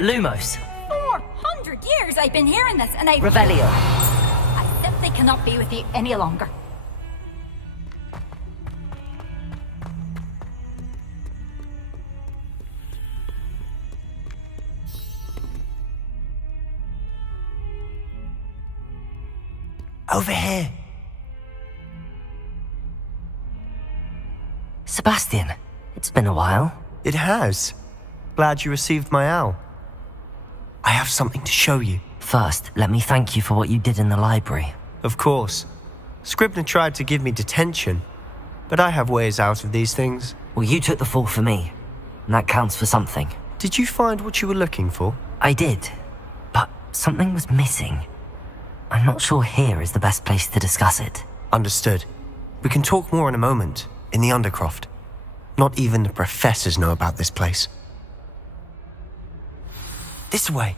Lumos. 400 years I've been hearing this, and Revelio. I simply cannot be with you any longer. Over here. Sebastian, it's been a while. It has. Glad you received my owl. I have something to show you. First, let me thank you for what you did in the library. Of course. Scribner tried to give me detention, but I have ways out of these things. Well, you took the fall for me, and that counts for something. Did you find what you were looking for? I did, but something was missing. I'm not sure here is the best place to discuss it. Understood. We can talk more in a moment, in the Undercroft. Not even the professors know about this place. This way.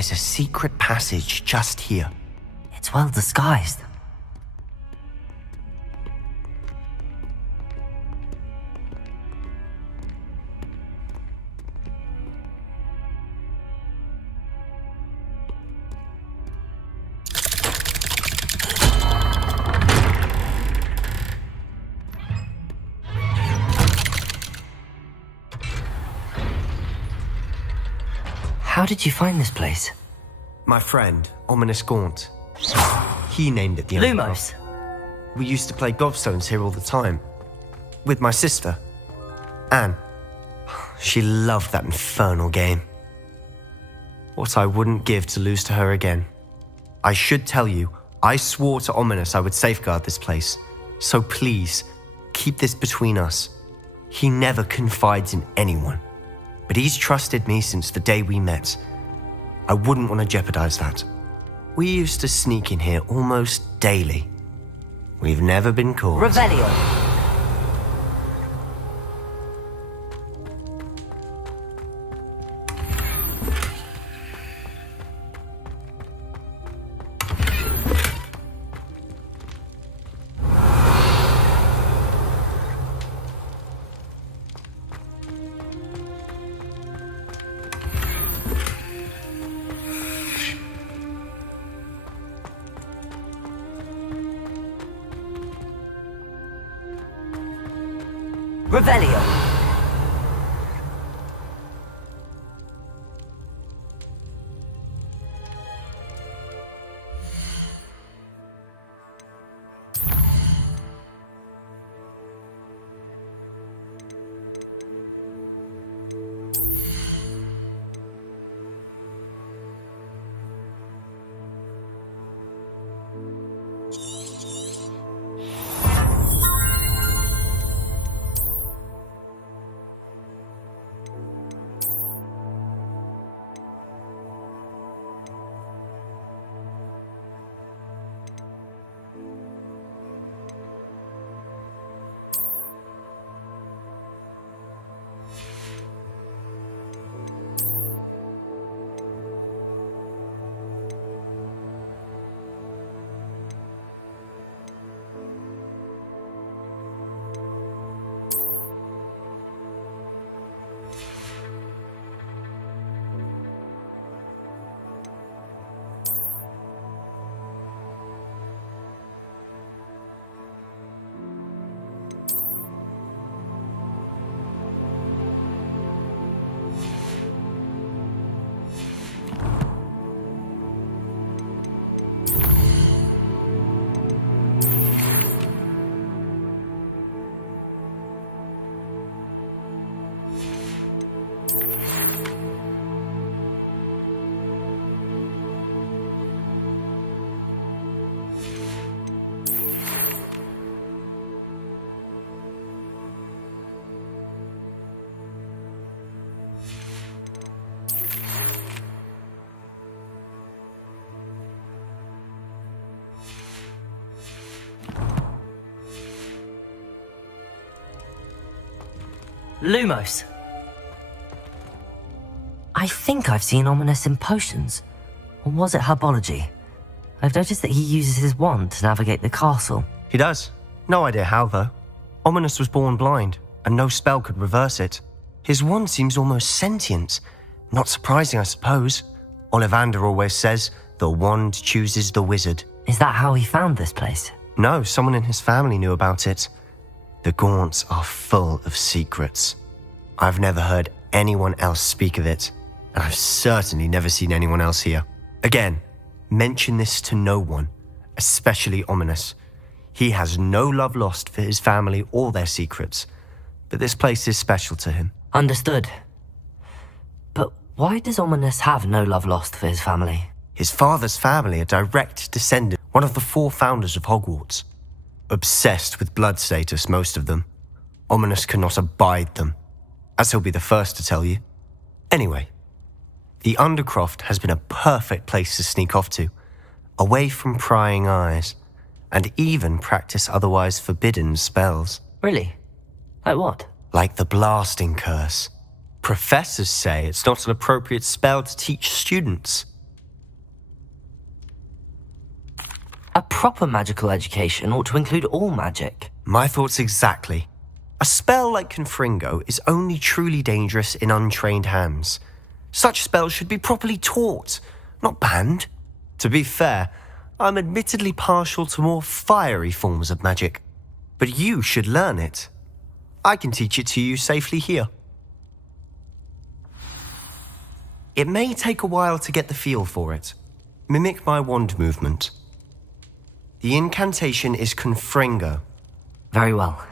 There's a secret passage just here. It's well disguised. How did you find this place? My friend, Ominous Gaunt. He named it the Lumos. We used to play gobstones here all the time. With my sister, Anne. She loved that infernal game. What I wouldn't give to lose to her again. I should tell you, I swore to Ominous I would safeguard this place. So please, keep this between us. He never confides in anyone. But he's trusted me since the day we met. I wouldn't want to jeopardize that. We used to sneak in here almost daily. We've never been caught. Revelio. Revelio. Lumos. I think I've seen Ominous in potions. Or was it herbology? I've noticed that he uses his wand to navigate the castle. He does. No idea how, though. Ominous was born blind, and no spell could reverse it. His wand seems almost sentient. Not surprising, I suppose. Ollivander always says, the wand chooses the wizard. Is that how he found this place? No, someone in his family knew about it. The Gaunts are full of secrets. I've never heard anyone else speak of it, and I've certainly never seen anyone else here. Again, mention this to no one, especially Ominous. He has no love lost for his family or their secrets, but this place is special to him. Understood. But why does Ominous have no love lost for his family? His father's family are direct descendants, one of the 4 founders of Hogwarts. Obsessed with blood status, most of them. Ominous cannot abide them, as he'll be the first to tell you. Anyway, the Undercroft has been a perfect place to sneak off to, away from prying eyes, and even practice otherwise forbidden spells. Really? Like what? Like the blasting curse. Professors say it's not an appropriate spell to teach students. A proper magical education ought to include all magic. My thoughts exactly. A spell like Confringo is only truly dangerous in untrained hands. Such spells should be properly taught, not banned. To be fair, I'm admittedly partial to more fiery forms of magic. But you should learn it. I can teach it to you safely here. It may take a while to get the feel for it, Mimic my wand movement. The incantation is Confringo. Very well.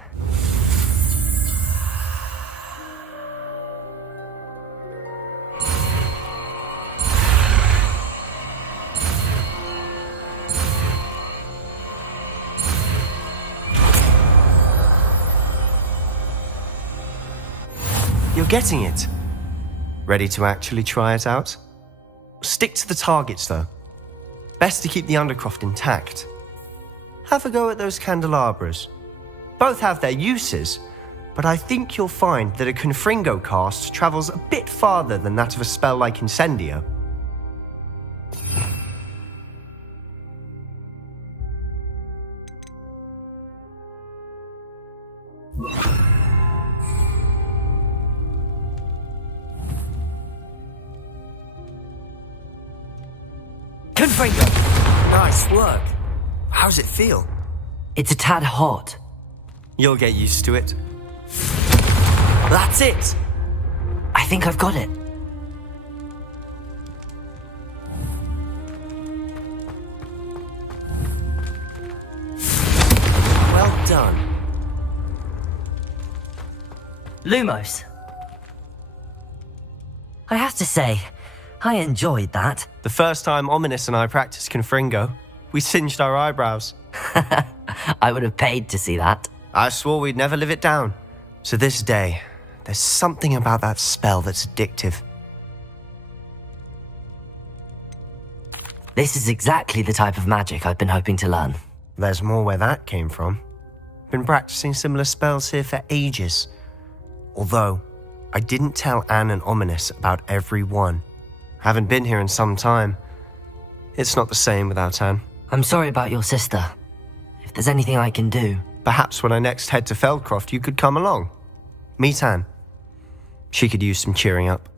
You're getting it. Ready to actually try it out? Stick to the targets, though. Best to keep the undercroft intact. Have a go at those candelabras. Both have their uses, but I think you'll find that a Confringo cast travels a bit farther than that of a spell like Incendio. Confringo! Nice work. How's it feel? It's a tad hot. You'll get used to it. That's it! I think I've got it. Well done. Lumos. I have to say, I enjoyed that. The first time Ominous and I practiced Confringo, we singed our eyebrows. I would have paid to see that. I swore we'd never live it down. To this day, there's something about that spell that's addictive. This is exactly the type of magic I've been hoping to learn. There's more where that came from. Been practicing similar spells here for ages. Although, I didn't tell Anne and Ominous about every one. Haven't been here in some time. It's not the same without Anne. I'm sorry about your sister. If there's anything I can do... Perhaps when I next head to Feldcroft, you could come along. Meet Anne. She could use some cheering up.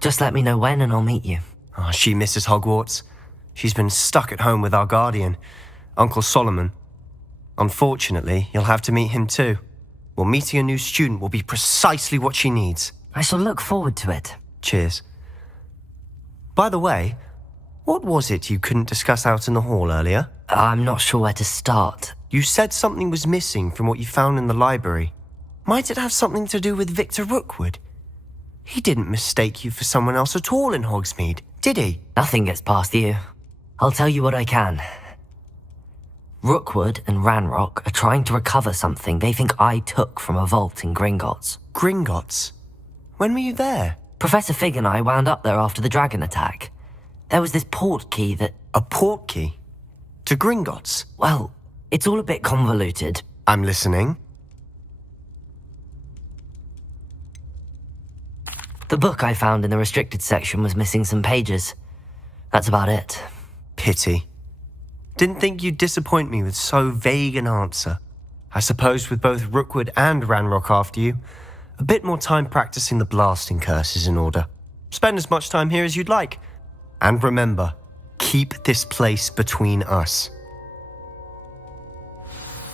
Just let me know when and I'll meet you. Oh, she misses Hogwarts. She's been stuck at home with our guardian, Uncle Solomon. Unfortunately, you'll have to meet him too. Well, meeting a new student will be precisely what she needs. I shall look forward to it. Cheers. By the way, what was it you couldn't discuss out in the hall earlier? I'm not sure where to start. You said something was missing from what you found in the library. Might it have something to do with Victor Rookwood? He didn't mistake you for someone else at all in Hogsmeade, did he? Nothing gets past you. I'll tell you what I can. Rookwood and Ranrock are trying to recover something they think I took from a vault in Gringotts. Gringotts? When were you there? Professor Fig and I wound up there after the dragon attack. There was this port key that... A port key? To Gringotts? Well, it's all a bit convoluted. I'm listening. The book I found in the restricted section was missing some pages. That's about it. Pity. Didn't think you'd disappoint me with so vague an answer. I suppose with both Rookwood and Ranrock after you, a bit more time practicing the blasting curse is in order. Spend as much time here as you'd like. And remember, keep this place between us.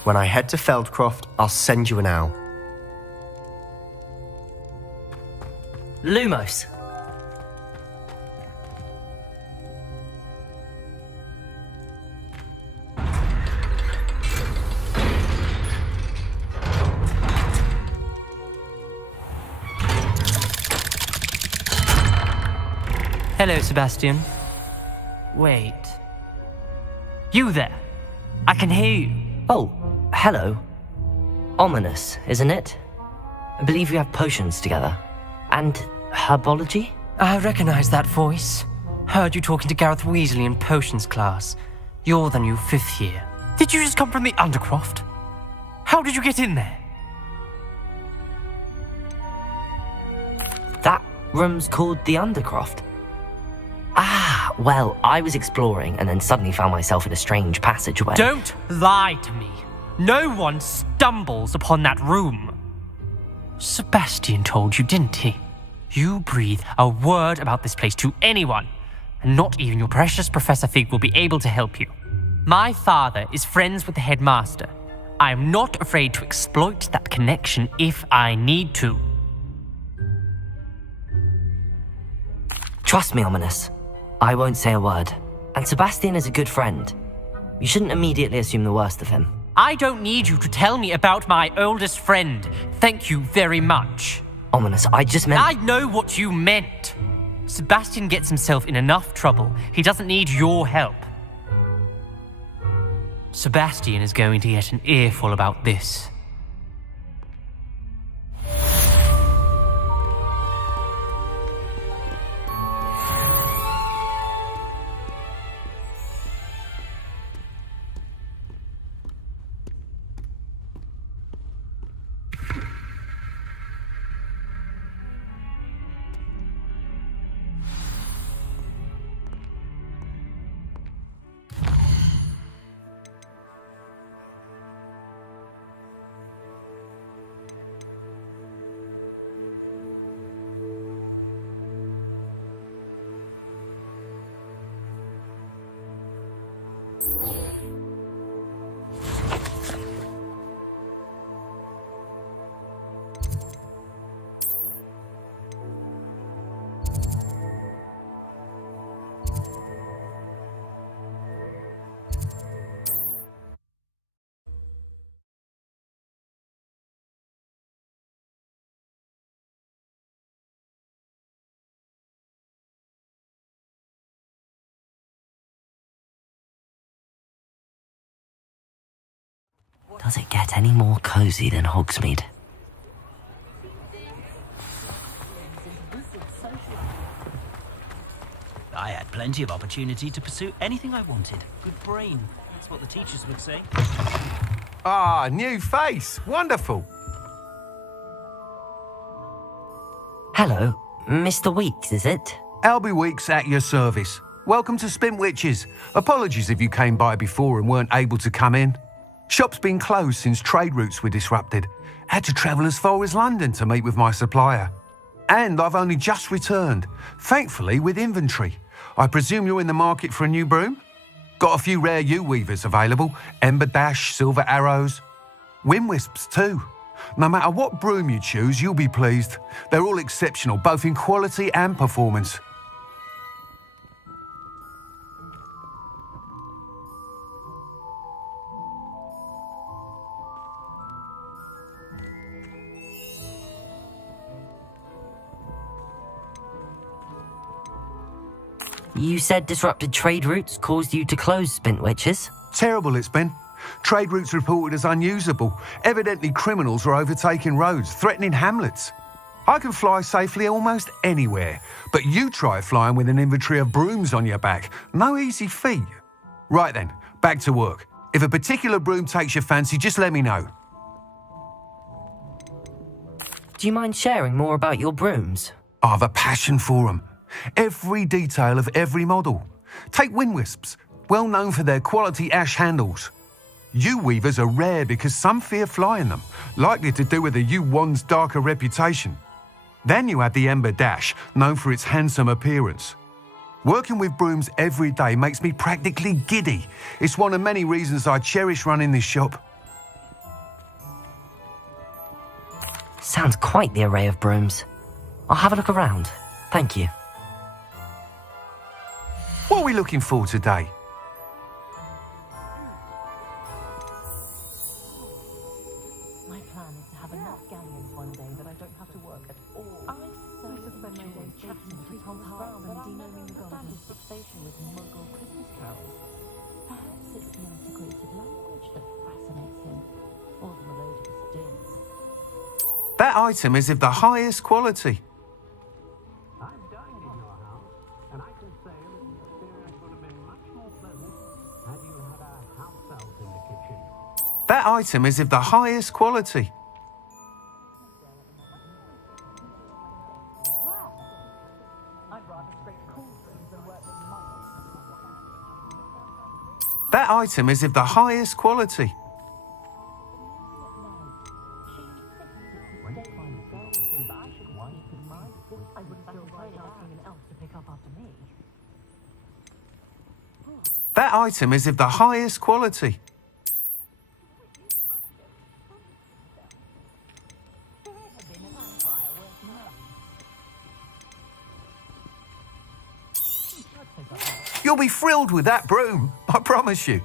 When I head to Feldcroft, I'll send you an owl. Lumos. Hello, Sebastian. Wait. You there? I can hear you. Oh, hello. Ominous, isn't it? I believe we have potions together. And herbology? I recognize that voice. Heard you talking to Gareth Weasley in potions class. You're the new 5th year. Did you just come from the Undercroft? How did you get in there? That room's called the Undercroft. Ah, well, I was exploring and then suddenly found myself in a strange passageway. Don't lie to me. No one stumbles upon that room. Sebastian told you, didn't he? You breathe a word about this place to anyone, and not even your precious Professor Fig will be able to help you. My father is friends with the headmaster. I am not afraid to exploit that connection if I need to. Trust me, Ominous. I won't say a word. And Sebastian is a good friend. You shouldn't immediately assume the worst of him. I don't need you to tell me about my oldest friend. Thank you very much. Ominous, I just meant... I know what you meant. Sebastian gets himself in enough trouble. He doesn't need your help. Sebastian is going to get an earful about this. Does it get any more cozy than Hogsmeade? I had plenty of opportunity to pursue anything I wanted. Good brain. That's what the teachers would say. Ah, new face. Wonderful. Hello, Mr. Weeks, is it? Albie Weeks at your service. Welcome to Spintwitches. Apologies if you came by before and weren't able to come in. Shop's been closed since trade routes were disrupted. Had to travel as far as London to meet with my supplier. And I've only just returned, thankfully with inventory. I presume you're in the market for a new broom? Got a few rare U-weavers available, Ember Dash, Silver Arrows. Wind Wisps too. No matter what broom you choose, you'll be pleased. They're all exceptional, both in quality and performance. You said disrupted trade routes caused you to close Spintwitches? Terrible it's been. Trade routes reported as unusable. Evidently criminals were overtaking roads, threatening hamlets. I can fly safely almost anywhere, but you try flying with an inventory of brooms on your back. No easy feat. Right then, back to work. If a particular broom takes your fancy, just let me know. Do you mind sharing more about your brooms? I have a passion for them. Every detail of every model. Take Wind Wisps, well known for their quality ash handles. U-weavers are rare because some fear flying them, likely to do with the U-wand's darker reputation. Then you have the Ember Dash, known for its handsome appearance. Working with brooms every day makes me practically giddy. It's one of many reasons I cherish running this shop. Sounds quite the array of brooms. I'll have a look around. Thank you. What are we looking for today? My plan is to have enough galleons one day that I don't have to work at all. I spend my days chatting to Tom Hart's and denaming the standard fixation with Muggle Christmas carols. Perhaps it's the antiquated language that fascinates him, or the melodious dance. That item is of the highest quality. That item is of the highest quality. That item is of the highest quality. That item is of the highest quality. You'll be thrilled with that broom, I promise you.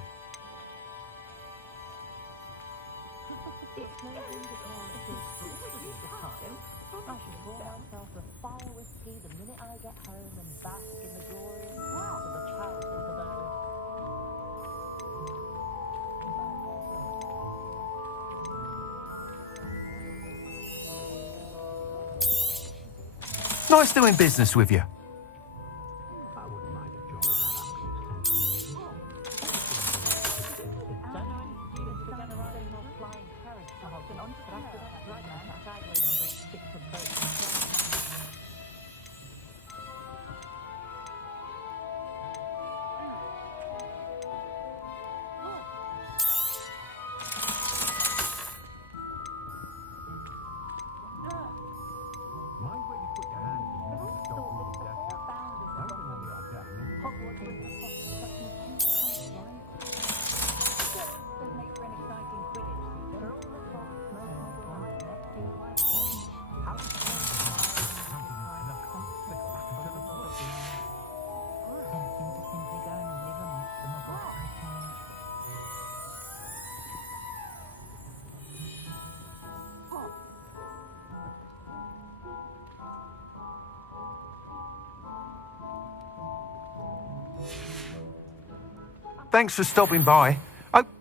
Nice doing business with you. Thanks for stopping by.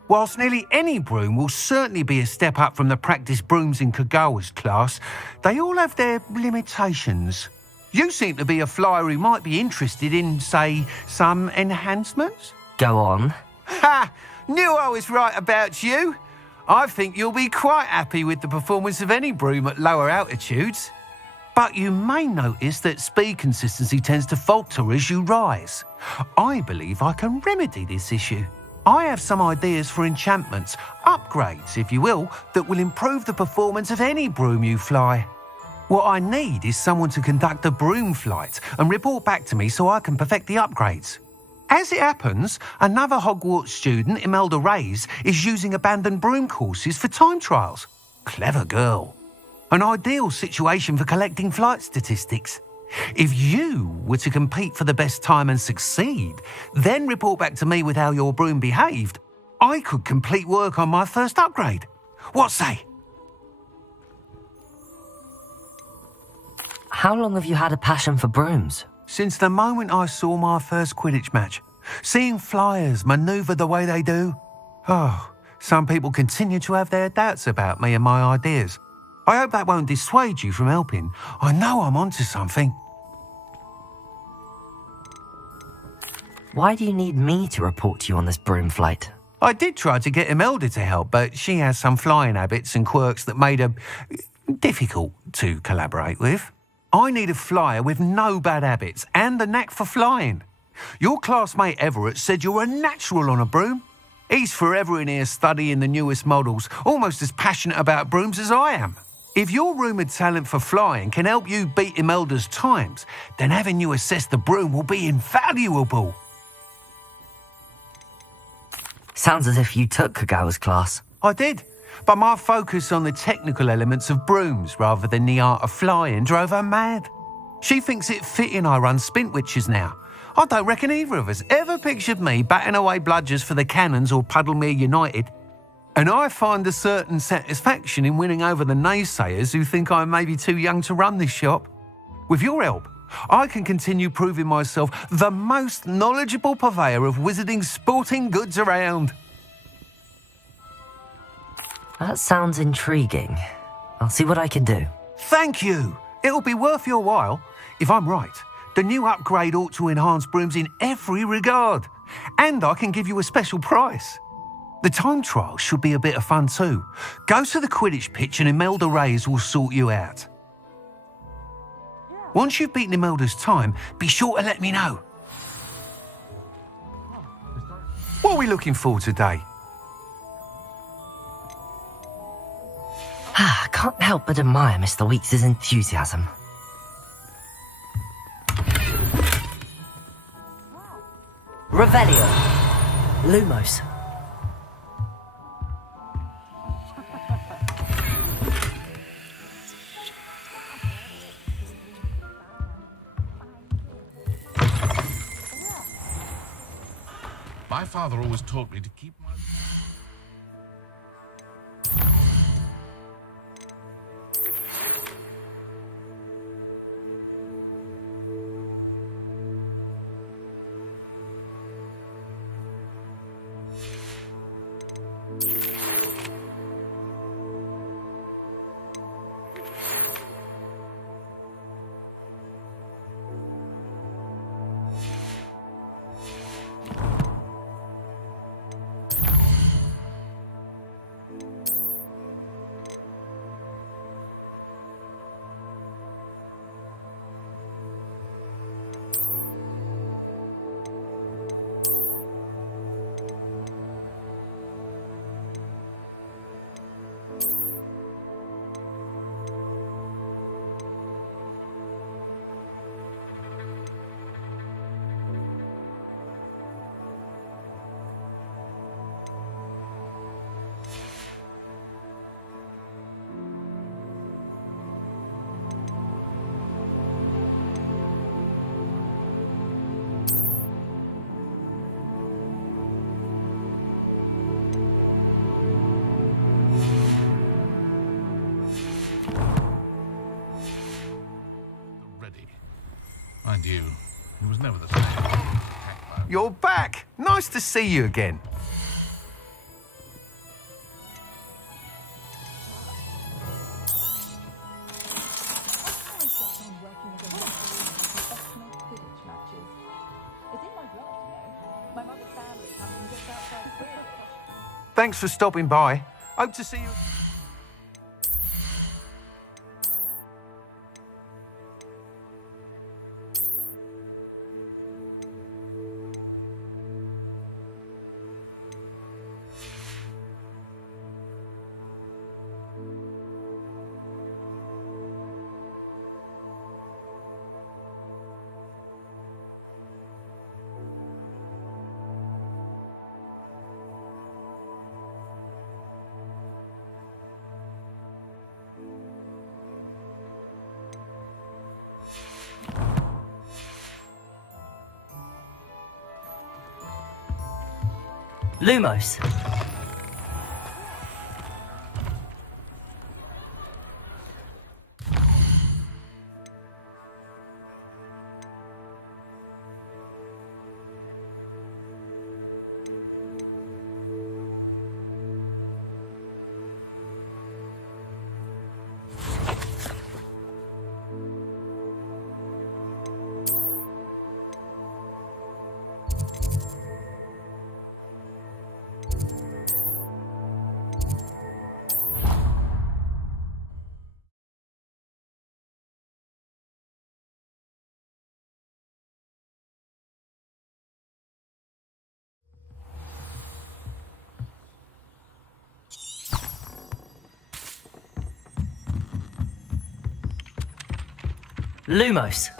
Whilst nearly any broom will certainly be a step up from the practice brooms in Kagawa's class, they all have their limitations. You seem to be a flyer who might be interested in, say, some enhancements? Go on. Ha! Knew I was right about you. I think you'll be quite happy with the performance of any broom at lower altitudes. But you may notice that speed consistency tends to falter as you rise. I believe I can remedy this issue. I have some ideas for enchantments, upgrades if you will, that will improve the performance of any broom you fly. What I need is someone to conduct a broom flight and report back to me so I can perfect the upgrades. As it happens, another Hogwarts student, Imelda Reyes, is using abandoned broom courses for time trials. Clever girl. An ideal situation for collecting flight statistics. If you were to compete for the best time and succeed, then report back to me with how your broom behaved, I could complete work on my first upgrade. What say? How long have you had a passion for brooms? Since the moment I saw my first Quidditch match. Seeing flyers manoeuvre the way they do. Oh, some people continue to have their doubts about me and my ideas. I hope that won't dissuade you from helping. I know I'm onto something. Why do you need me to report to you on this broom flight? I did try to get Imelda to help, but she has some flying habits and quirks that made her difficult to collaborate with. I need a flyer with no bad habits and the knack for flying. Your classmate Everett said you're a natural on a broom. He's forever in here studying the newest models, almost as passionate about brooms as I am. If your rumoured talent for flying can help you beat Imelda's times, then having you assess the broom will be invaluable. Sounds as if you took Kagawa's class. I did, but my focus on the technical elements of brooms rather than the art of flying drove her mad. She thinks it fitting I run Spintwitches now. I don't reckon either of us ever pictured me batting away bludgers for the Cannons or Puddlemere United. And I find a certain satisfaction in winning over the naysayers who think I may be too young to run this shop. With your help, I can continue proving myself the most knowledgeable purveyor of wizarding sporting goods around. That sounds intriguing. I'll see what I can do. Thank you. It'll be worth your while. If I'm right, the new upgrade ought to enhance brooms in every regard. And I can give you a special price. The time trial should be a bit of fun too. Go to the Quidditch pitch and Imelda Reyes will sort you out. Once you've beaten Imelda's time, be sure to let me know. What are we looking for today? I can't help but admire Mr. Weeks' enthusiasm. Revelio. Lumos. My father always taught me to keep my... Mind you, it was never the same. You're back! Nice to see you again. Thanks for stopping by. Hope to see you. Lumos. Lumos.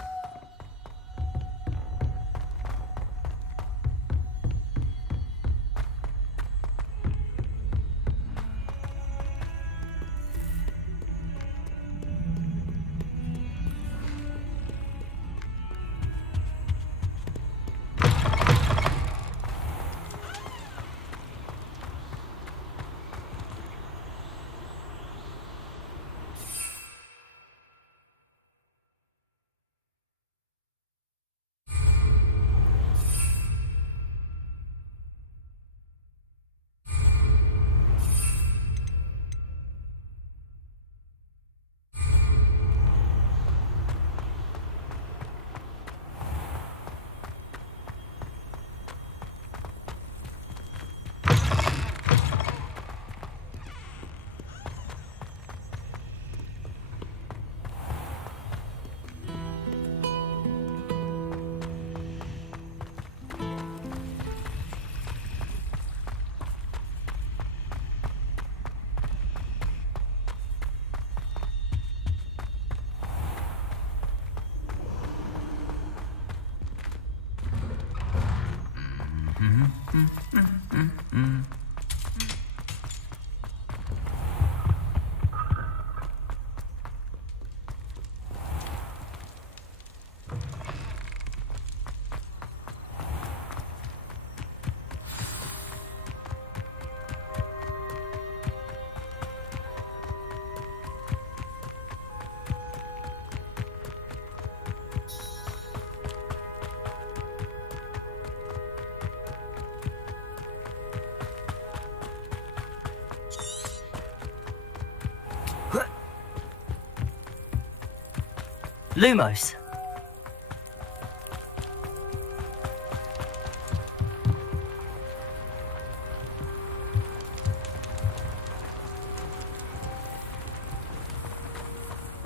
Lumos.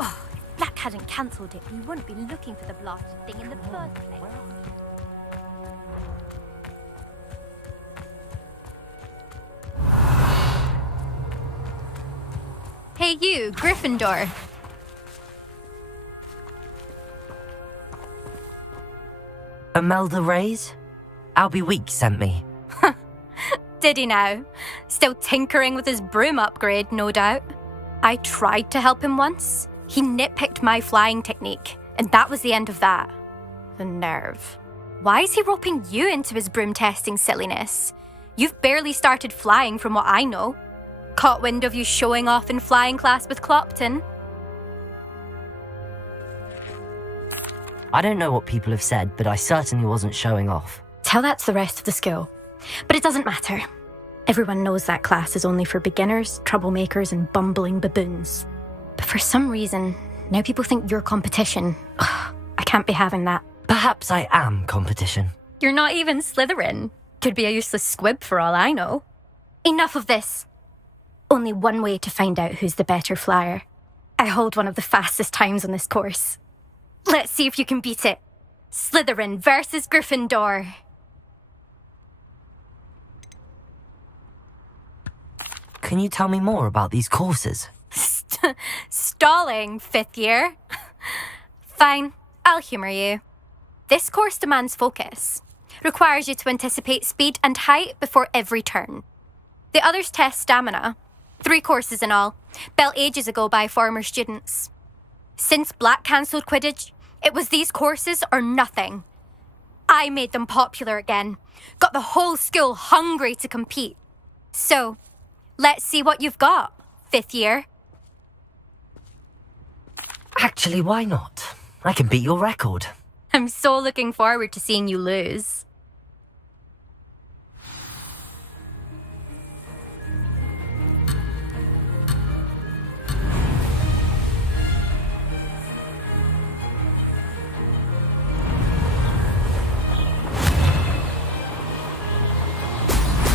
If Black hadn't cancelled it, we wouldn't be looking for the blasted thing in the first place. Hey you, Gryffindor. Imelda Reyes? Albie Weeks sent me. Did he now? Still tinkering with his broom upgrade, no doubt. I tried to help him once. He nitpicked my flying technique, and that was the end of that. The nerve. Why is he roping you into his broom testing silliness? You've barely started flying from what I know. Caught wind of you showing off in flying class with Clopton. I don't know what people have said, but I certainly wasn't showing off. Tell that to the rest of the school. But it doesn't matter. Everyone knows that class is only for beginners, troublemakers, and bumbling baboons. But for some reason, now people think you're competition. Ugh, I can't be having that. Perhaps I am competition. You're not even Slytherin. Could be a useless squib for all I know. Enough of this. Only one way to find out who's the better flyer. I hold one of the fastest times on this course. Let's see if you can beat it. Slytherin versus Gryffindor. Can you tell me more about these courses? Stalling, 5th year. Fine, I'll humour you. This course demands focus. Requires you to anticipate speed and height before every turn. The others test stamina. 3 courses in all, built ages ago by former students. Since Black cancelled Quidditch, it was these courses or nothing. I made them popular again. Got the whole school hungry to compete. So, let's see what you've got, 5th year. Actually, why not? I can beat your record. I'm so looking forward to seeing you lose.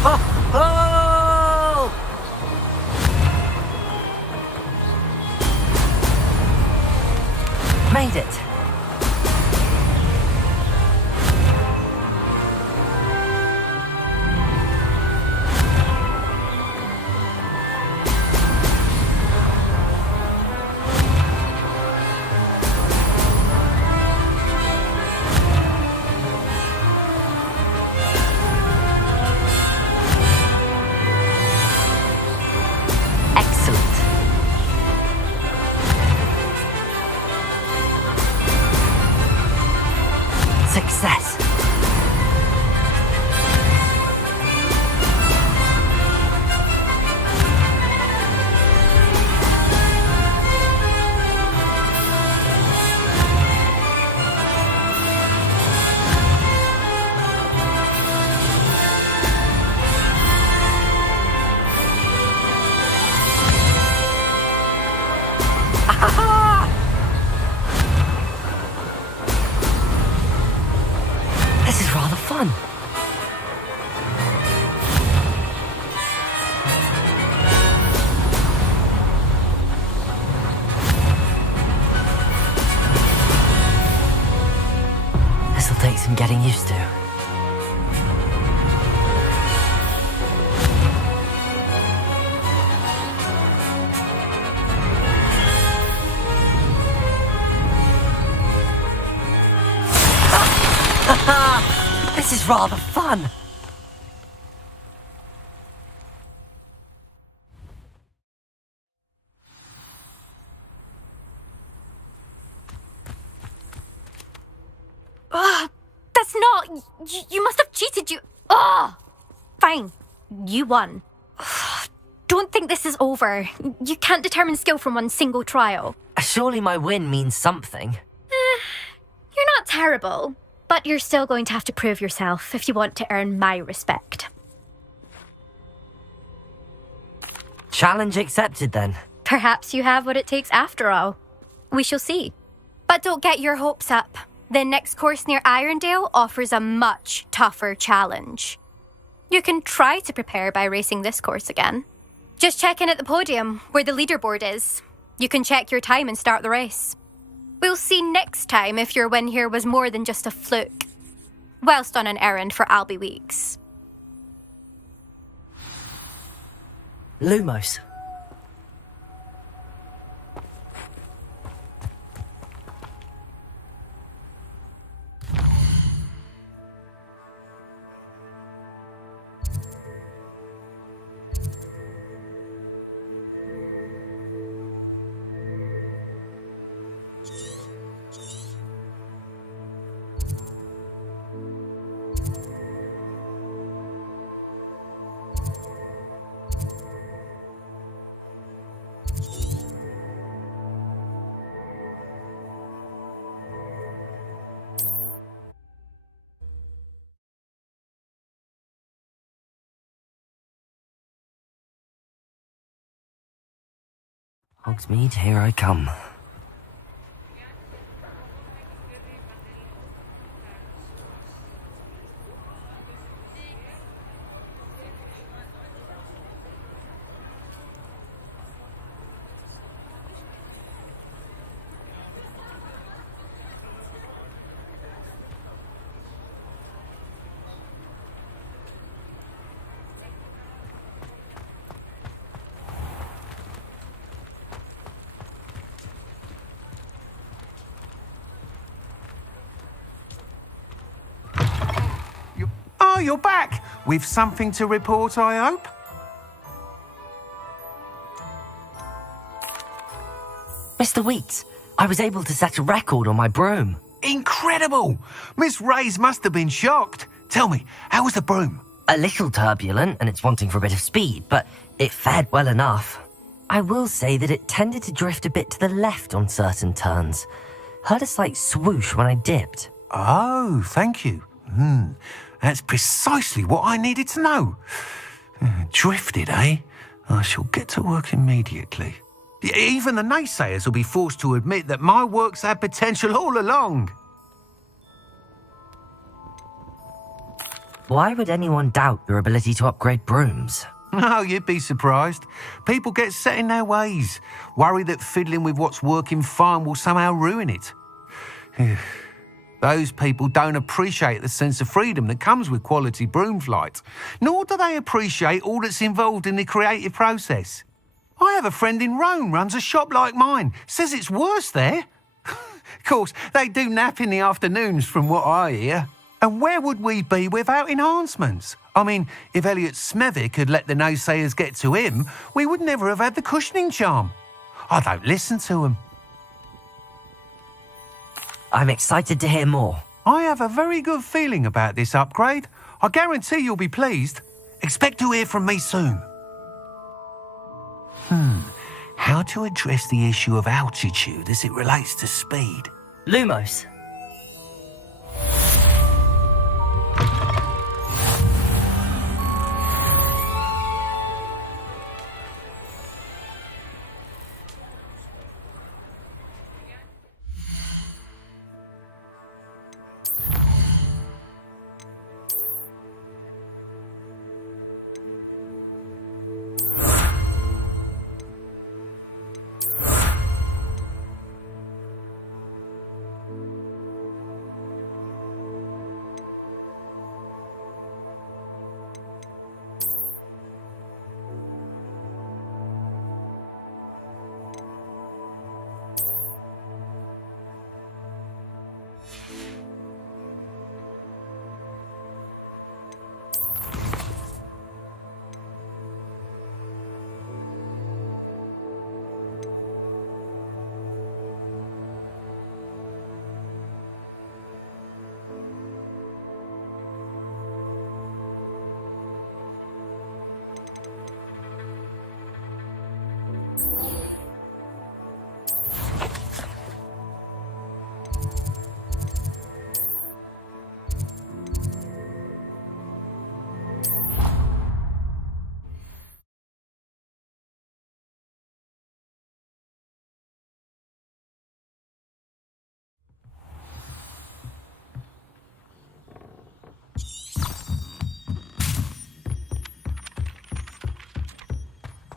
Oh! Made it. Success. This is rather fun. This'll take some getting used to. This is rather fun. That's not... You must have cheated, you... Fine. You won. Don't think this is over. You can't determine skill from one single trial. Surely my win means something. You're not terrible, but you're still going to have to prove yourself if you want to earn my respect. Challenge accepted then. Perhaps you have what it takes after all. We shall see. But don't get your hopes up. The next course near Irondale offers a much tougher challenge. You can try to prepare by racing this course again. Just check in at the podium, where the leaderboard is. You can check your time and start the race. We'll see next time if your win here was more than just a fluke, whilst on an errand for Albie Weeks. Lumos. Hogsmeade, here I come. Oh, you're back! With something to report, I hope? Mr. Wheats, I was able to set a record on my broom. Incredible! Miss Reyes must have been shocked. Tell me, how was the broom? A little turbulent, and it's wanting for a bit of speed, but it fared well enough. I will say that it tended to drift a bit to the left on certain turns. Heard a slight swoosh when I dipped. Oh, thank you. That's precisely what I needed to know. Drifted, eh? I shall get to work immediately. Even the naysayers will be forced to admit that my work's had potential all along. Why would anyone doubt your ability to upgrade brooms? Oh, you'd be surprised. People get set in their ways, worry that fiddling with what's working fine will somehow ruin it. Those people don't appreciate the sense of freedom that comes with quality broom flight, nor do they appreciate all that's involved in the creative process. I have a friend in Rome runs a shop like mine, says it's worse there. Of course, they do nap in the afternoons from what I hear. And where would we be without enhancements? I mean, if Elliot Smethwick had let the naysayers get to him, we would never have had the cushioning charm. I don't listen to them. I'm excited to hear more. I have a very good feeling about this upgrade. I guarantee you'll be pleased. Expect to hear from me soon. How to address the issue of altitude as it relates to speed? Lumos.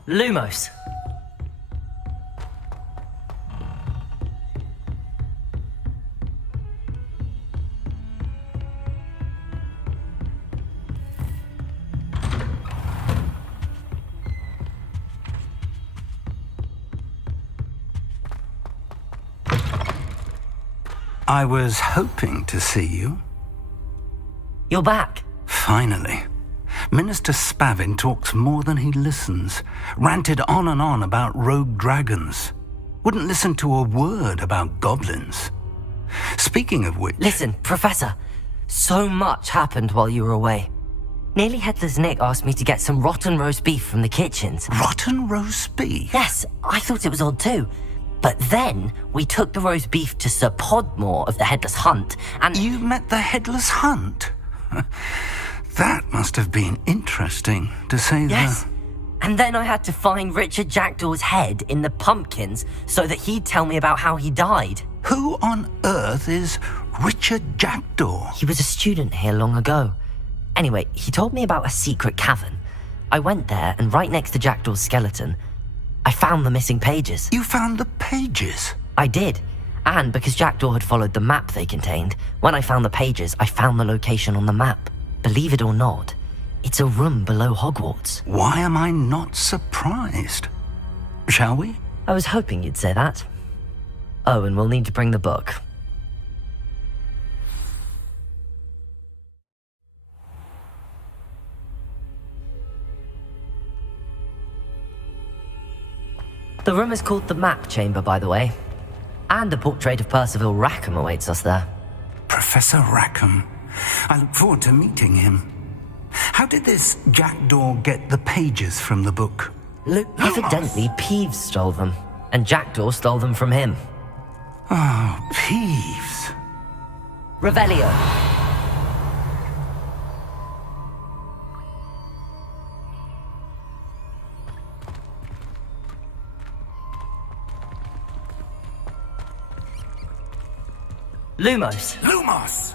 Lumos. I was hoping to see you. You're back. Finally. Minister Spavin talks more than he listens. Ranted on and on about rogue dragons. Wouldn't listen to a word about goblins. Speaking of which... Listen, Professor. So much happened while you were away. Nearly Headless Nick asked me to get some rotten roast beef from the kitchens. Rotten roast beef? Yes, I thought it was odd too. But then we took the roast beef to Sir Podmore of the Headless Hunt, and... You met the Headless Hunt? That must have been interesting, to say the... Yes. And then I had to find Richard Jackdaw's head in the pumpkins so that he'd tell me about how he died. Who on earth is Richard Jackdaw? He was a student here long ago. Anyway, he told me about a secret cavern. I went there, and right next to Jackdaw's skeleton, I found the missing pages. You found the pages? I did. And because Jackdaw had followed the map they contained, when I found the pages, I found the location on the map. Believe it or not, it's a room below Hogwarts. Why am I not surprised? Shall we? I was hoping you'd say that. Oh, and we'll need to bring the book. The room is called the Map Chamber, by the way. And a portrait of Percival Rackham awaits us there. Professor Rackham. I look forward to meeting him. How did this Jackdaw get the pages from the book? Evidently, Peeves stole them, and Jackdaw stole them from him. Oh, Peeves. Revelio. Lumos. Lumos!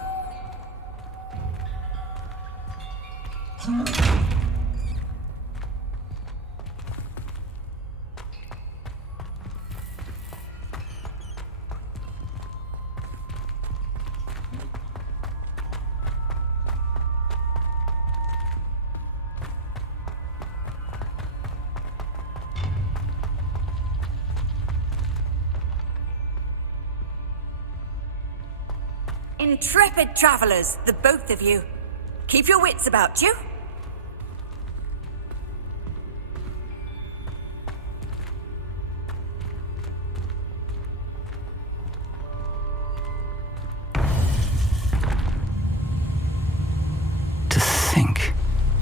Intrepid travelers, the both of you. Keep your wits about you. To think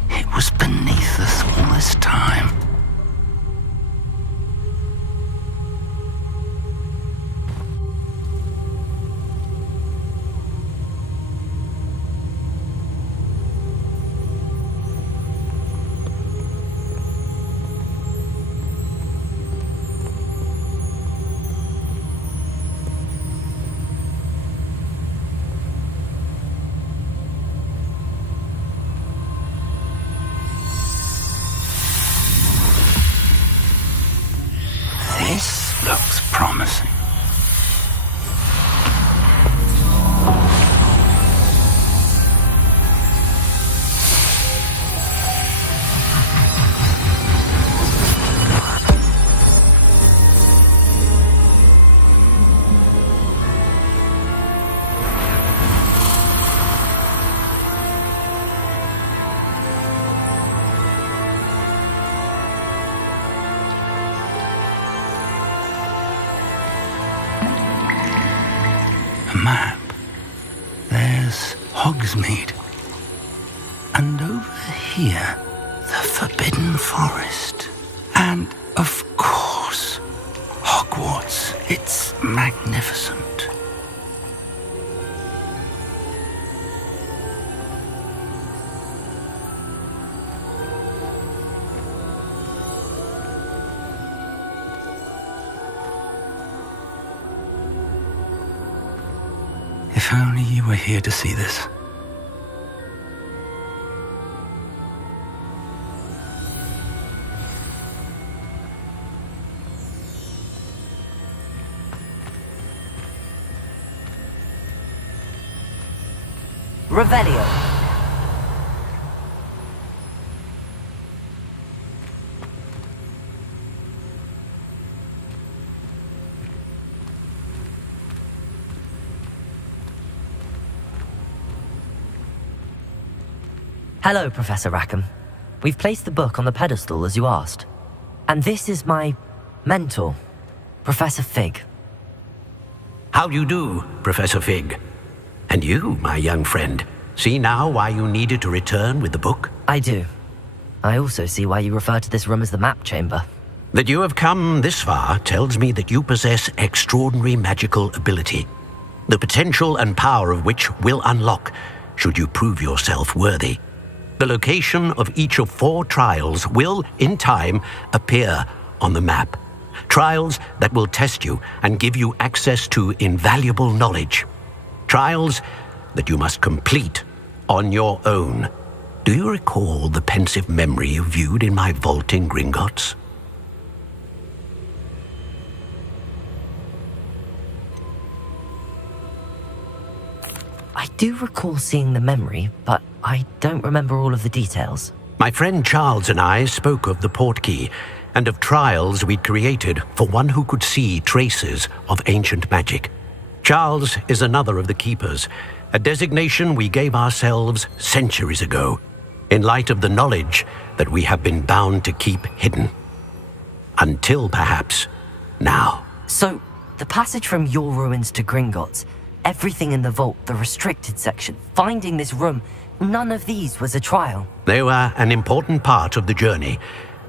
it was beneath us all this time. This looks promising. Map. There's Hogsmeade. And over here, the Forbidden Forest. And, of course, Hogwarts. It's magnificent. If only you were here to see this. Revelio. Hello, Professor Rackham. We've placed the book on the pedestal as you asked. And this is my mentor, Professor Fig. How do you do, Professor Fig? And you, my young friend, see now why you needed to return with the book? I do. I also see why you refer to this room as the map chamber. That you have come this far tells me that you possess extraordinary magical ability, the potential and power of which will unlock should you prove yourself worthy. The location of each of 4 trials will, in time, appear on the map. Trials that will test you and give you access to invaluable knowledge. Trials that you must complete on your own. Do you recall the pensive memory you viewed in my vault in Gringotts? I do recall seeing the memory, but I don't remember all of the details. My friend Charles and I spoke of the portkey and of trials we'd created for one who could see traces of ancient magic. Charles is another of the keepers, a designation we gave ourselves centuries ago, in light of the knowledge that we have been bound to keep hidden. Until perhaps now. So, the passage from your ruins to Gringotts, everything in the vault, the restricted section, finding this room, none of these was a trial. They were an important part of the journey,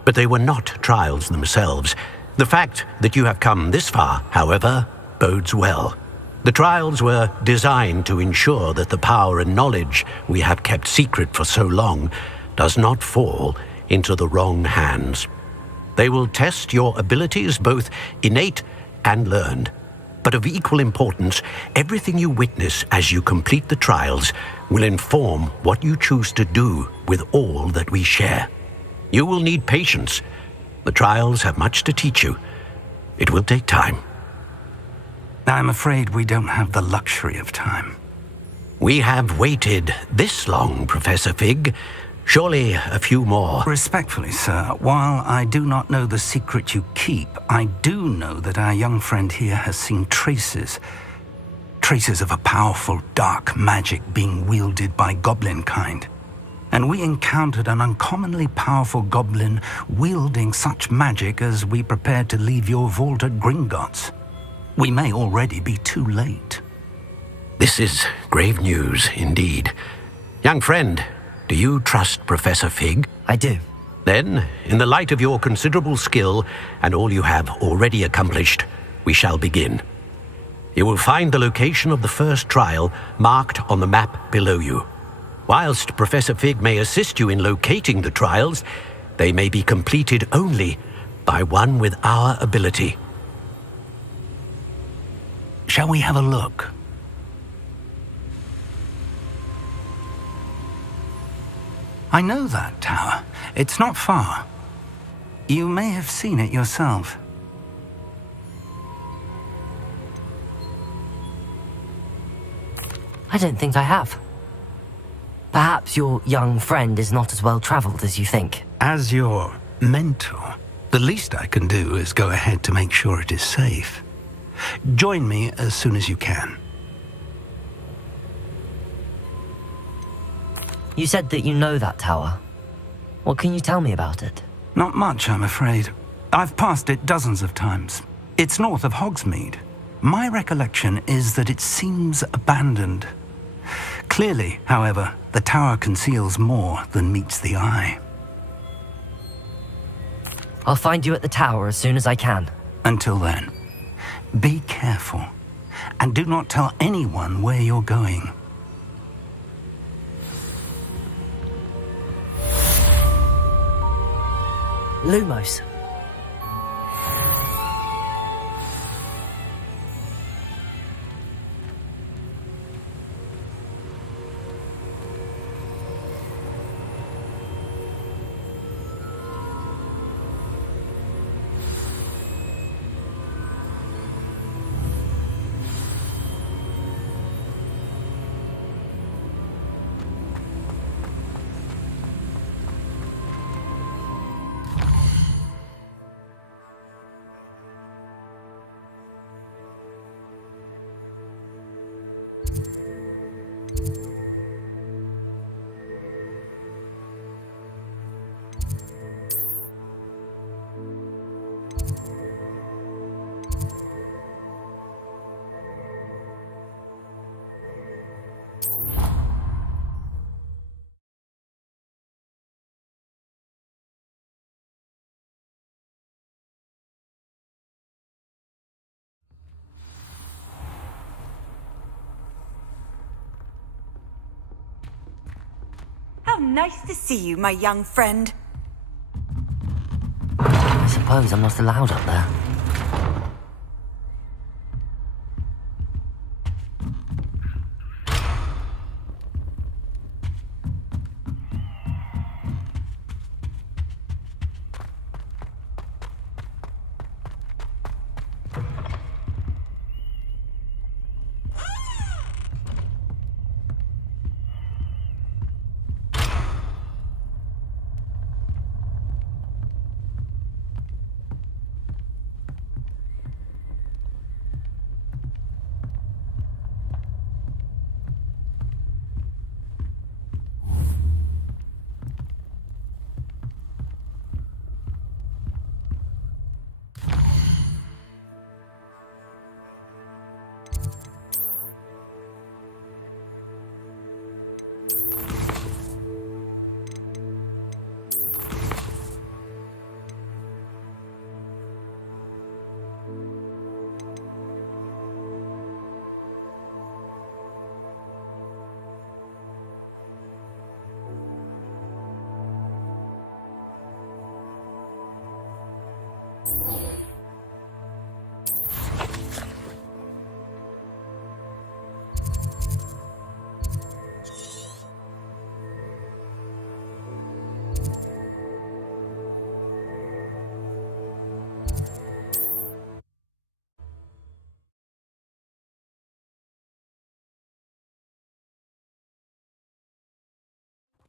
but they were not trials themselves. The fact that you have come this far, however, bodes well. The trials were designed to ensure that the power and knowledge we have kept secret for so long does not fall into the wrong hands. They will test your abilities, both innate and learned. But of equal importance, everything you witness as you complete the trials will inform what you choose to do with all that we share. You will need patience. The trials have much to teach you. It will take time. I'm afraid we don't have the luxury of time. We have waited this long, Professor Fig. Surely a few more. Respectfully, sir, while I do not know the secret you keep, I do know that our young friend here has seen traces of a powerful dark magic being wielded by goblin kind. And we encountered an uncommonly powerful goblin wielding such magic as we prepared to leave your vault at Gringotts. We may already be too late. This is grave news indeed. Young friend, do you trust Professor Fig? I do. Then, in the light of your considerable skill and all you have already accomplished, we shall begin. You will find the location of the first trial marked on the map below you. Whilst Professor Fig may assist you in locating the trials, they may be completed only by one with our ability. Shall we have a look? I know that tower. It's not far. You may have seen it yourself. I don't think I have. Perhaps your young friend is not as well traveled as you think. As your mentor, the least I can do is go ahead to make sure it is safe. Join me as soon as you can. You said that you know that tower. What can you tell me about it? Not much, I'm afraid. I've passed it dozens of times. It's north of Hogsmeade. My recollection is that it seems abandoned. Clearly, however, the tower conceals more than meets the eye. I'll find you at the tower as soon as I can. Until then, be careful, and do not tell anyone where you're going. Lumos. How nice to see you, my young friend. I suppose I'm not allowed up there.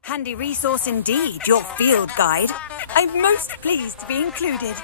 Handy resource indeed, your field guide. I'm most pleased to be included.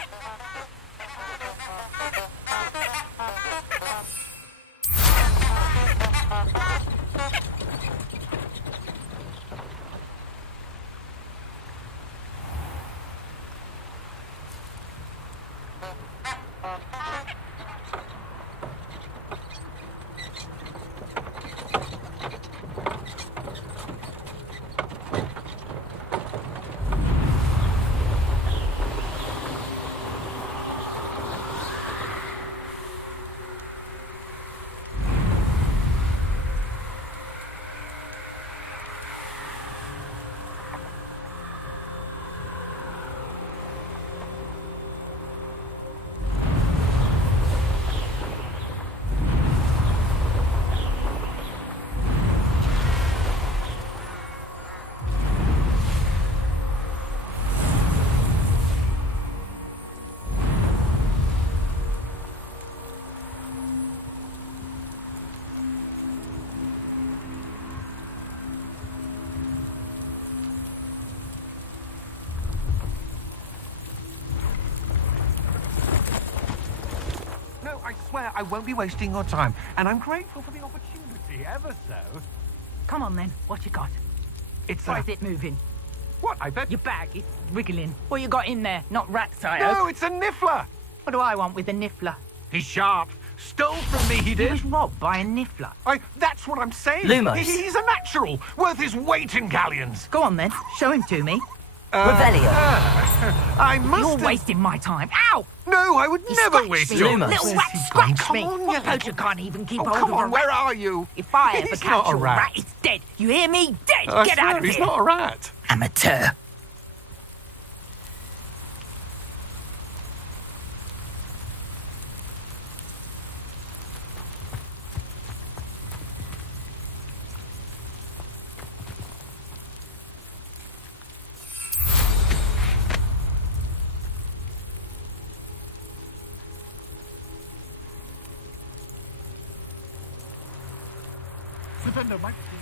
I swear I won't be wasting your time, and I'm grateful for the opportunity, ever so. Come on then, what you got? It's Why is it moving? What, I bet? Your bag, it's wriggling. What you got in there? Not rats, I No, hope. it's a niffler! What do I want with a niffler? He's sharp. Stole from me, he He did. was robbed by a niffler. That's what I'm saying. Lumos. He's a natural, worth his weight in galleons. Go on then, show him to me. Revelio. I must You're have... wasting my time. Ow! No, I would You never scratched waste me. your... Lumos. Little rat Where's he scratched gone? me. Come on, What you poacher little- can't even keep Oh, hold come of a on, rat? where are you? If I ever He's catch not a you, rat. it's dead. You hear me? Dead. I Get swear, out of he's here. not a rat. Amateur. Defender might be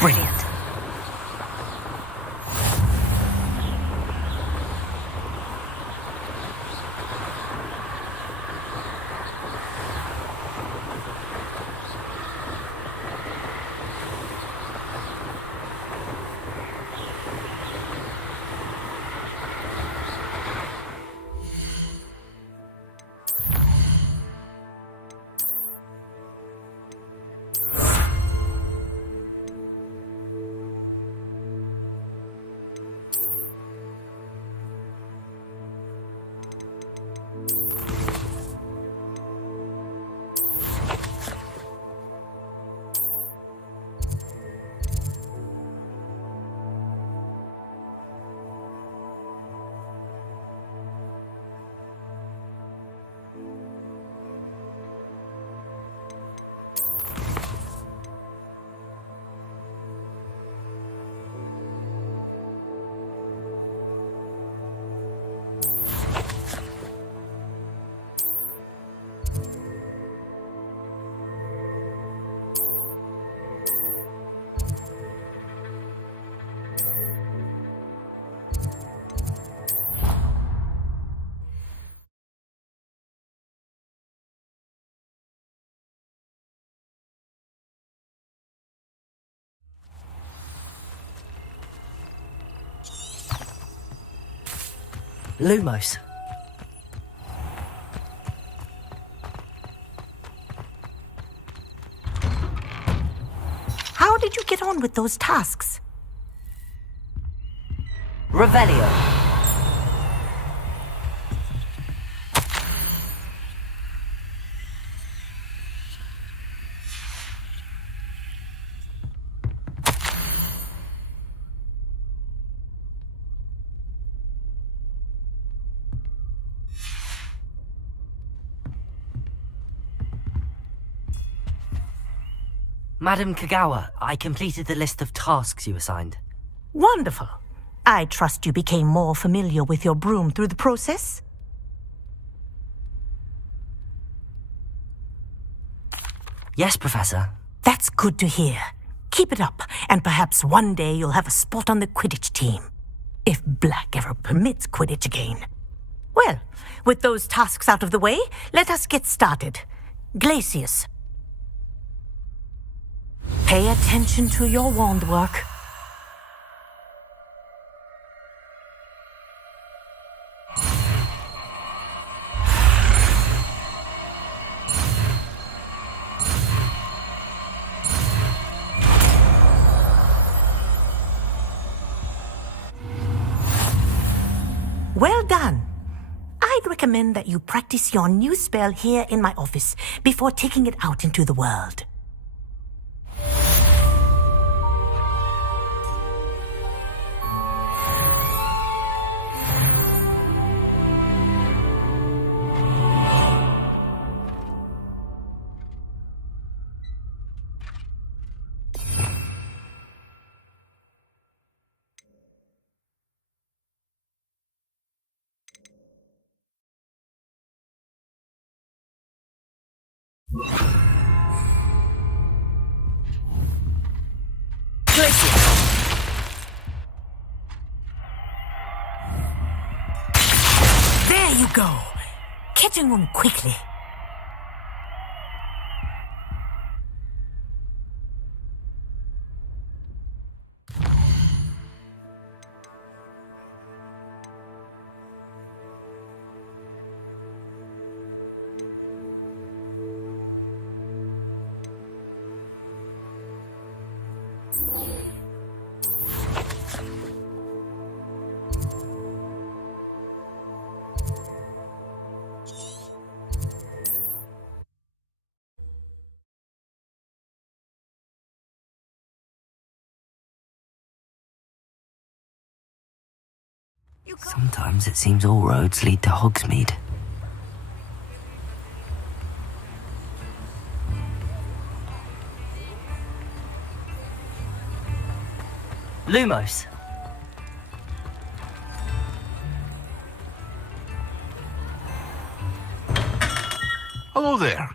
Brilliant. Lumos. How did you get on with those tasks? Revelio. Madam Kagawa, I completed the list of tasks you assigned. Wonderful. I trust you became more familiar with your broom through the process? Yes, Professor. That's good to hear. Keep it up, and perhaps one day you'll have a spot on the Quidditch team. If Black ever permits Quidditch again. Well, with those tasks out of the way, let us get started. Glacius. Pay attention to your wand work. Well done. I'd recommend that you practice your new spell here in my office before taking it out into the world. There you go. Catching them quickly. Sometimes it seems all roads lead to Hogsmeade. Lumos. Hello there.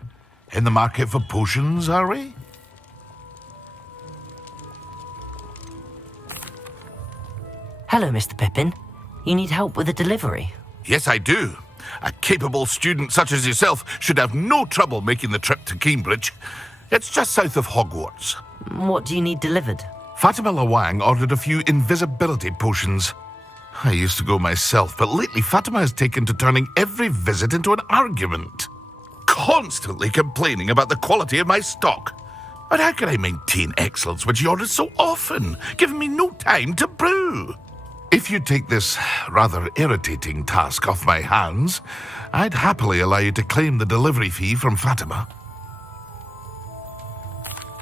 In the market for potions, are we? Hello, Mr. Pippin. You need help with a delivery? Yes, I do. A capable student such as yourself should have no trouble making the trip to Cambridge. It's just south of Hogwarts. What do you need delivered? Fatima Lawang ordered a few invisibility potions. I used to go myself, but lately Fatima has taken to turning every visit into an argument. Constantly complaining about the quality of my stock. But how can I maintain excellence when she orders so often, giving me no time to brew? If you take this rather irritating task off my hands, I'd happily allow you to claim the delivery fee from Fatima.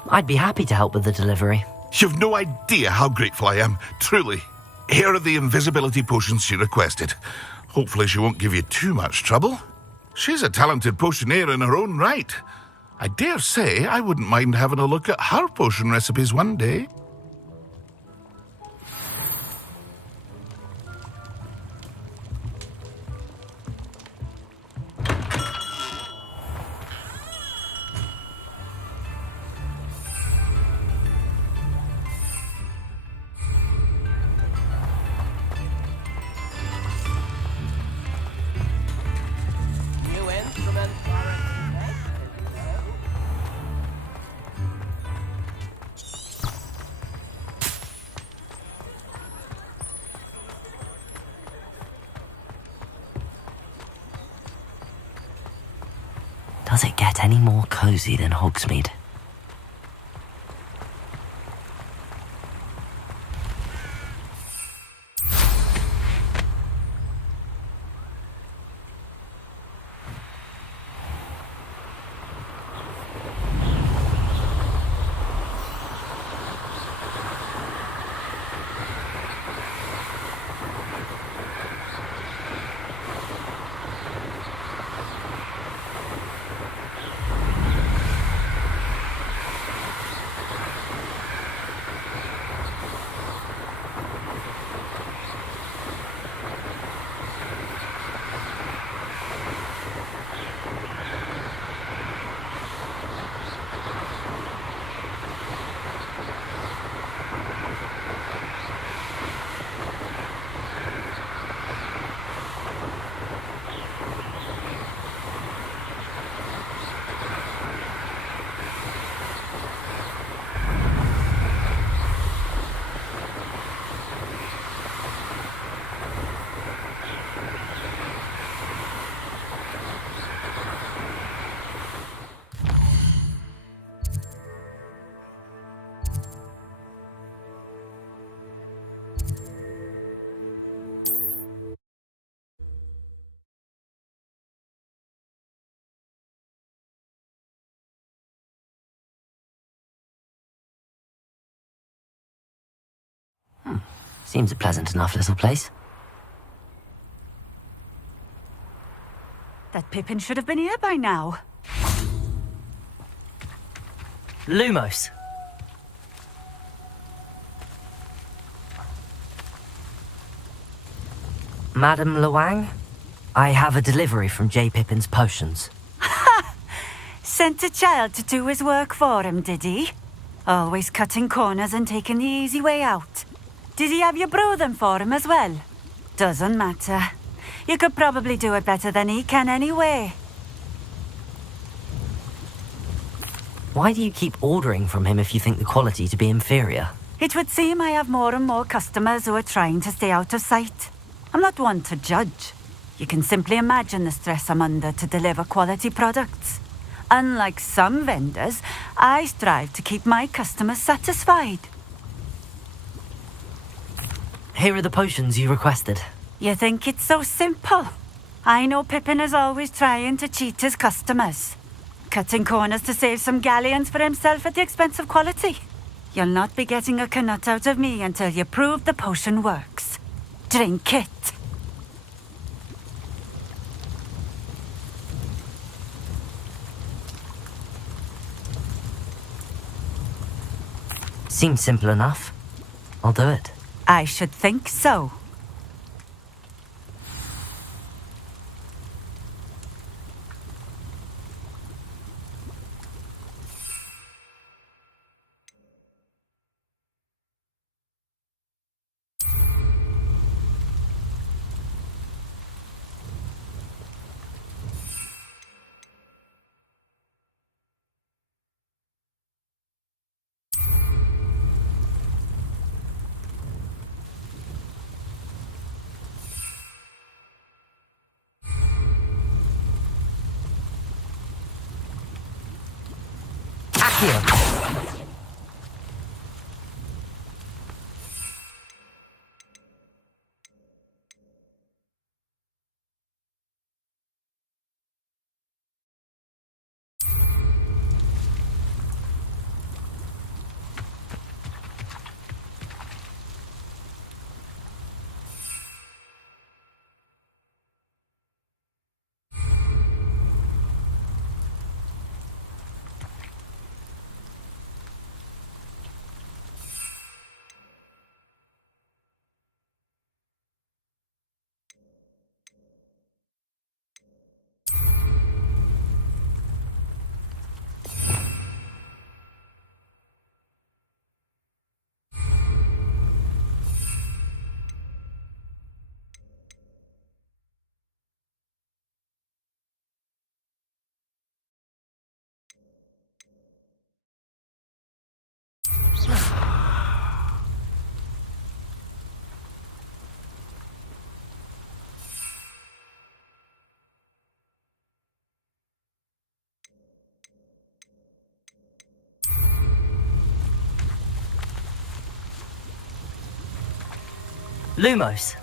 I'd be happy to help with the delivery. You've no idea how grateful I am, truly. Here are the invisibility potions she requested. Hopefully she won't give you too much trouble. She's a talented potioneer in her own right. I dare say I wouldn't mind having a look at her potion recipes one day. Does it get any more cozy than Hogsmeade? Seems a pleasant enough little place. That Pippin should have been here by now. Lumos. Madam Lawang, I have a delivery from J. Pippin's Potions. Ha! Sent a child to do his work for him, did he? Always cutting corners and taking the easy way out. Did he have you brew them for him as well? Doesn't matter. You could probably do it better than he can anyway. Why do you keep ordering from him if you think the quality to be inferior? It would seem I have more and more customers who are trying to stay out of sight. I'm not one to judge. You can simply imagine the stress I'm under to deliver quality products. Unlike some vendors, I strive to keep my customers satisfied. Here are the potions you requested. You think it's so simple? I know Pippin is always trying to cheat his customers. Cutting corners to save some galleons for himself at the expense of quality. You'll not be getting a canut out of me until you prove the potion works. Drink it. Seems simple enough. I'll do it. I should think so. Here. Lumos.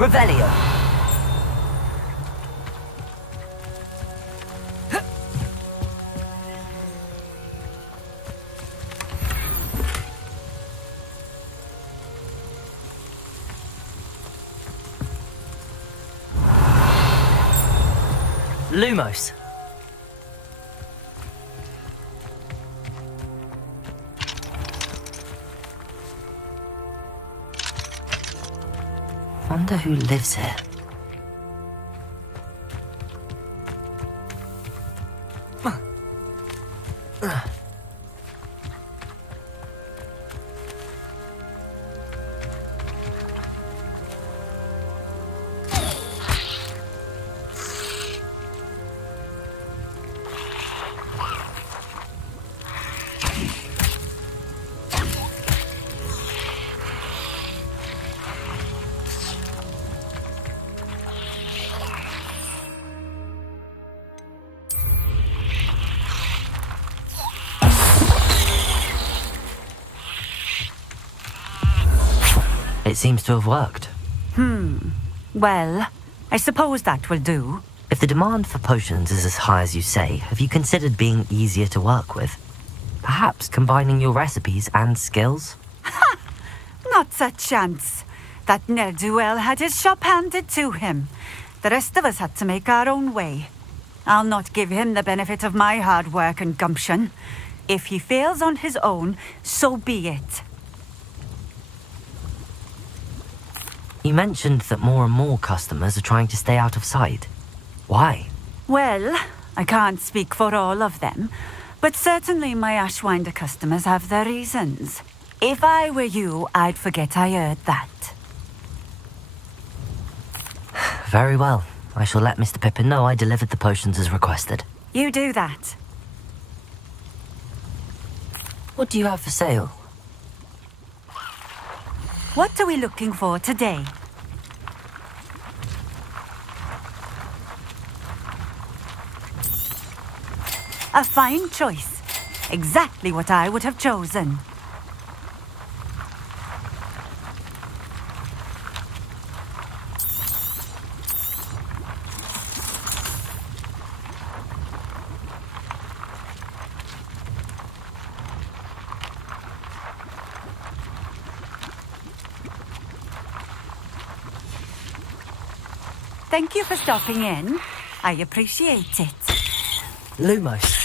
Revelio. Lumos. Wonder who lives here. It seems to have worked. Well, I suppose that will do. If the demand for potions is as high as you say, have you considered being easier to work with? Perhaps combining your recipes and skills? Not a chance. That ne'er-do-well had his shop handed to him. The rest of us had to make our own way. I'll not give him the benefit of my hard work and gumption. If he fails on his own, so be it. You mentioned that more and more customers are trying to stay out of sight. Why? Well, I can't speak for all of them, but certainly my Ashwinder customers have their reasons. If I were you, I'd forget I heard that. Very well. I shall let Mr. Pippin know I delivered the potions as requested. You do that. What do you have for sale? What are we looking for today? A fine choice. Exactly what I would have chosen. Thank you for stopping in. I appreciate it. Lumos.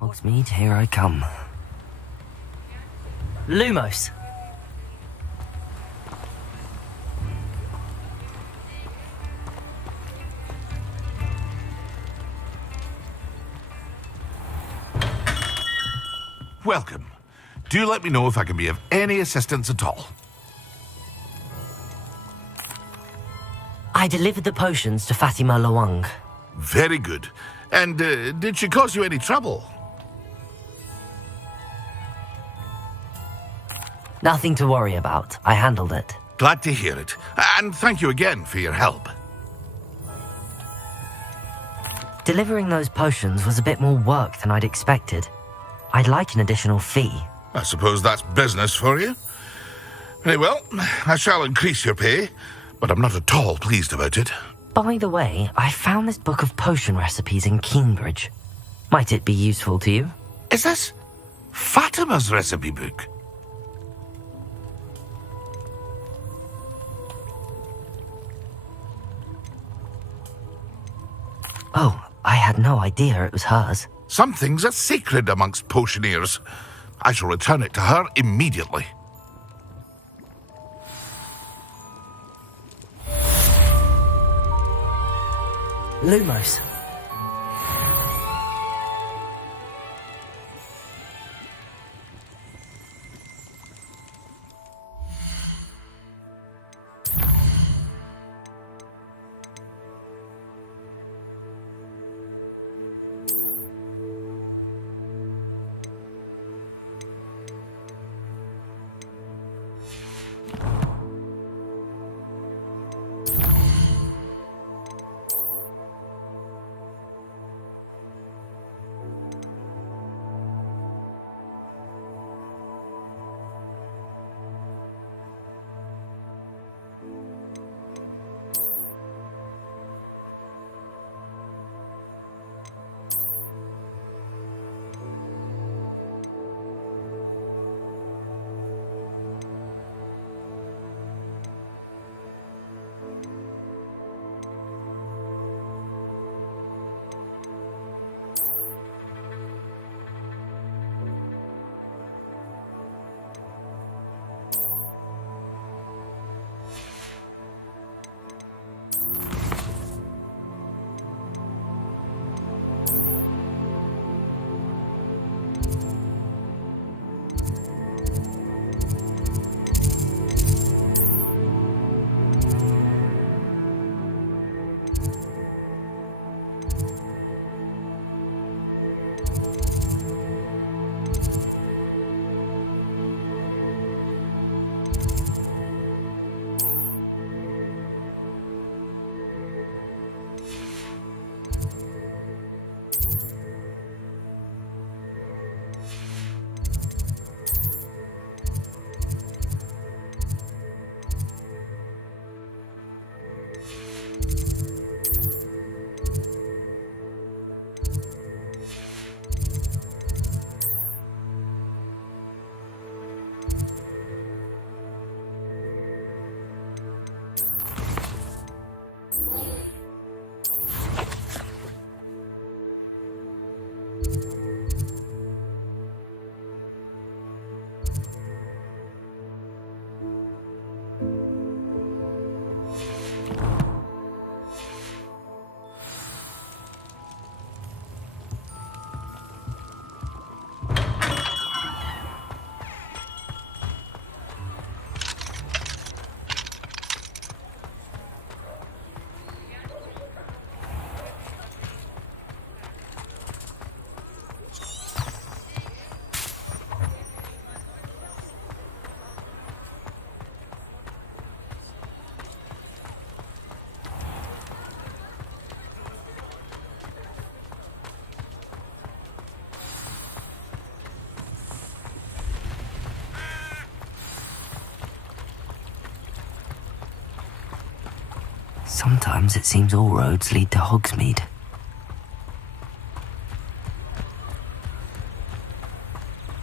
Hogsmeade, here I come. Lumos. Welcome. Do let me know if I can be of any assistance at all. I delivered the potions to Fatima Lawang. Very good. And did she cause you any trouble? Nothing to worry about. I handled it. Glad to hear it. And thank you again for your help. Delivering those potions was a bit more work than I'd expected. I'd like an additional fee. I suppose that's business for you. Very well, I shall increase your pay, but I'm not at all pleased about it. By the way, I found this book of potion recipes in Cambridge. Might it be useful to you? Is this Fatima's recipe book? Oh, I had no idea it was hers. Some things are sacred amongst potioneers. I shall return it to her immediately. Lumos. Sometimes it seems all roads lead to Hogsmeade.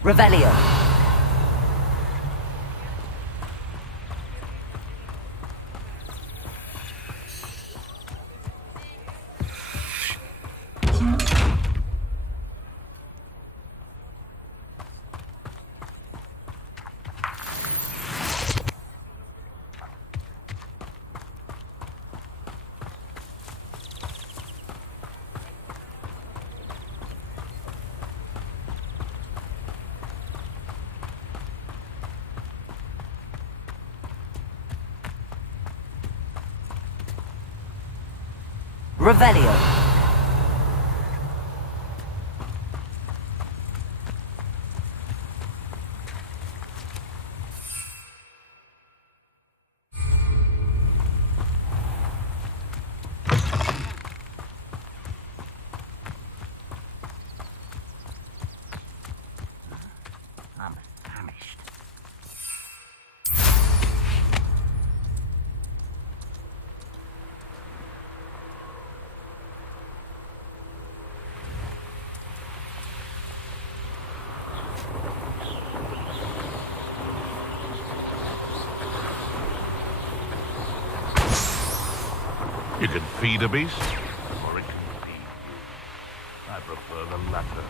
Revelio. Revelio. I'm famished. You can feed a beast, or it can feed you. I prefer the latter.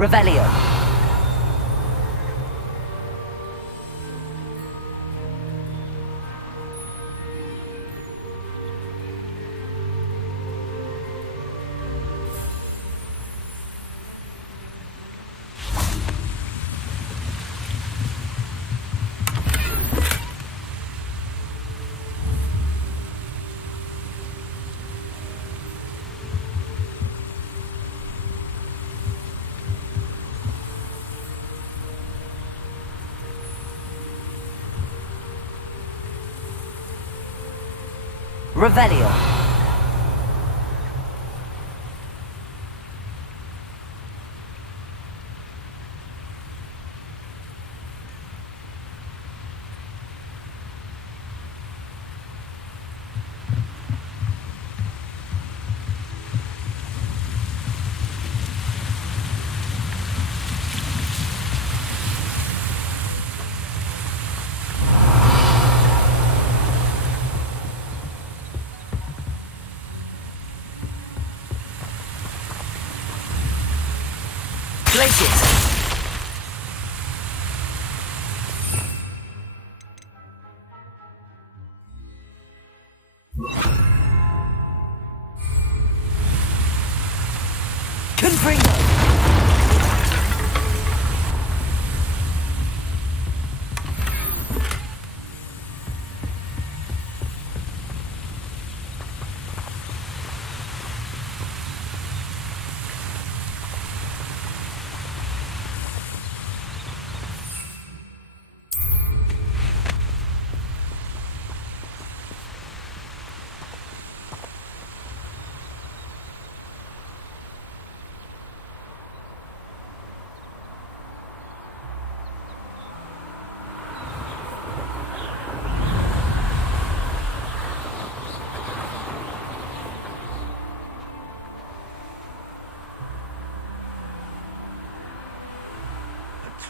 Revelio. Revelio. glitches. Confringo.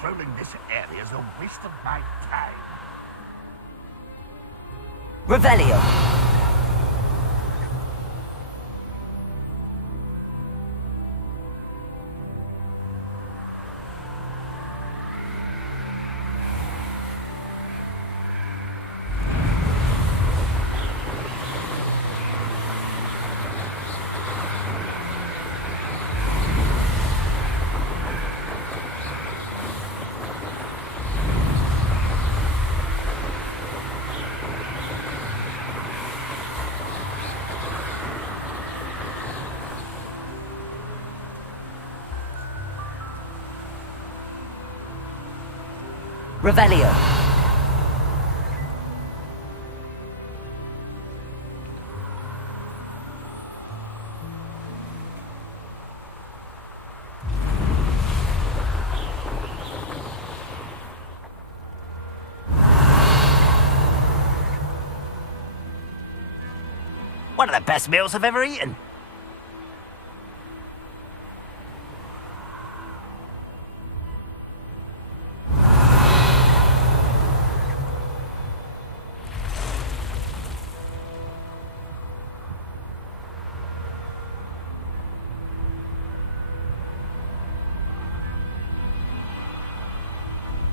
Patrolling this area is a waste of my time. Revelio. Revelio. One of the best meals I've ever eaten.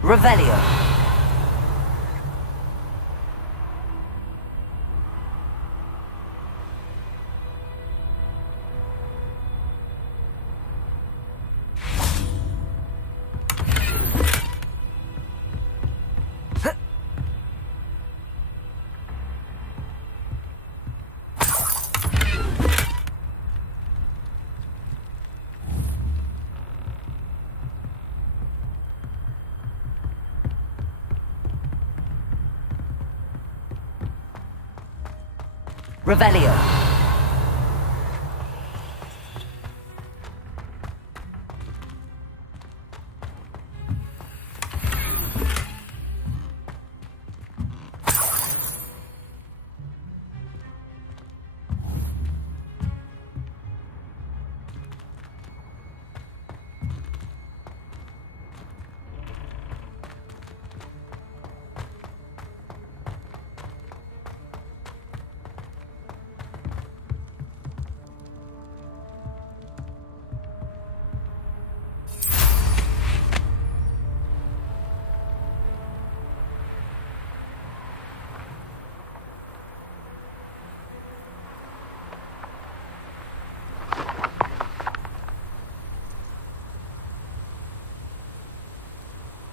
Revelio. Revelio.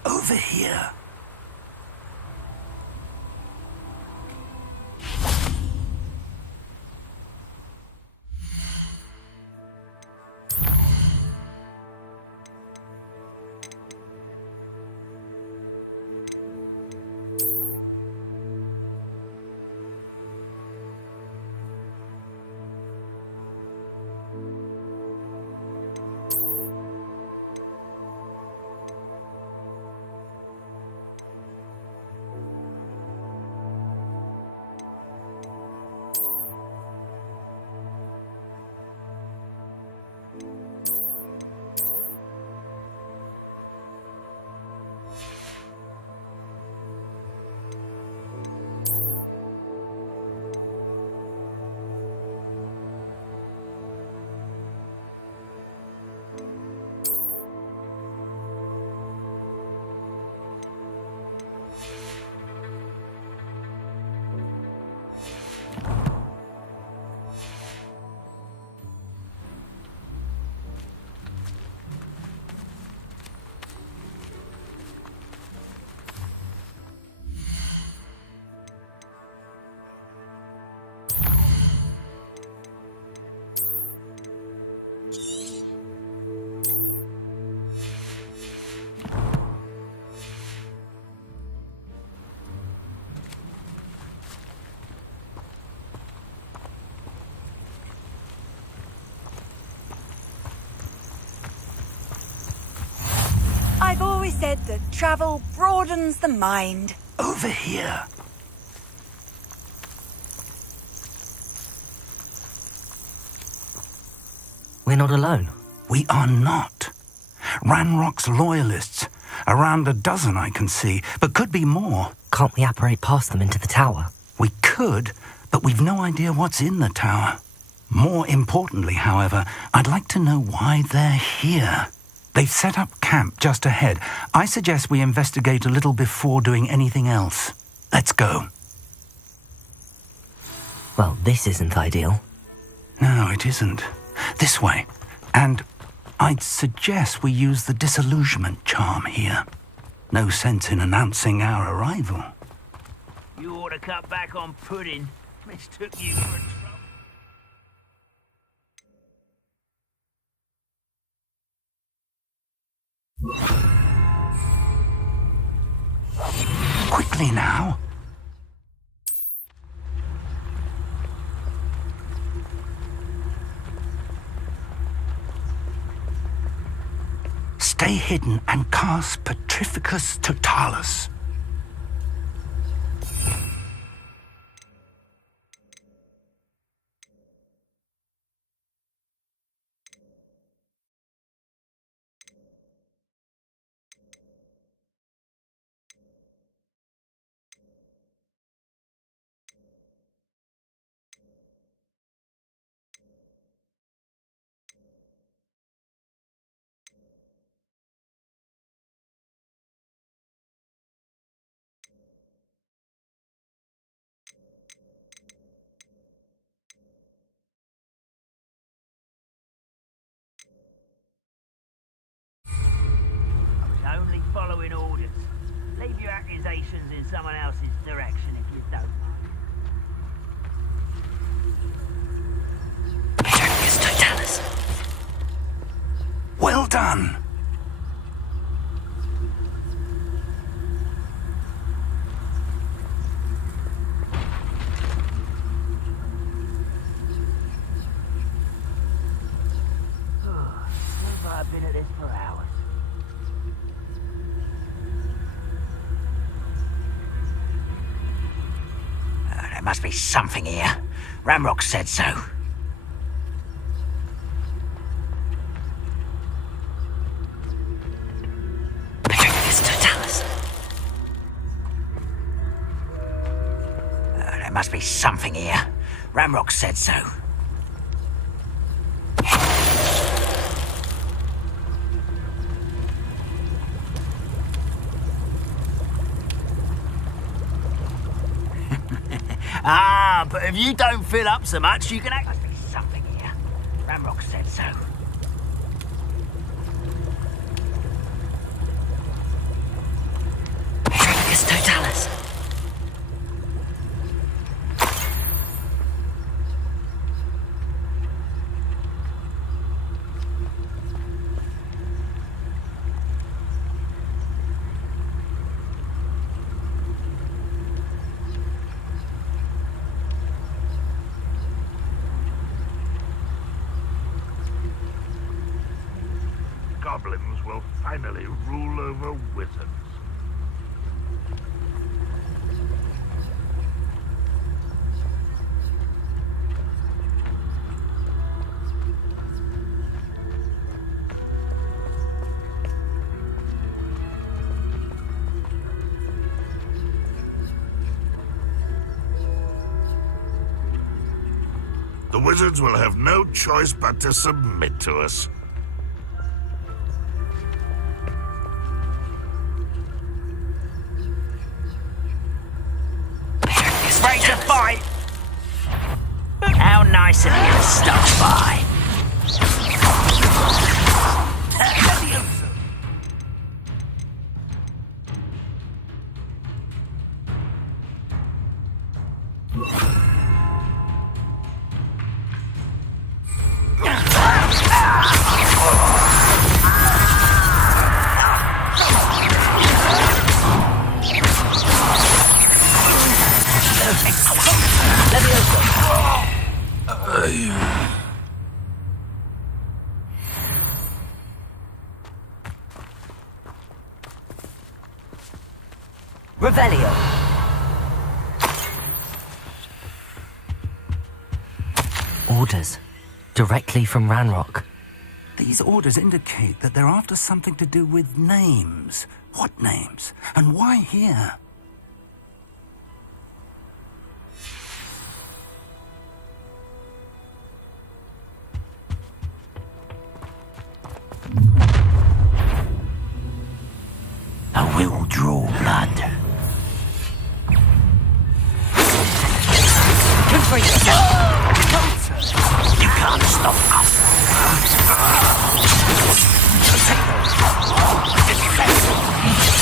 Over here. always said that travel broadens the mind. Over here. We're not alone. We are not. Ranrock's loyalists. Around a dozen I can see, but could be more. Can't we apparate past them into the tower? We could, but we've no idea what's in the tower. More importantly, however, I'd like to know why they're here. They've set up camp just ahead. I suggest we investigate a little before doing anything else. Let's go. Well, this isn't ideal. No, it isn't. This way. And I'd suggest we use the disillusionment charm here. No sense in announcing our arrival. You ought to cut back on pudding. Mistook you for a trouble. Quickly now. Stay hidden and cast Petrificus Totalis. Only following orders. Leave your accusations in someone else's direction if you don't mind. Petrificus Totalis. Well done. Seems like I've been at this for hours. There must be something here. Ramrock said so. Petrificus Totalis. There must be something here. Ramrock said so. Ah, but if you don't fill up so much, you can act. Must be something here. Ramrock said so. Petrificus Totalis. Goblins will finally rule over wizards. The wizards will have no choice but to submit to us. Ready to fight? How nice of you to stop by. Revelio. Orders. Directly from Ranrock. These orders indicate that they're after something to do with names. What names? And why here? I will draw blood. You can't stop us.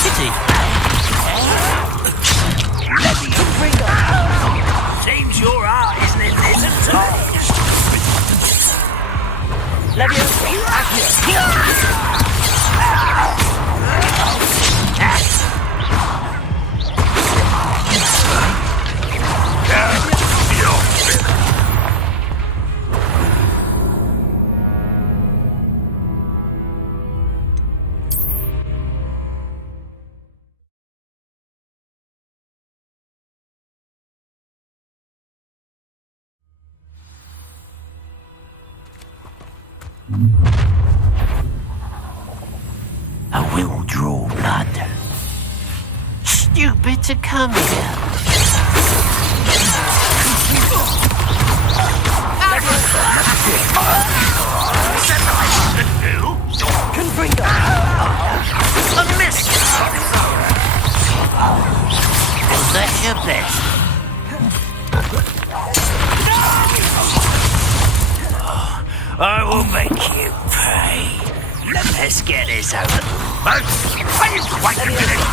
Kitty. Seems your art isn't in this at all. I will draw blood. Stupid to come here. A miss. Was that your best? I will make you pay. Let's get this over. Wait a minute.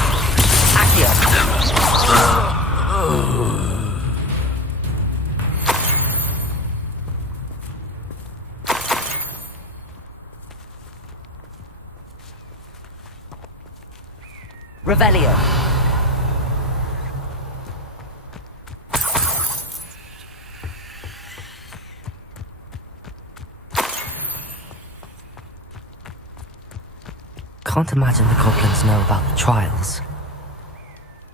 Revelio. Can't imagine the goblins know about the trials.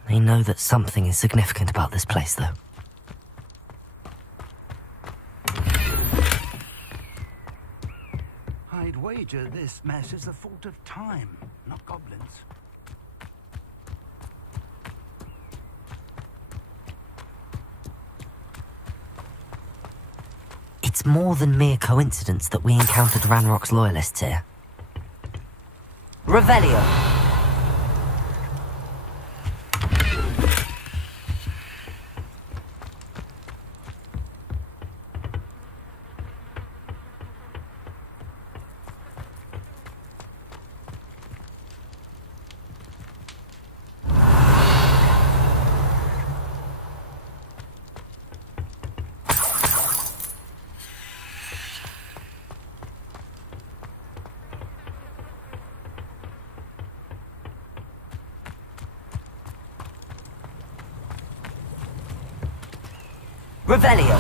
They know that something is significant about this place, though. I'd wager this mess is the fault of time, not goblins. It's more than mere coincidence that we encountered Ranrock's loyalists here. Revelio. Revelio.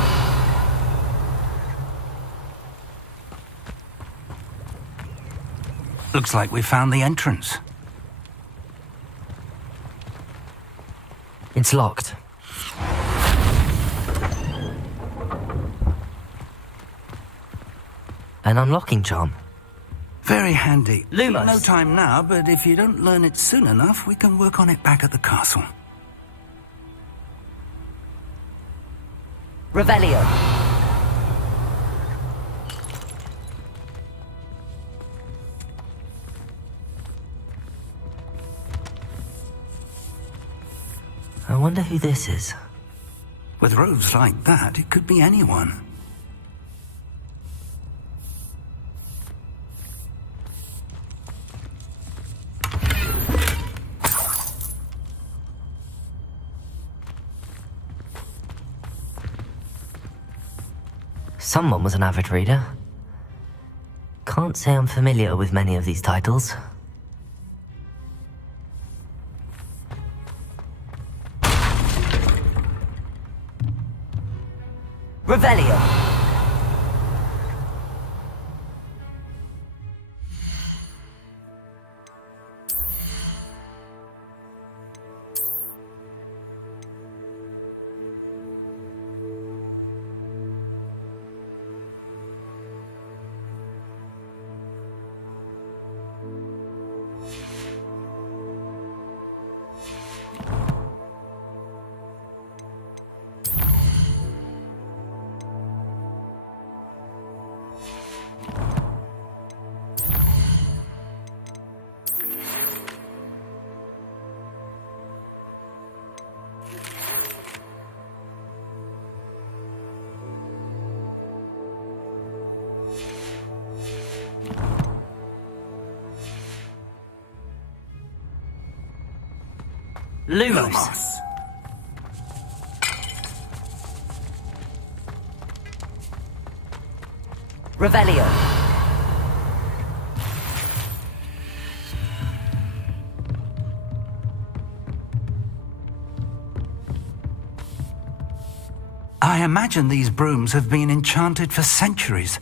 Looks like we found the entrance. It's locked. An unlocking charm. Very handy. Lumos. No time now, but if you don't learn it soon enough, we can work on it back at the castle. Revelio. I wonder who this is. With robes like that, it could be anyone. Someone was an avid reader. Can't say I'm familiar with many of these titles. Revelio. Lumos. Revelio. I imagine these brooms have been enchanted for centuries.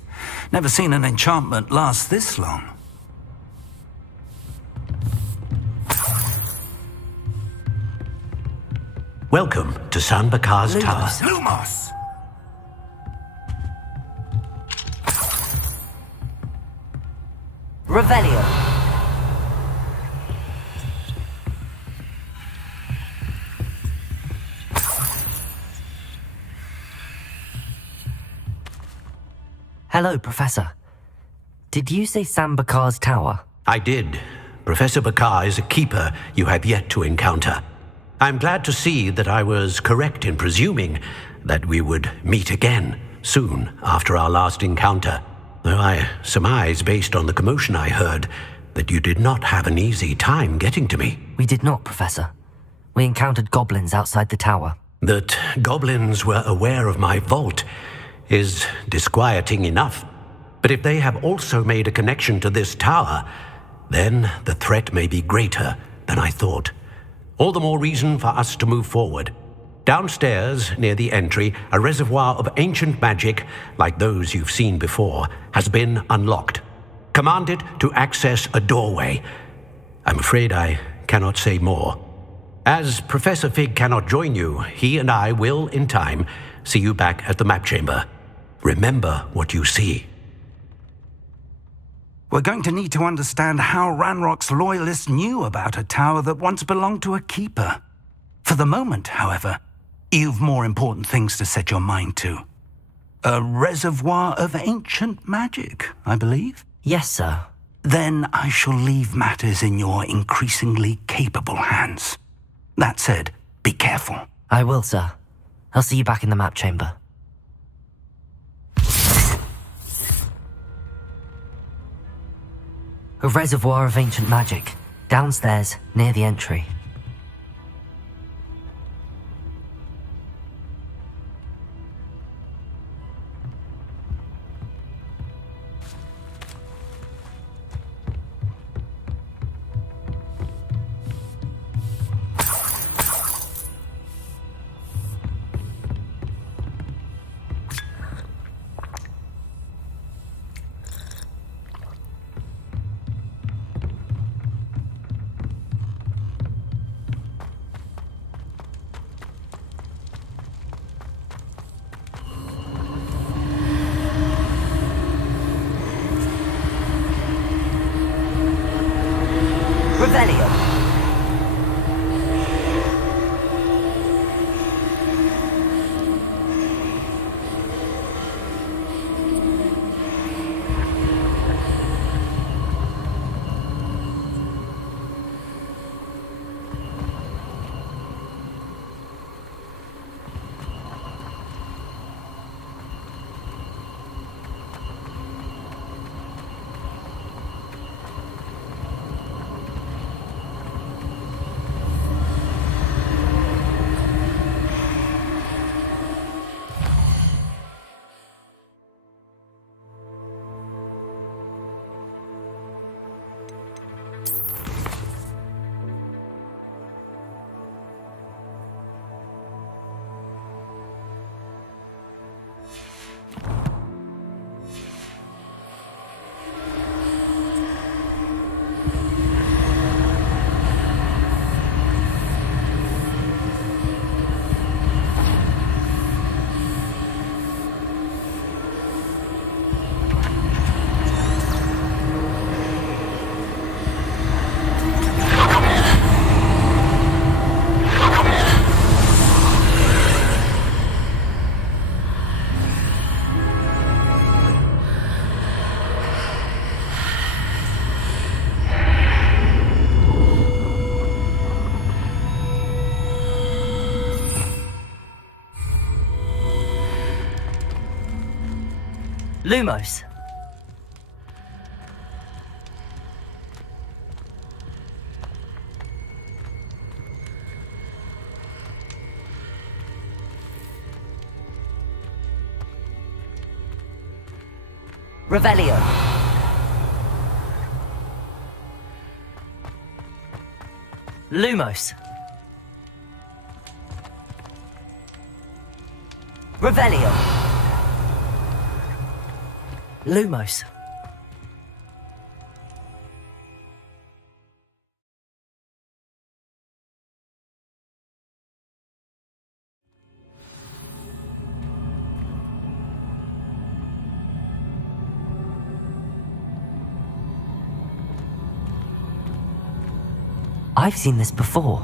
Never seen an enchantment last this long. Welcome to San Bakar's Tower. Lumos! Revelio. Hello, Professor. Did you say San Bakar's Tower? I did. Professor Bakar is a keeper you have yet to encounter. I'm glad to see that I was correct in presuming that we would meet again soon after our last encounter, though I surmise, based on the commotion I heard, that you did not have an easy time getting to me. We did not, Professor. We encountered goblins outside the tower. That goblins were aware of my vault is disquieting enough. But if they have also made a connection to this tower, then the threat may be greater than I thought. All the more reason for us to move forward. Downstairs, near the entry, a reservoir of ancient magic, like those you've seen before, has been unlocked. Command it to access a doorway. I'm afraid I cannot say more. As Professor Fig cannot join you, he and I will, in time, see you back at the map chamber. Remember what you see. We're going to need to understand how Ranrock's loyalists knew about a tower that once belonged to a keeper. For the moment, however, you've more important things to set your mind to. A reservoir of ancient magic, I believe? Yes, sir. Then I shall leave matters in your increasingly capable hands. That said, be careful. I will, sir. I'll see you back in the map chamber. A reservoir of ancient magic, downstairs, near the entry. Revelio. Lumos. Revelio. Lumos. Revelio. Lumos. I've seen this before,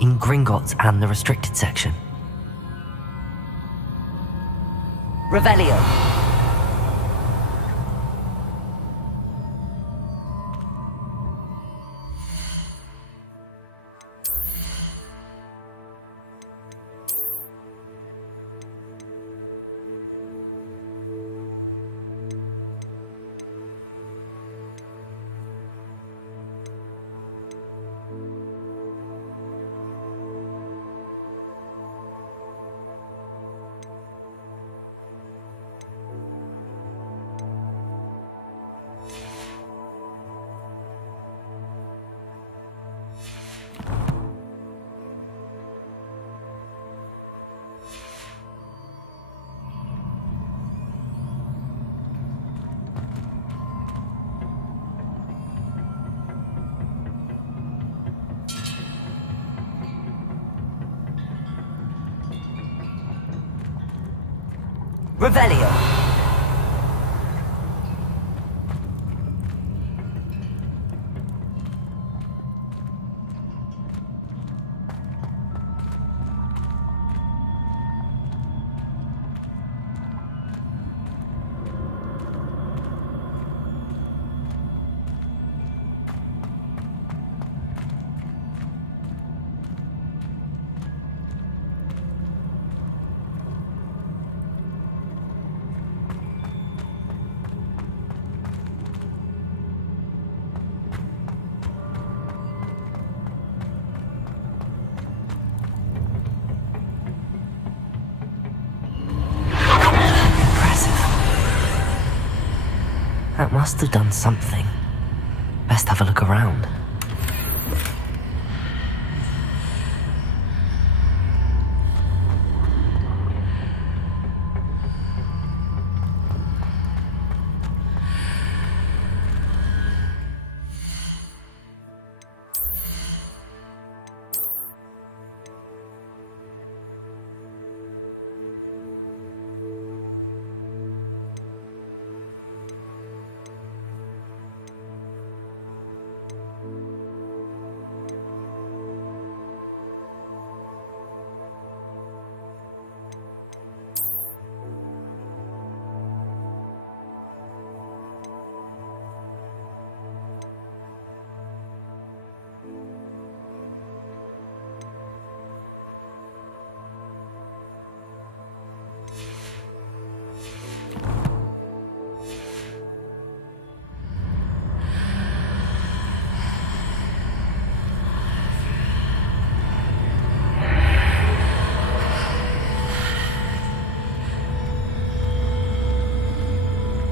in Gringotts and the restricted section. Revelio. Revelio. That must have done something. Best have a look around.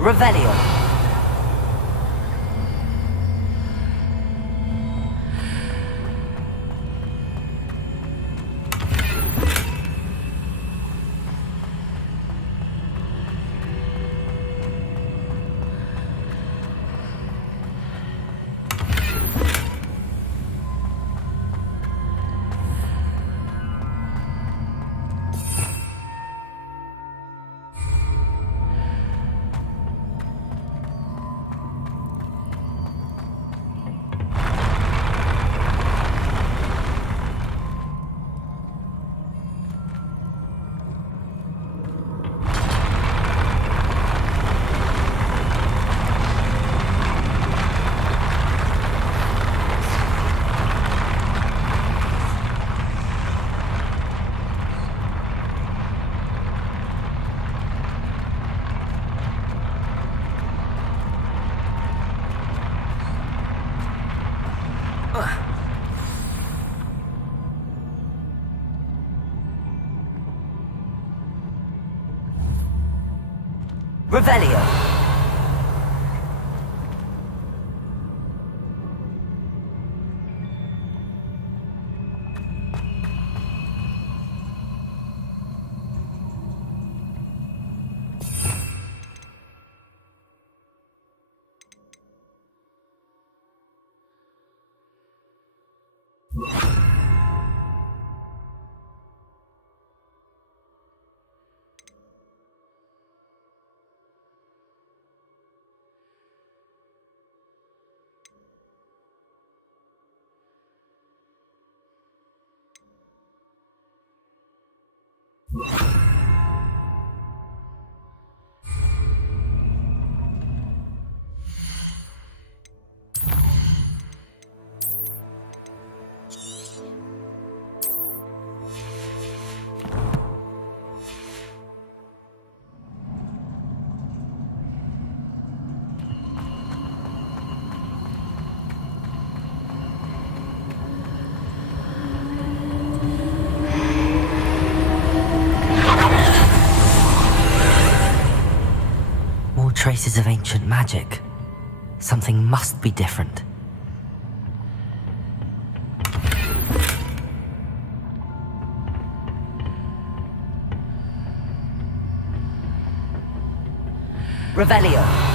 Revelio. Revelio. traces of ancient magic. Something must be different. Revelio.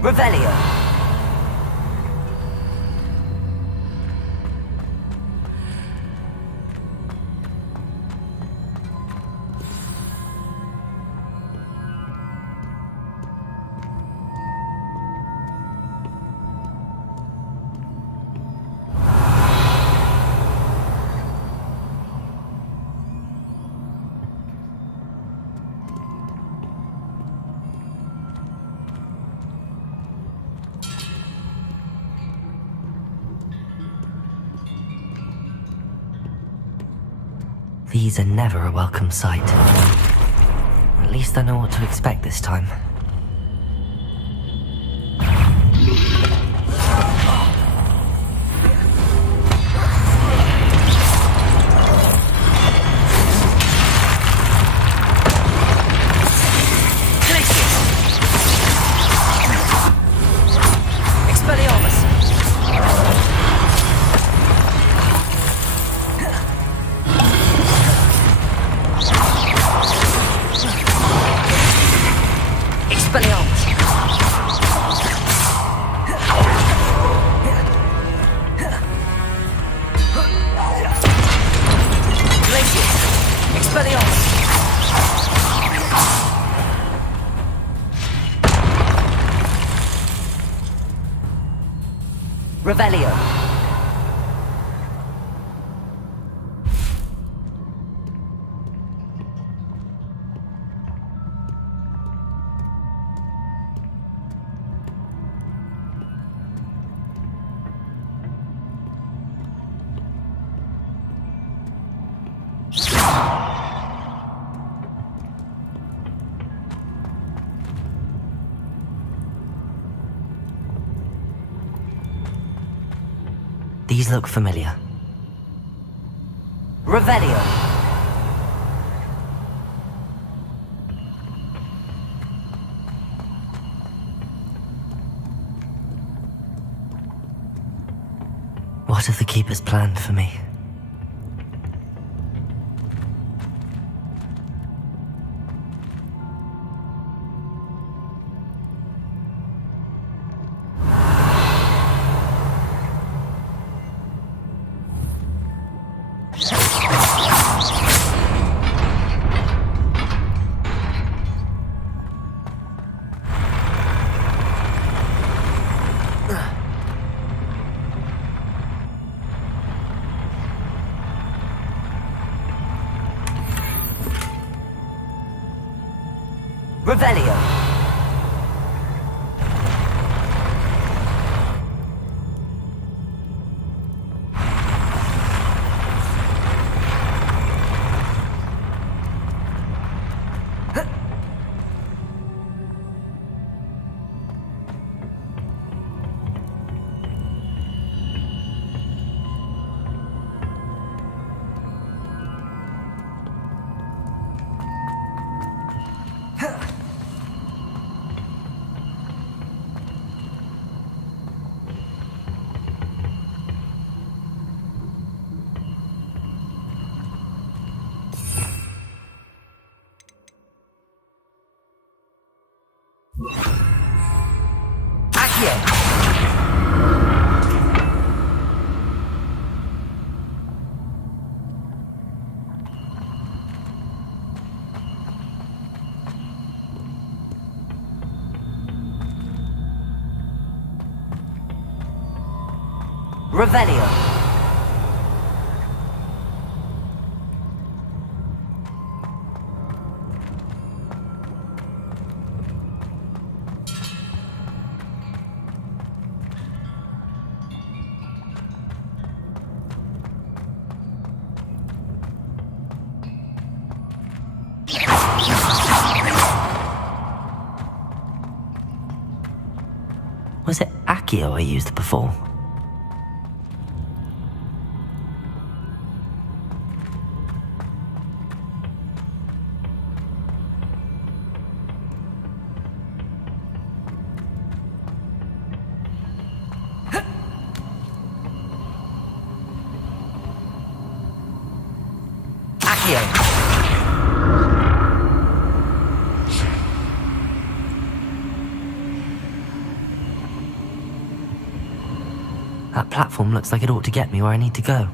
Revelio. These are never a welcome sight. At least I know what to expect this time. Revelio. These look familiar. Revelio. What have the Keepers planned for me? Revelio. Revelio. Was it Accio I used before? Accio! That platform looks like it ought to get me where I need to go.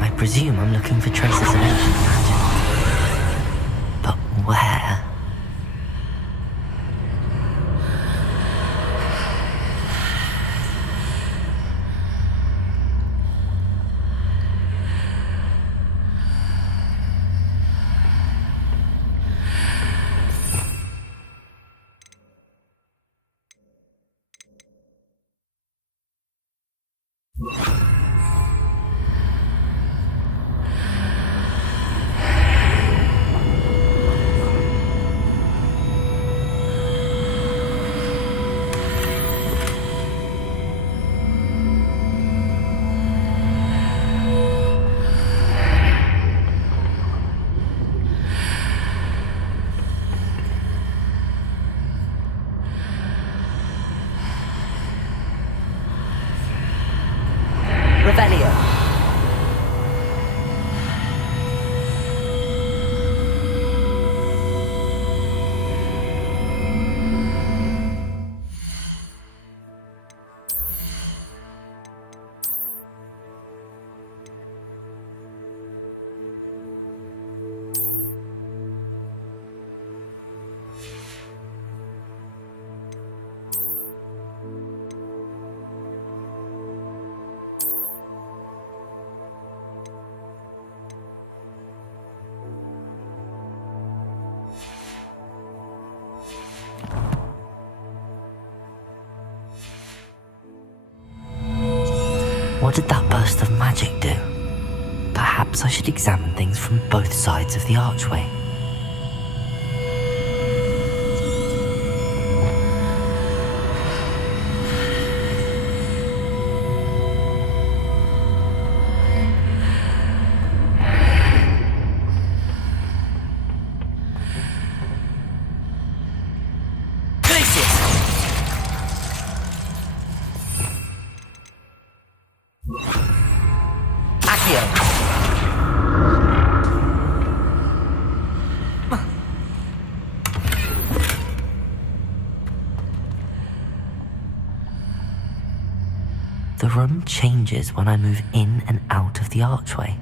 I presume I'm looking for traces of ancient magic. But where? Revelio. What did that burst of magic do? Perhaps I should examine things from both sides of the archway. The room changes when I move in and out of the archway.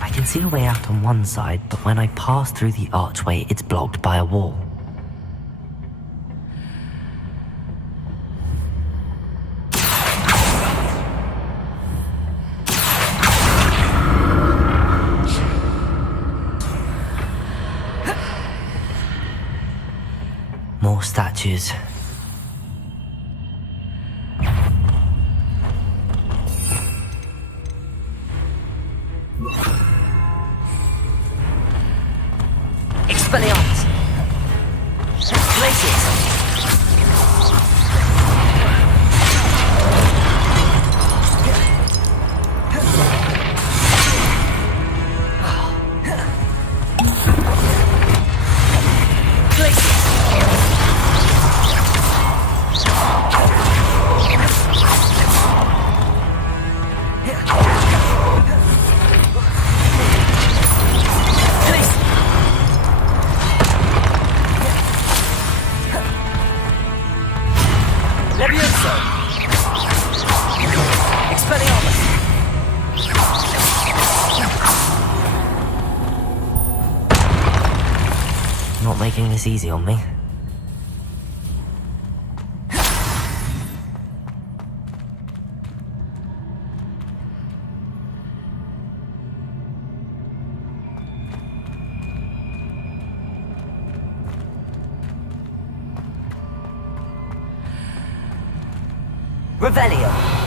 I can see a way out on one side, but when I pass through the archway, it's blocked by a wall. More statues. Expelliarmus! Glacius! Not making this easy on me. Revelio.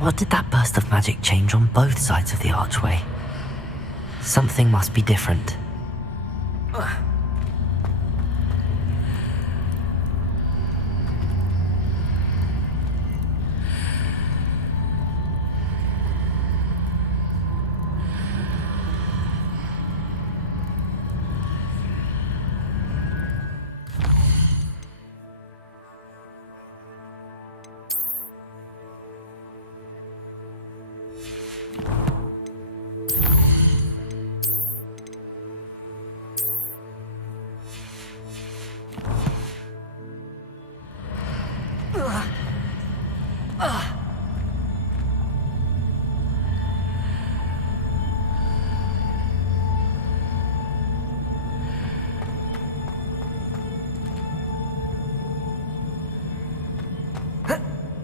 What did that burst of magic change on both sides of the archway? Something must be different.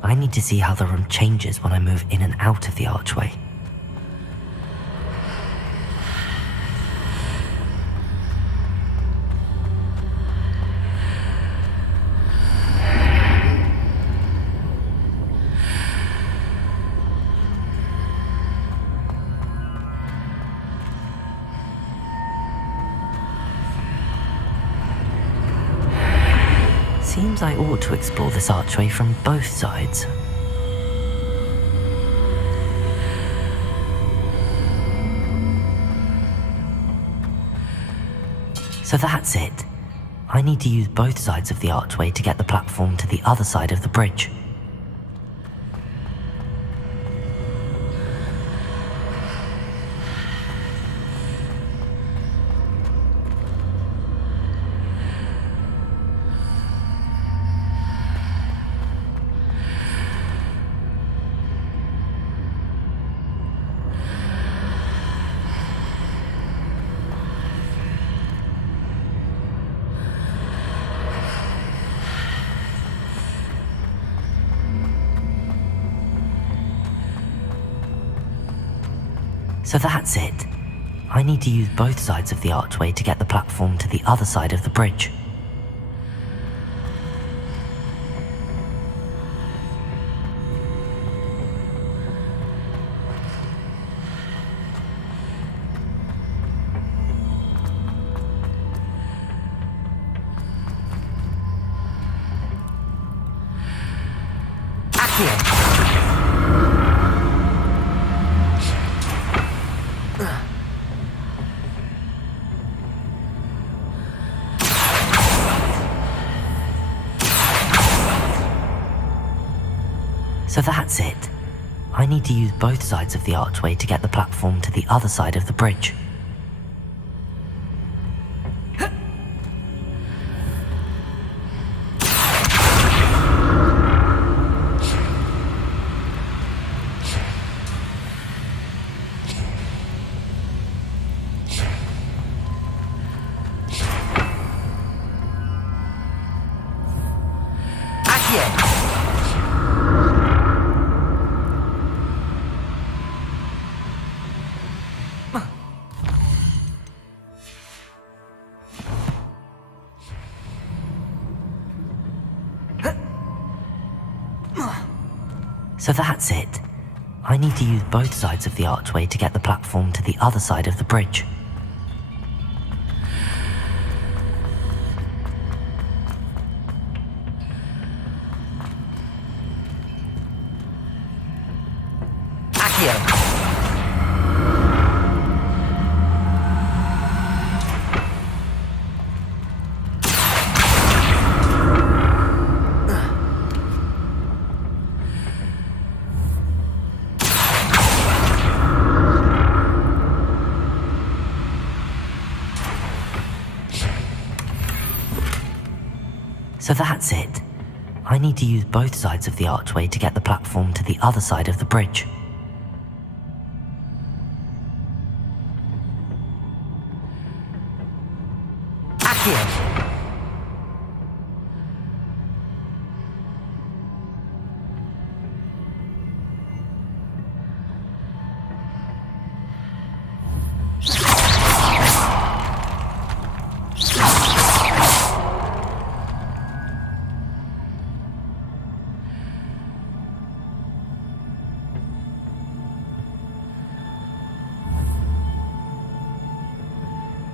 I need to see how the room changes when I move in and out of the archway. Seems I ought to explore this archway from both sides. So that's it. I need to use both sides of the archway to get the platform to the other side of the bridge. So that's it. I need to use both sides of the archway to get the platform to the other side of the bridge. So that's it. I need to use both sides of the archway to get the platform to the other side of the bridge. So that's it. I need to use both sides of the archway to get the platform to the other side of the bridge. So that's it. I need to use both sides of the archway to get the platform to the other side of the bridge.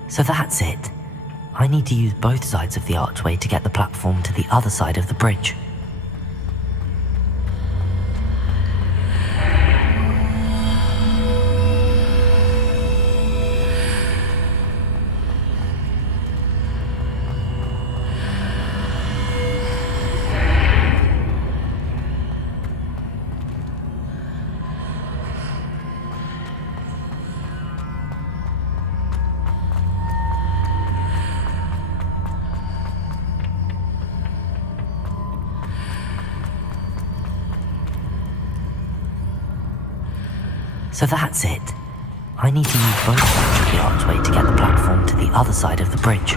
So that's it. I need to use both sides of the archway to get the platform to the other side of the bridge. So that's it. I need to use both sides of the archway to get the platform to the other side of the bridge.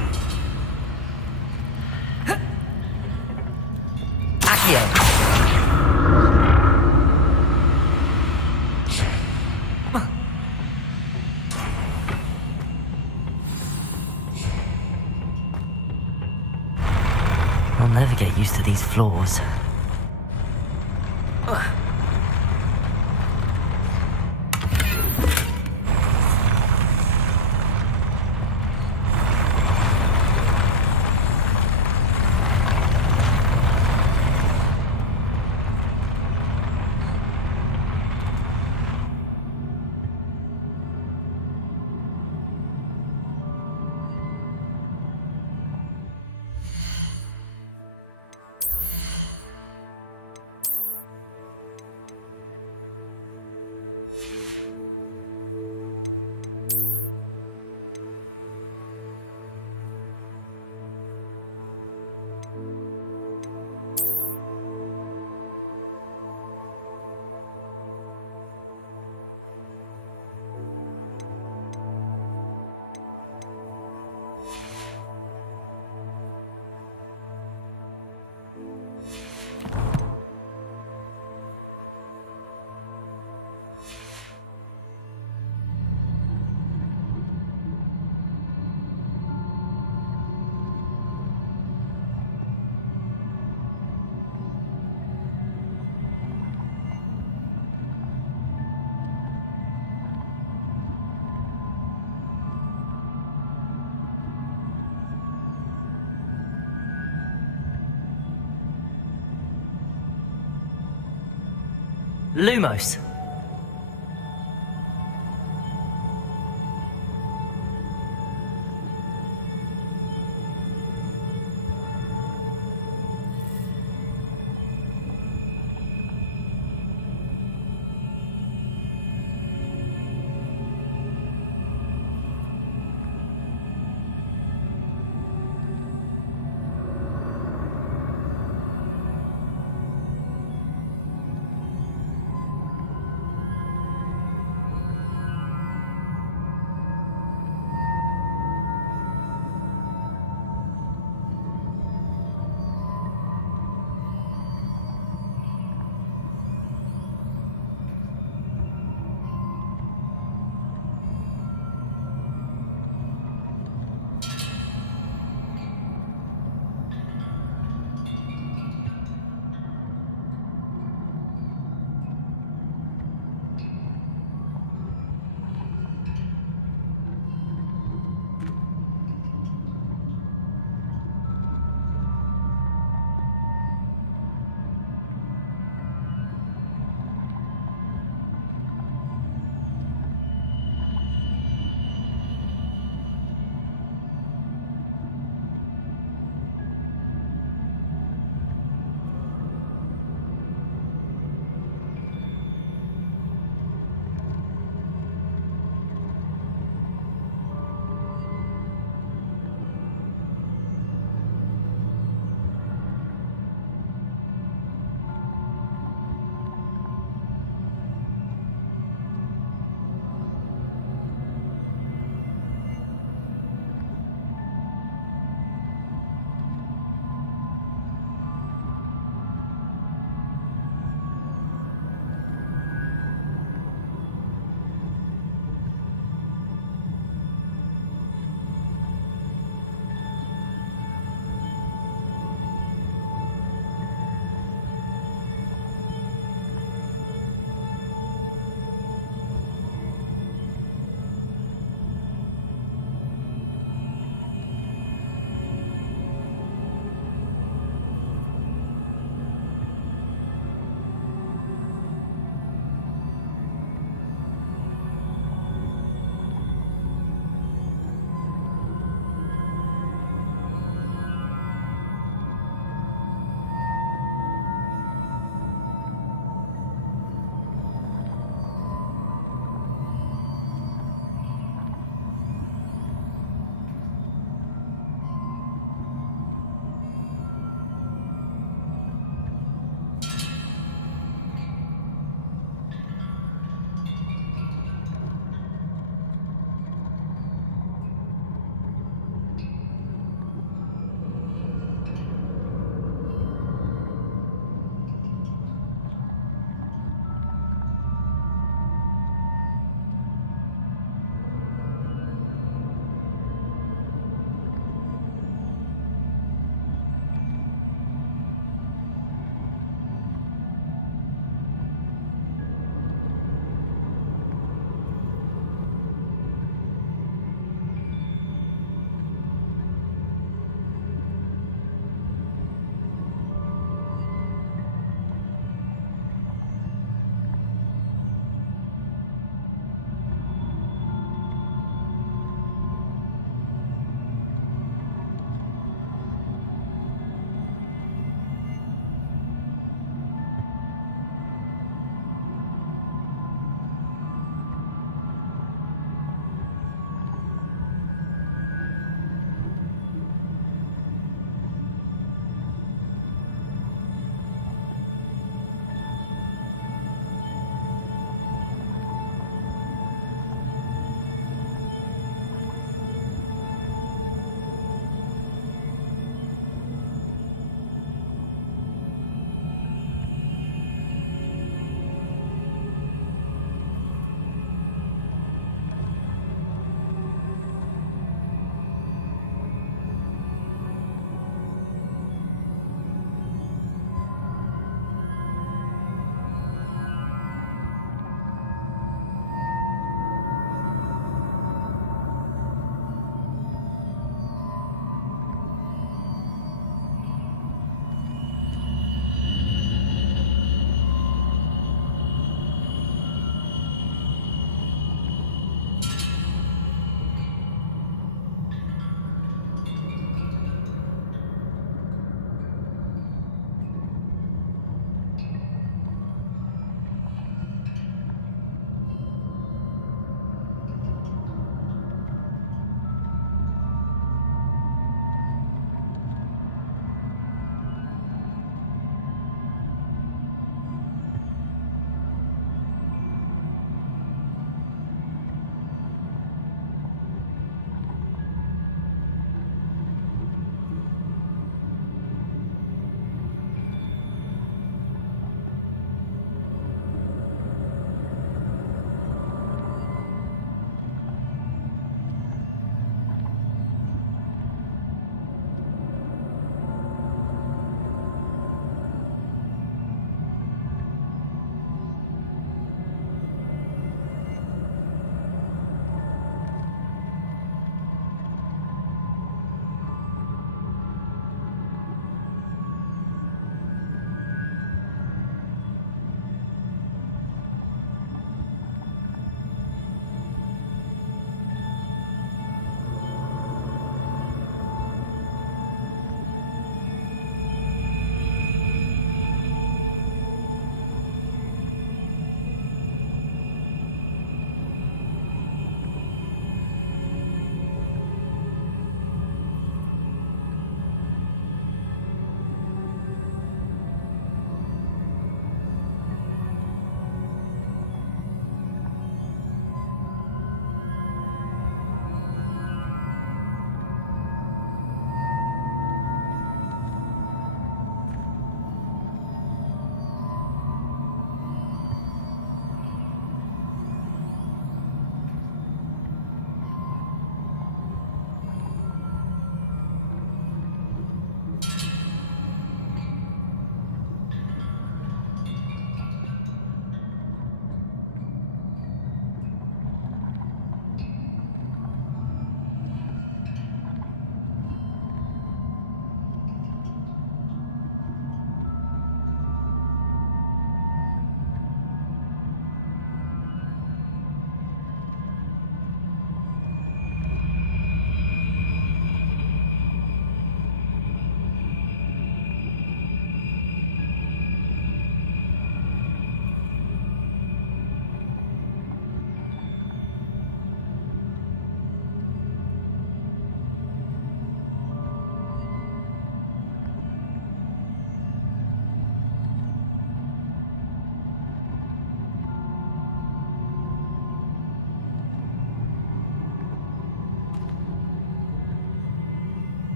I'll never get used to these floors. Lumos.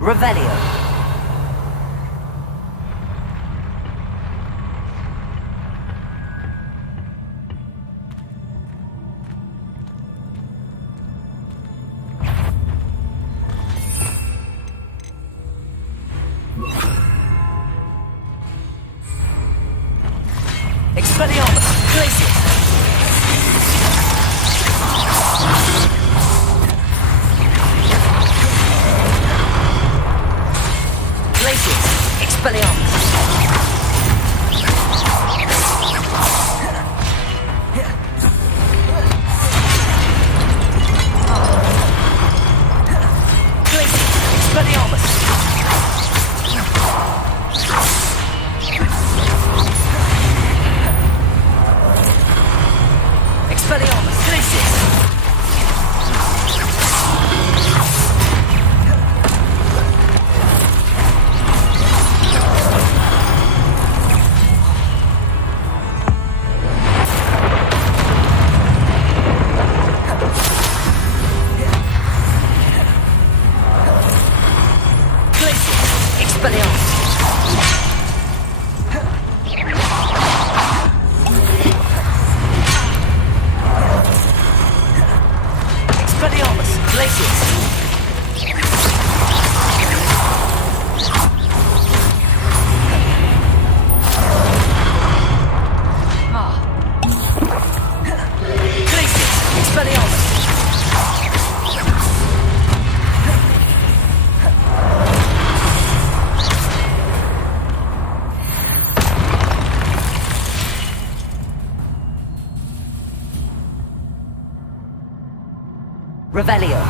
Revelio. Expelliarmus, Glacius. Glacius, Expelliarmus. Glacius, Expelliarmus. Expelliarmus, Glacius. Revelio.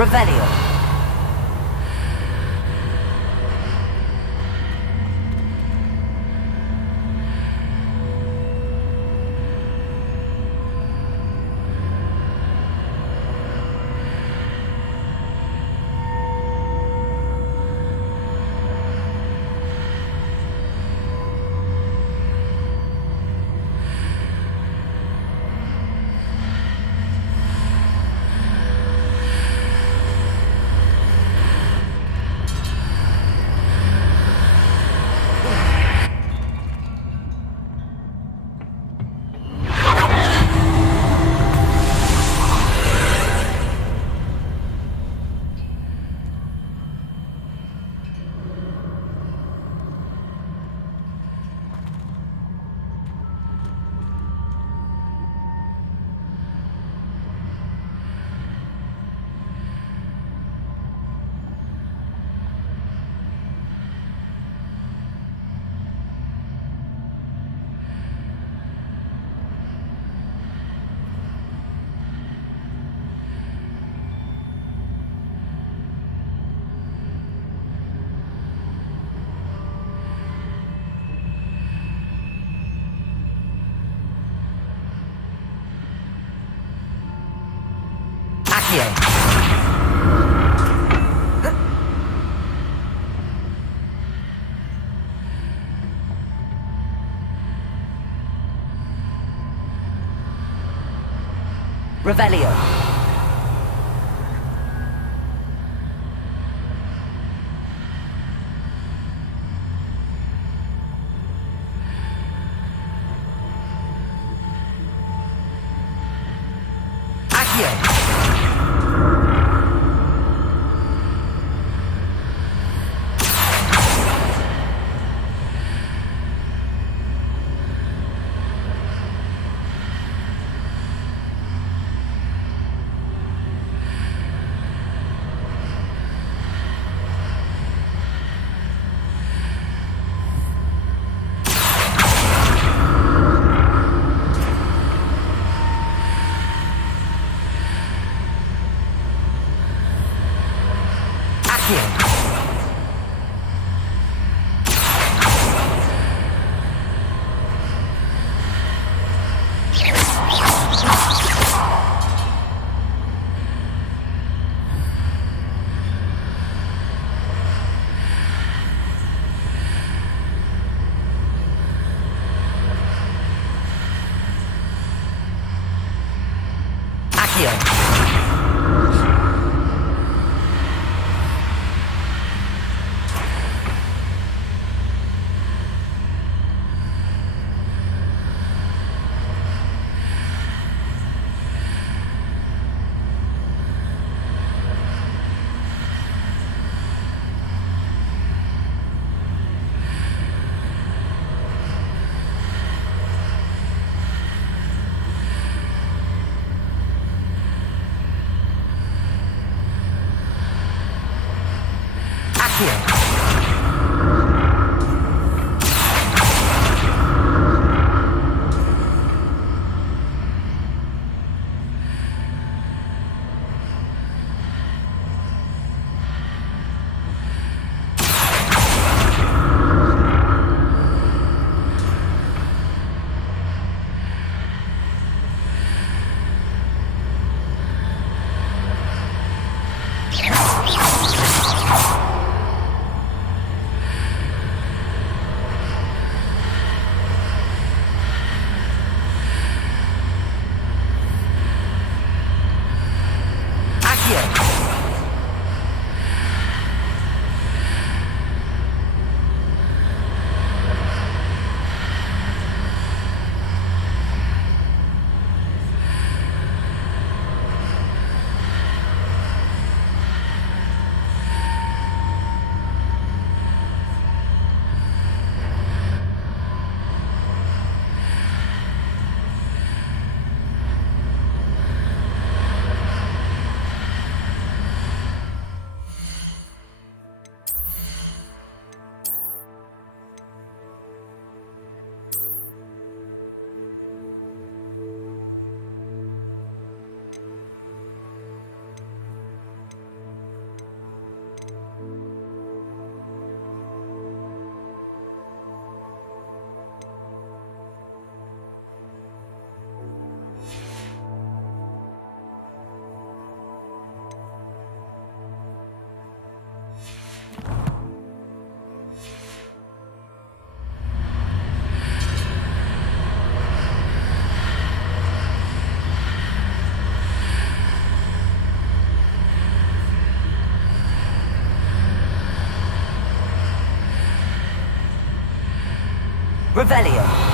Revelio. Revelio. Revelio.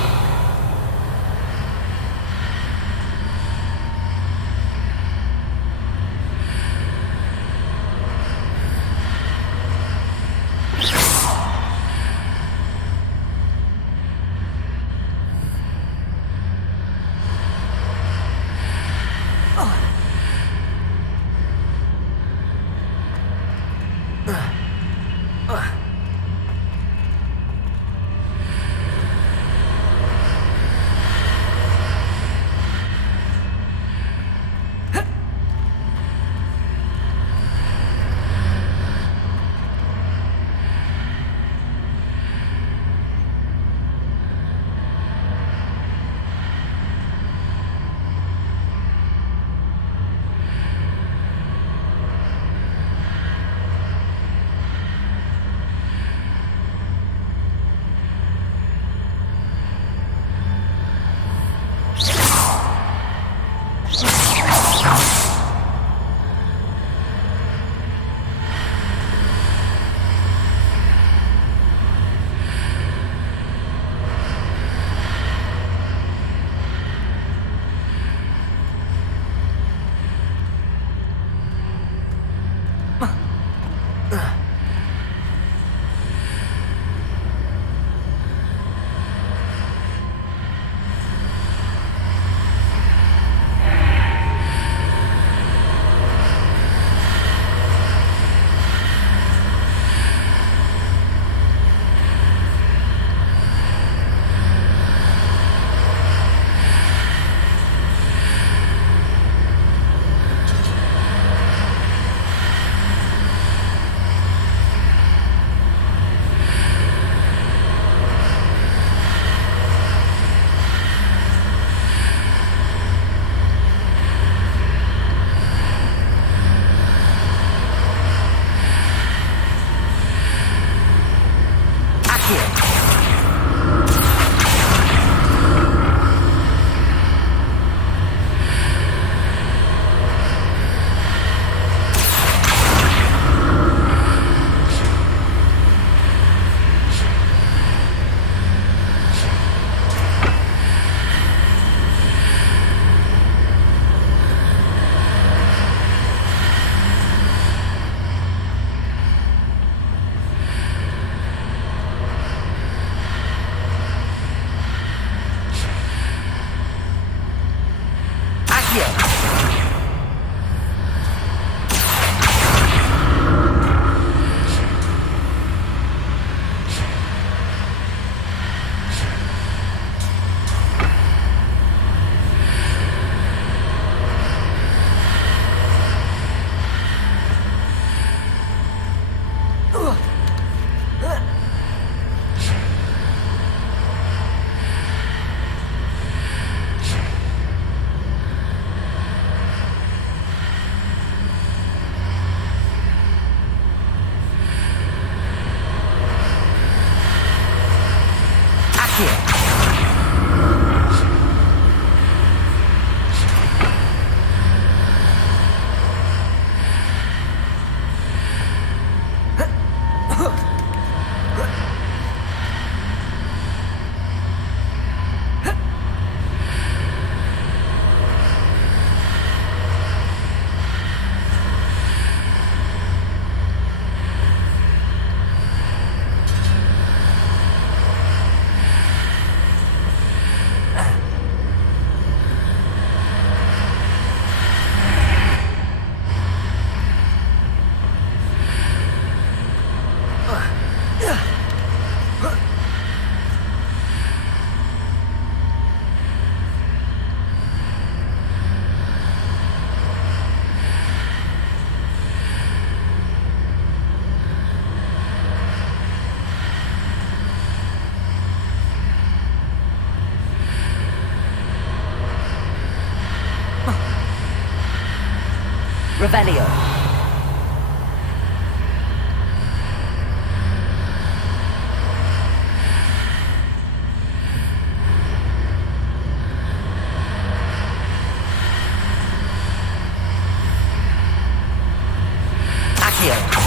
Revelio. Accio.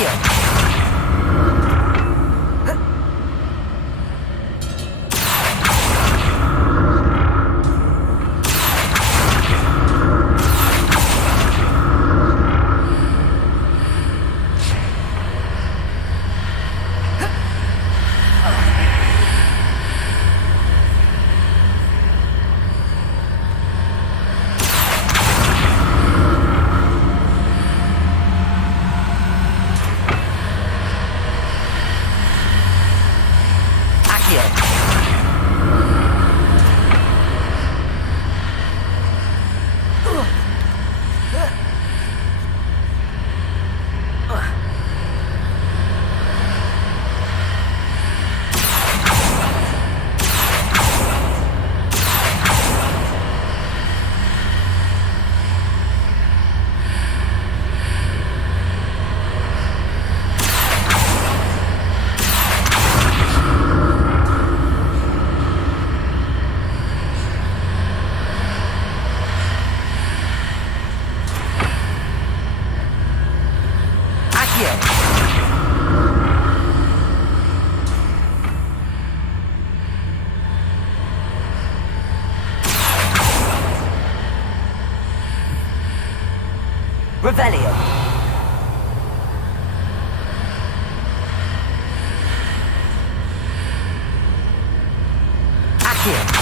Revelio. Accio.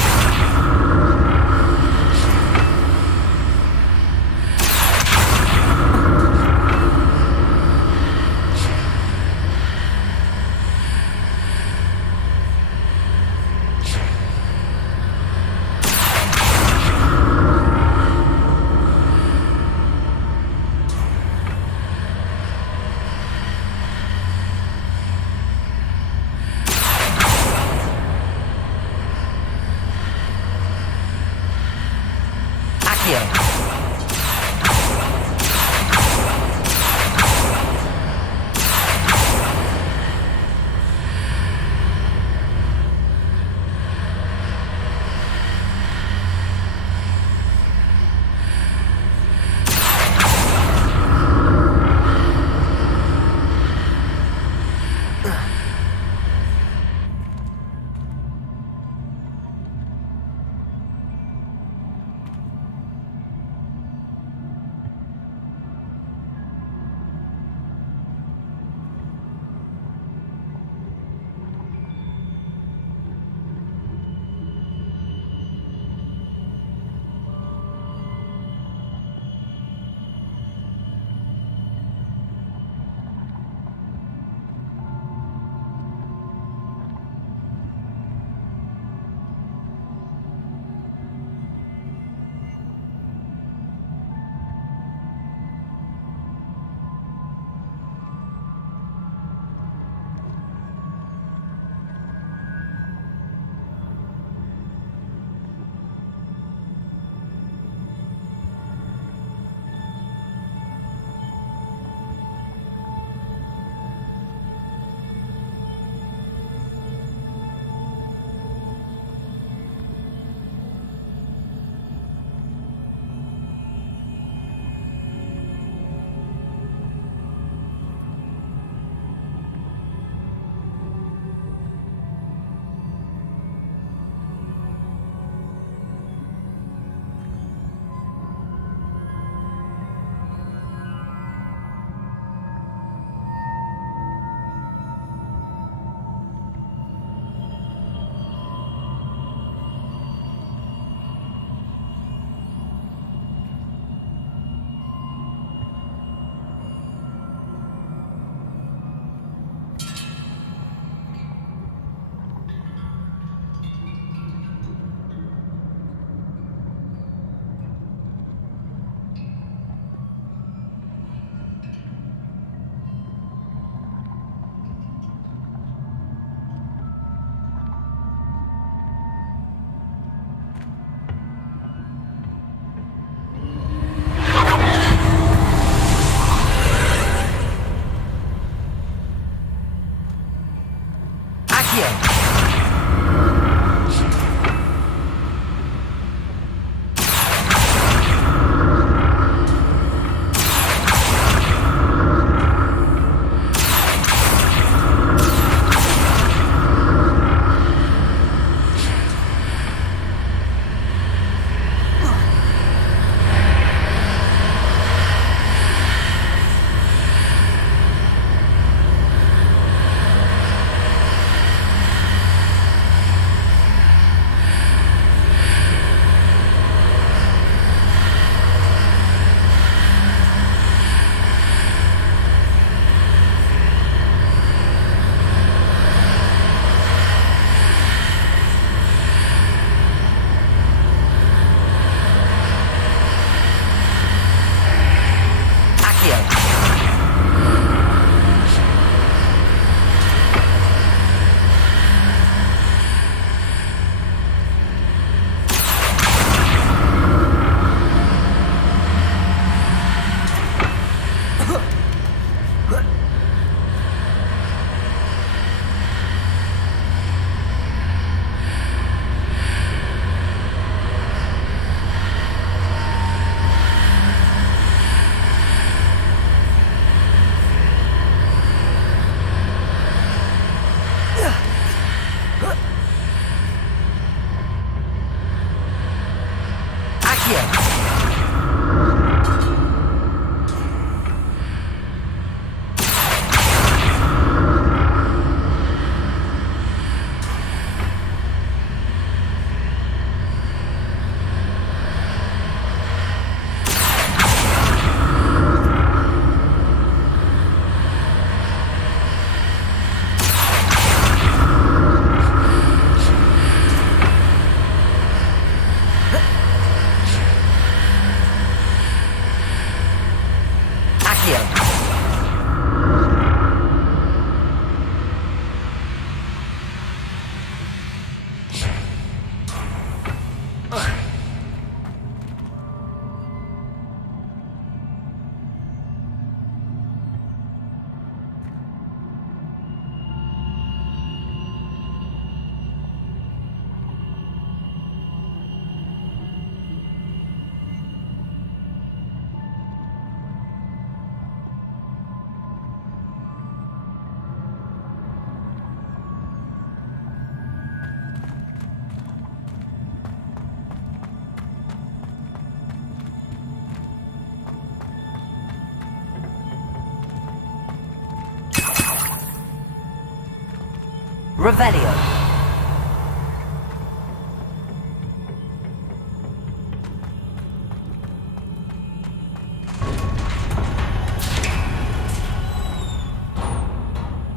Revelio.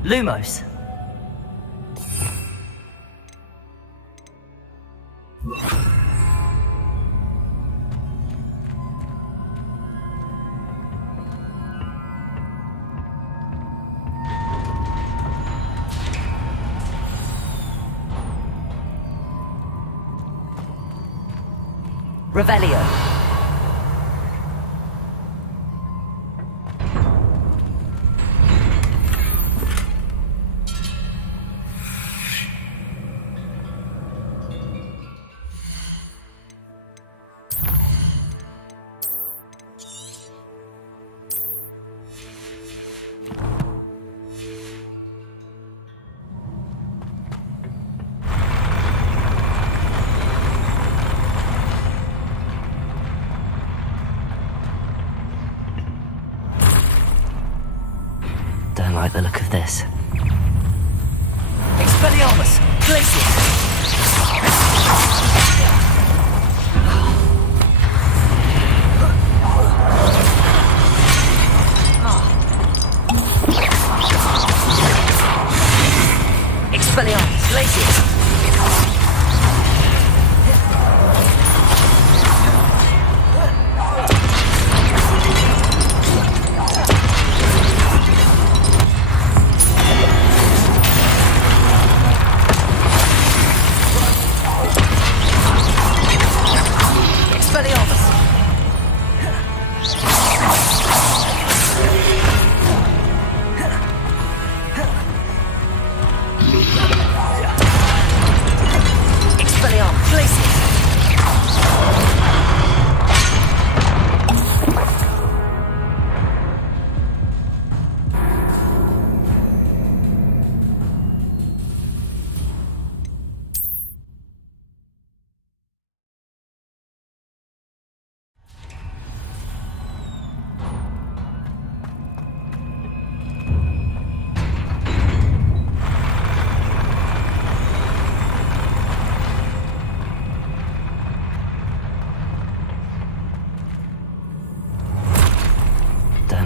Lumos. Revelio. Don't like the look of this. Expelliarmus! Glacius! Expelliarmus! Glacius!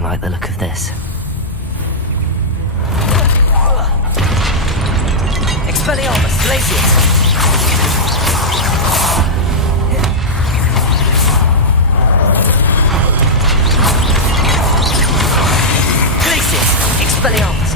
Like the look of this. Expelliarmus, Glacius! Glacius! Expelliarmus!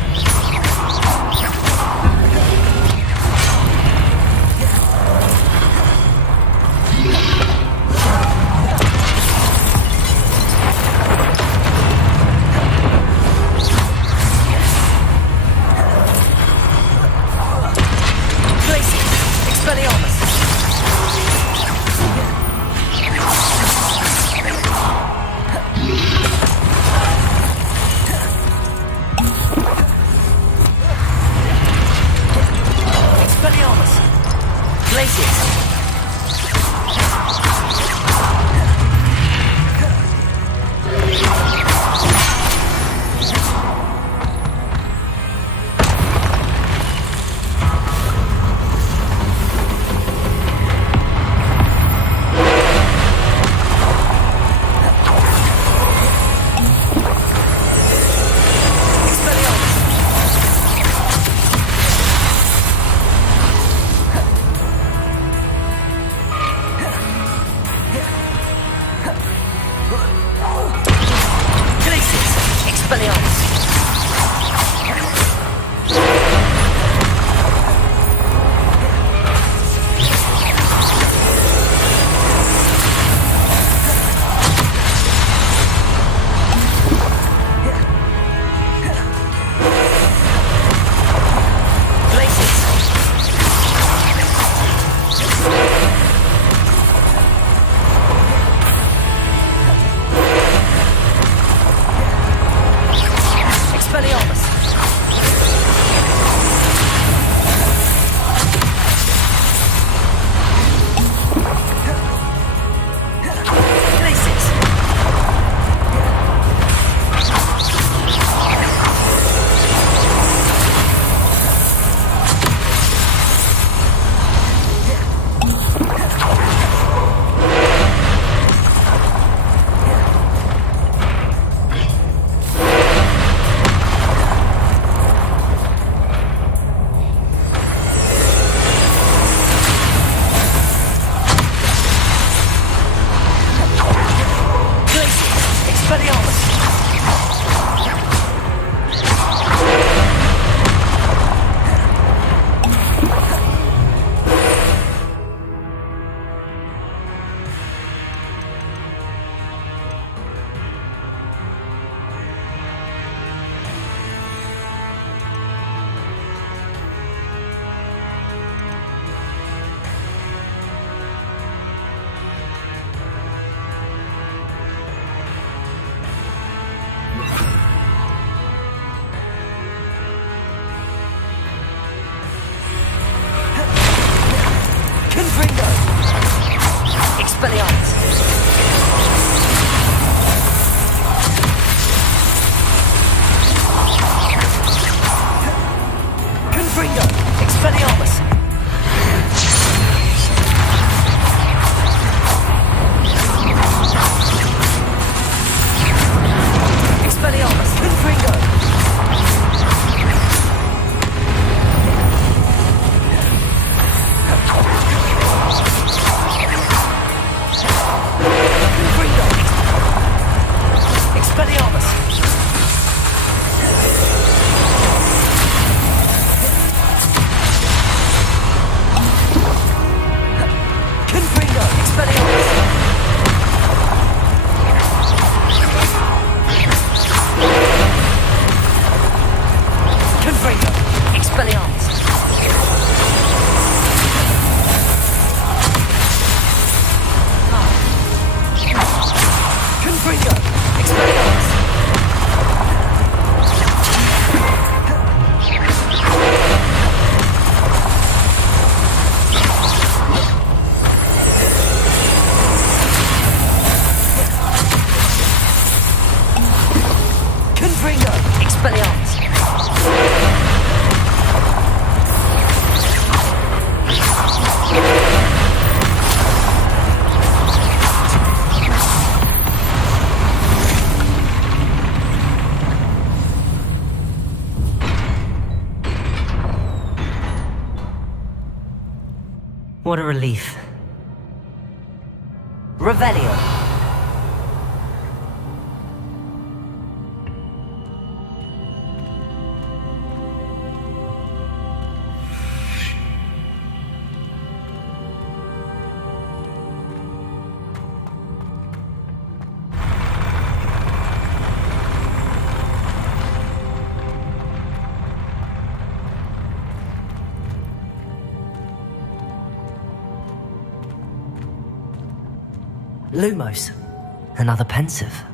Expelliarmus! What a relief. Revelio. Lumos. Another pensive.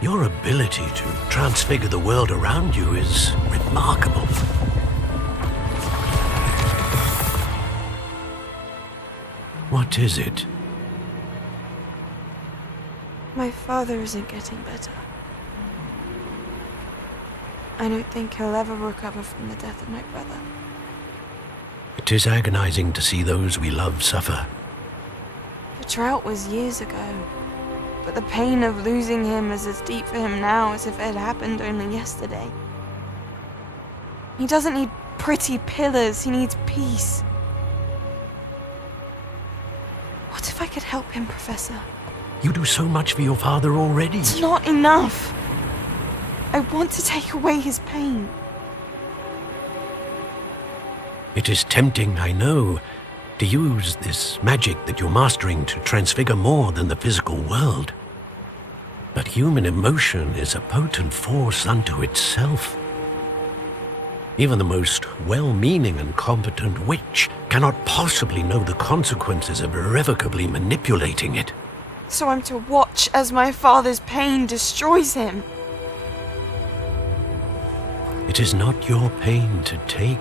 Your ability to transfigure the world around you is remarkable. What is it? My father isn't getting better. I don't think he'll ever recover from the death of my brother. It is agonizing to see those we love suffer. The drought was years ago, but the pain of losing him is as deep for him now as if it had happened only yesterday. He doesn't need pretty pillars, he needs peace. What if I could help him, Professor? You do so much for your father already. It's not enough. I want to take away his pain. It is tempting, I know, to use this magic that you're mastering to transfigure more than the physical world. But human emotion is a potent force unto itself. Even the most well-meaning and competent witch cannot possibly know the consequences of irrevocably manipulating it. So I'm to watch as my father's pain destroys him. It is not your pain to take.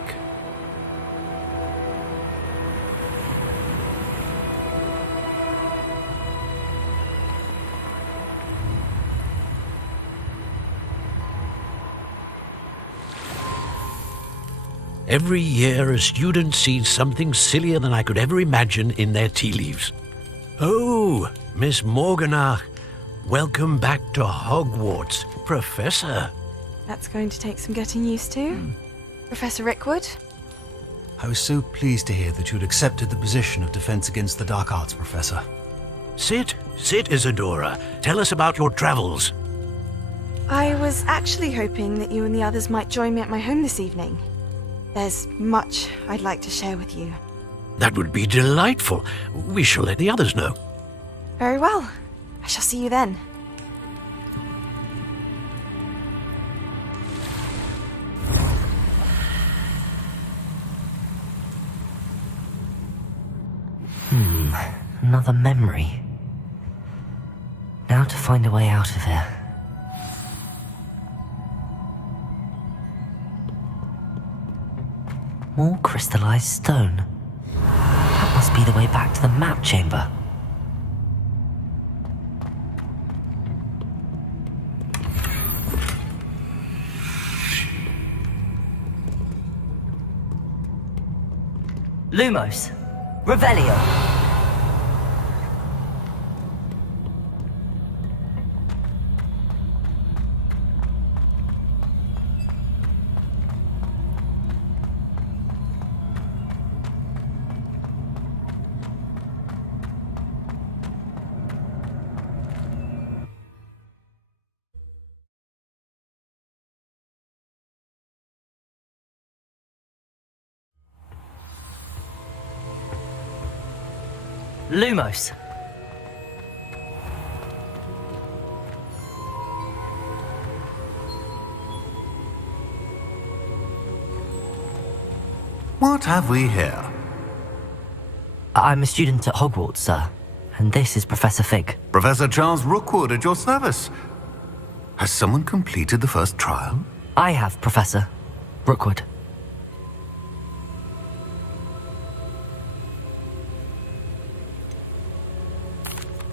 Every year, a student sees something sillier than I could ever imagine in their tea leaves. Oh, Miss Morganach, welcome back to Hogwarts, Professor. That's going to take some getting used to. Professor Rickwood? I was so pleased to hear that you'd accepted the position of Defense Against the Dark Arts, Professor. Sit, Isadora. Tell us about your travels. I was actually hoping that you and the others might join me at my home this evening. There's much I'd like to share with you. That would be delightful. We shall let the others know. Very well. I shall see you then. Another memory. Now to find a way out of here. More crystallized stone. That must be the way back to the map chamber. Lumos. Revelio. Lumos. What have we here? I'm a student at Hogwarts, sir. And this is Professor Fig. Professor Charles Rookwood at your service. Has someone completed the first trial? I have, Professor Rookwood.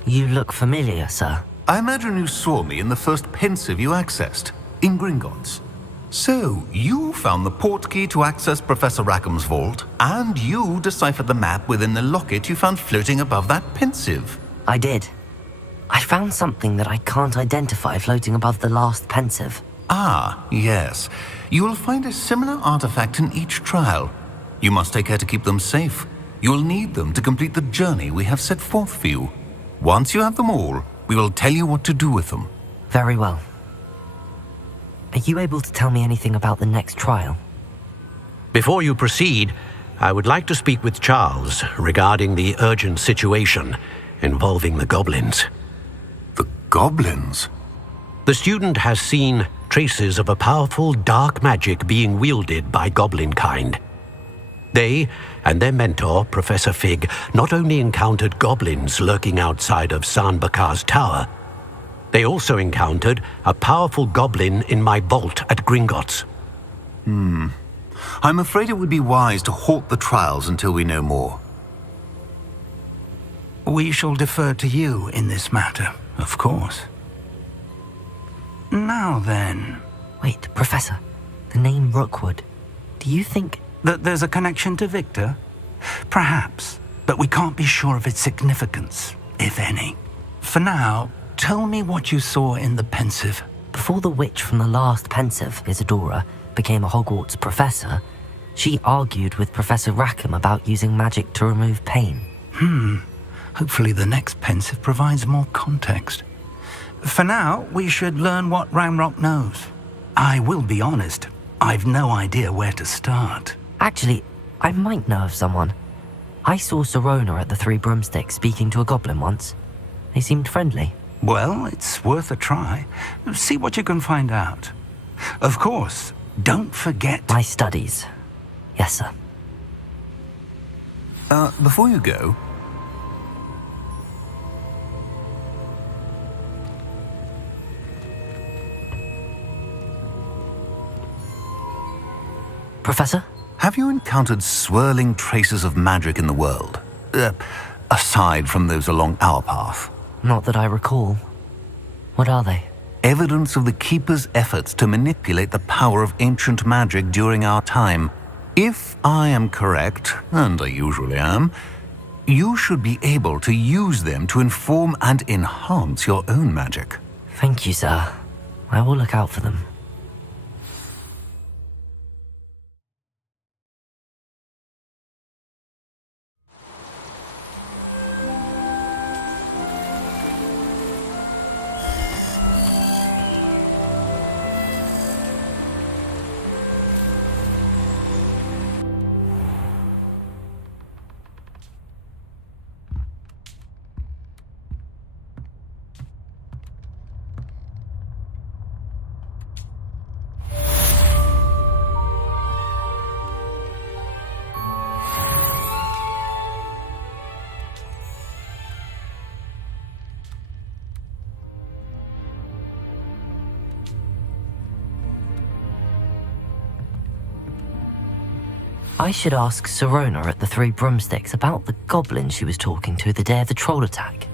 You look familiar, sir. I imagine you saw me in the first pensive you accessed, in Gringotts. So, you found the portkey to access Professor Rackham's vault, and you deciphered the map within the locket you found floating above that pensive. I did. I found something that I can't identify floating above the last pensive. Ah, yes. You will find a similar artifact in each trial. You must take care to keep them safe. You'll need them to complete the journey we have set forth for you. Once you have them all, we will tell you what to do with them. Very well. Are you able to tell me anything about the next trial? Before you proceed, I would like to speak with Charles regarding the urgent situation involving the goblins. The goblins? The student has seen traces of a powerful dark magic being wielded by goblin kind. They and their mentor, Professor Fig, not only encountered goblins lurking outside of San Bakar's tower, they also encountered a powerful goblin in my vault at Gringotts. I'm afraid it would be wise to halt the trials until we know more. We shall defer to you in this matter, of course. Now then... Wait, Professor. The name Rookwood. Do you think... that there's a connection to Victor? Perhaps, but we can't be sure of its significance, if any. For now, tell me what you saw in the pensive. Before the witch from the last pensive, Isadora, became a Hogwarts professor, she argued with Professor Rackham about using magic to remove pain. Hopefully the next pensive provides more context. For now, we should learn what Ranrock knows. I will be honest, I've no idea where to start. Actually, I might know of someone. I saw Sirona at the Three Broomsticks speaking to a goblin once. They seemed friendly. Well, it's worth a try. See what you can find out. Of course, don't forget... my studies. Yes, sir. Before you go... Professor? Have you encountered swirling traces of magic in the world? Aside from those along our path? Not that I recall. What are they? Evidence of the Keeper's efforts to manipulate the power of ancient magic during our time. If I am correct, and I usually am, you should be able to use them to inform and enhance your own magic. Thank you, sir. I will look out for them. I should ask Sirona at the Three Broomsticks about the goblin she was talking to the day of the troll attack.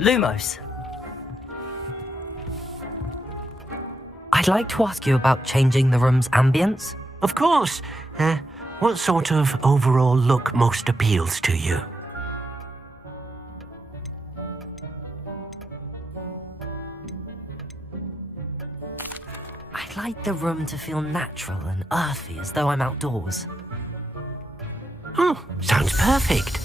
Lumos. I'd like to ask you about changing the room's ambience. Of course. What sort of overall look most appeals to you? I'd like the room to feel natural and earthy, as though I'm outdoors. Oh, sounds perfect.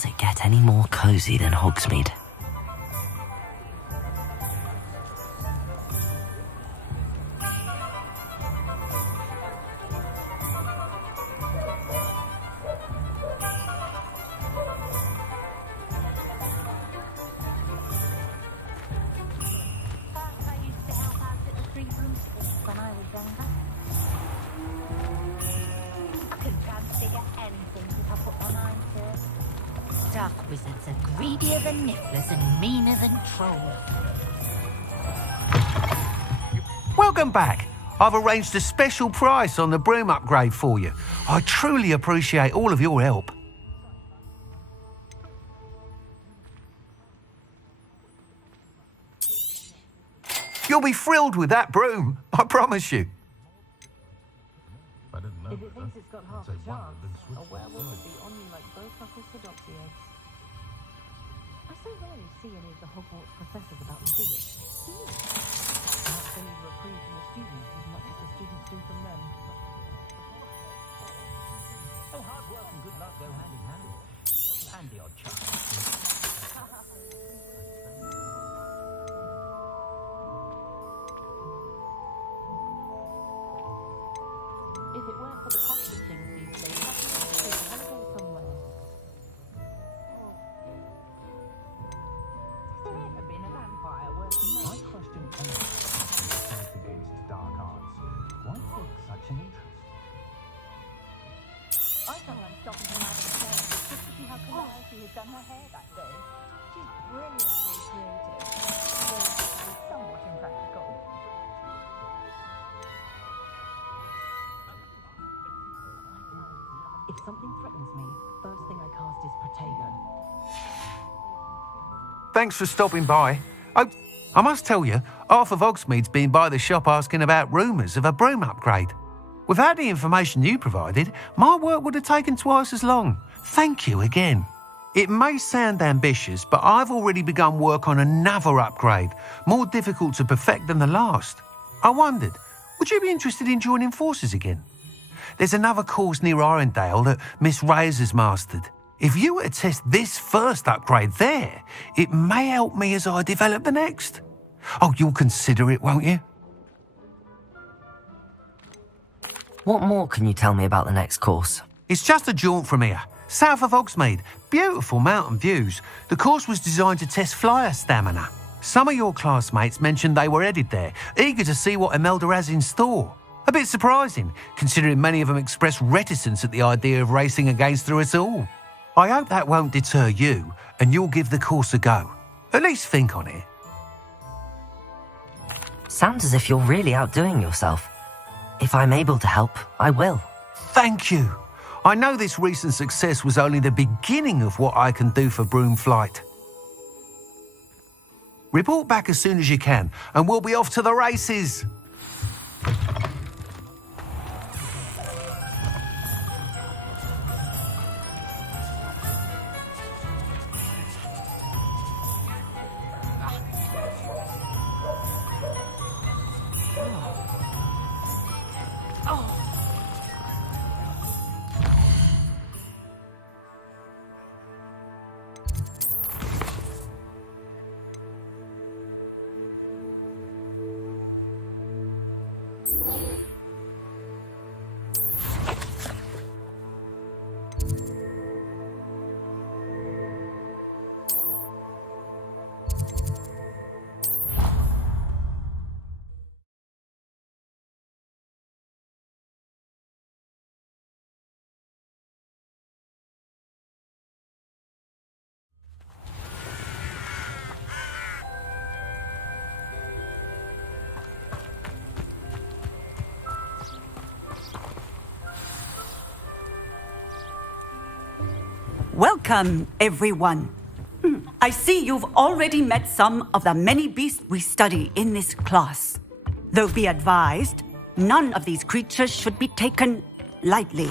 Does it get any more cozy than Hogsmeade? Dark wizards are greedier than nifflers and meaner than trolls. Welcome back. I've arranged a special price on the broom upgrade for you. I truly appreciate all of your help. You'll be thrilled with that broom, I promise you. If it thinks it's got half a chance, a werewolf would be on you like both knuckles to doxy eggs. I so rarely see any of the Hogwarts professors about the village. Do you? Perhaps they need reprieve from the students as much as the students do from them. Oh, hard work and good luck go hand in hand. And the odd chance. If it weren't for the cost of things these days, I'd take a holiday somewhere. Has there ever been a vampire worth I question anyone who defends against dark arts. Why take such an interest? I thought I'm stopping to Madame Claire just to see how clever she has done her hair that day. She's brilliantly creative, though she's somewhat impractical. If something threatens me, first thing I cast is Protego. Thanks for stopping by. Oh, I must tell you, half of Hogsmeade's been by the shop asking about rumours of a broom upgrade. Without the information you provided, my work would have taken twice as long. Thank you again. It may sound ambitious, but I've already begun work on another upgrade, more difficult to perfect than the last. I wondered, would you be interested in joining forces again? There's another course near Arendelle that Miss Reyes has mastered. If you were to test this first upgrade there, it may help me as I develop the next. Oh, you'll consider it, won't you? What more can you tell me about the next course? It's just a jaunt from here, south of Hogsmeade. Beautiful mountain views. The course was designed to test flyer stamina. Some of your classmates mentioned they were headed there, eager to see what Imelda has in store. A bit surprising, considering many of them expressed reticence at the idea of racing against her at all. I hope that won't deter you, and you'll give the course a go. At least think on it. Sounds as if you're really outdoing yourself. If I'm able to help, I will. Thank you. I know this recent success was only the beginning of what I can do for broom flight. Report back as soon as you can, and we'll be off to the races. Welcome, everyone. I see you've already met some of the many beasts we study in this class. Though be advised, none of these creatures should be taken lightly.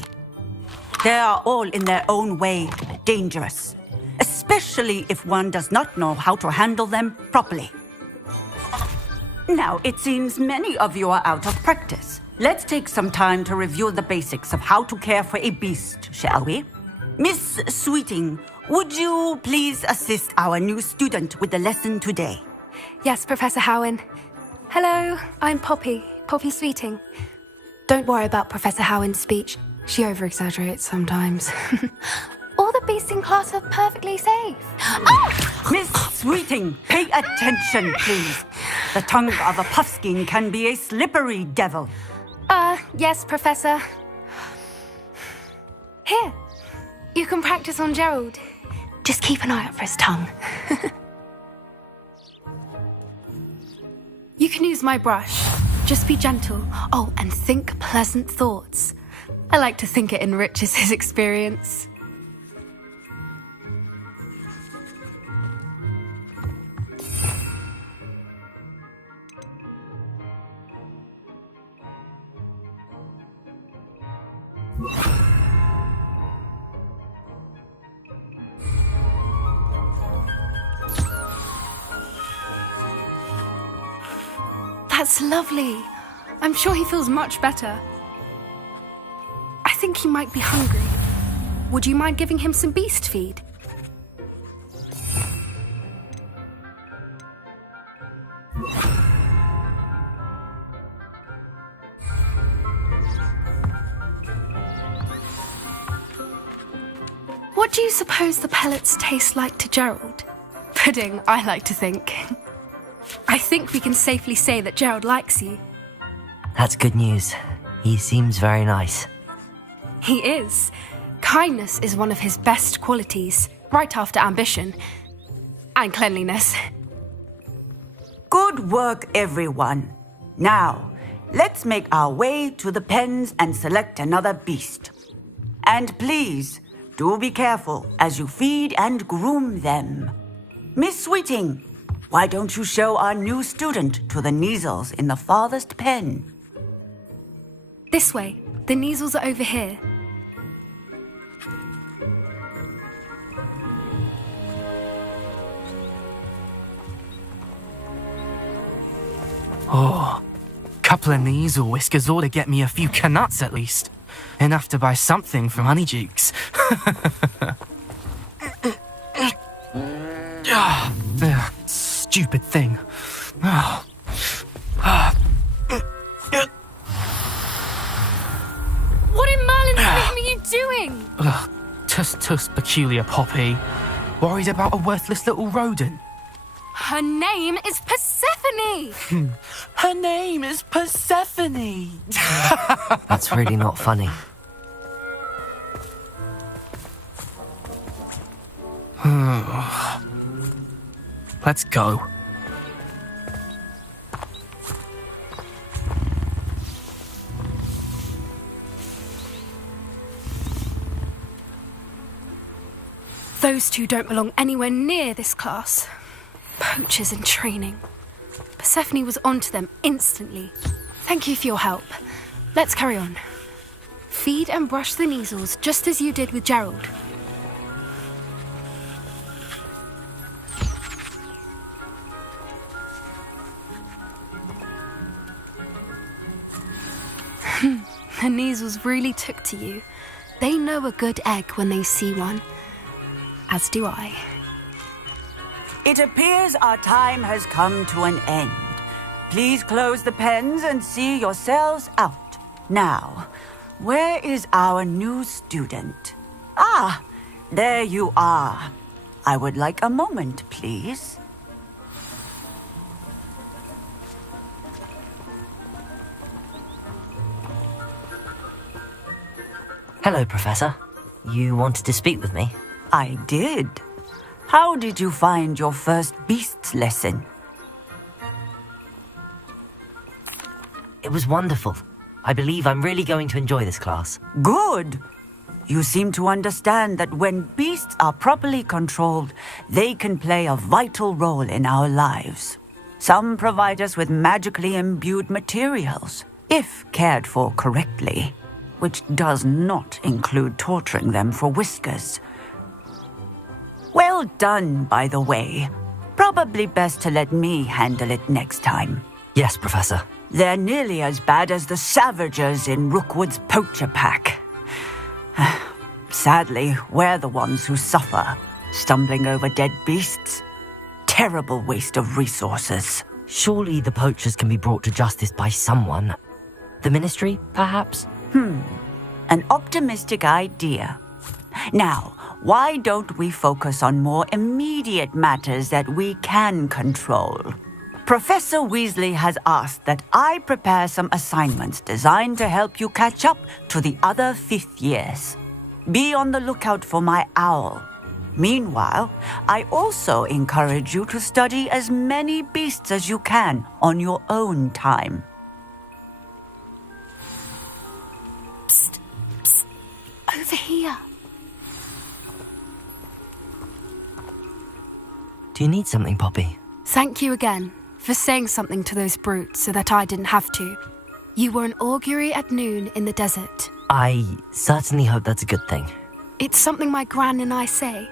They are all in their own way dangerous, especially if one does not know how to handle them properly. Now, it seems many of you are out of practice. Let's take some time to review the basics of how to care for a beast, shall we? Miss Sweeting, would you please assist our new student with the lesson today? Yes, Professor Howen. Hello, I'm Poppy Sweeting. Don't worry about Professor Howen's speech. She over-exaggerates sometimes. All the beasts in class are perfectly safe. Oh! Miss Sweeting, pay attention, please. The tongue of a puffskein can be a slippery devil. Yes, Professor. Here, you can practice on Gerald. Just keep an eye out for his tongue. You can use my brush. Just be gentle. Oh, and think pleasant thoughts. I like to think it enriches his experience. That's lovely. I'm sure he feels much better. I think he might be hungry. Would you mind giving him some beast feed? What do you suppose the pellets taste like to Gerald? Pudding, I like to think. I think we can safely say that Gerald likes you. That's good news. He seems very nice. He is. Kindness is one of his best qualities, right after ambition. And cleanliness. Good work, everyone. Now, let's make our way to the pens and select another beast. And please, do be careful as you feed and groom them. Miss Sweeting, why don't you show our new student to the Neasels in the farthest pen? This way. The Neasels are over here. Oh, couple of Neasel whiskers ought to get me a few canuts at least. Enough to buy something from Honeydukes. Stupid thing. What in Merlin's name are you doing? Tuss, peculiar Poppy. Worried about a worthless little rodent. Her name is Persephone! Her name is Persephone! That's really not funny. Let's go. Those two don't belong anywhere near this class. Poachers in training. Persephone was onto them instantly. Thank you for your help. Let's carry on. Feed and brush the Neasels just as you did with Gerald. The Neasels really took to you. They know a good egg when they see one. As do I. It appears our time has come to an end. Please close the pens and see yourselves out. Now, where is our new student? Ah, there you are. I would like a moment, please. Hello, Professor. You wanted to speak with me? I did. How did you find your first beasts lesson? It was wonderful. I believe I'm really going to enjoy this class. Good. You seem to understand that when beasts are properly controlled, they can play a vital role in our lives. Some provide us with magically imbued materials, if cared for correctly, which does not include torturing them for whiskers. Well done, by the way. Probably best to let me handle it next time. Yes, Professor. They're nearly as bad as the Savagers in Rookwood's poacher pack. Sadly, we're the ones who suffer, stumbling over dead beasts. Terrible waste of resources. Surely the poachers can be brought to justice by someone. The Ministry, perhaps? An optimistic idea. Now, why don't we focus on more immediate matters that we can control? Professor Weasley has asked that I prepare some assignments designed to help you catch up to the other 5th years. Be on the lookout for my owl. Meanwhile, I also encourage you to study as many beasts as you can on your own time. Psst, psst. Over here. Do you need something, Poppy? Thank you again for saying something to those brutes so that I didn't have to. You were an augury at noon in the desert. I certainly hope that's a good thing. It's something my gran and I say.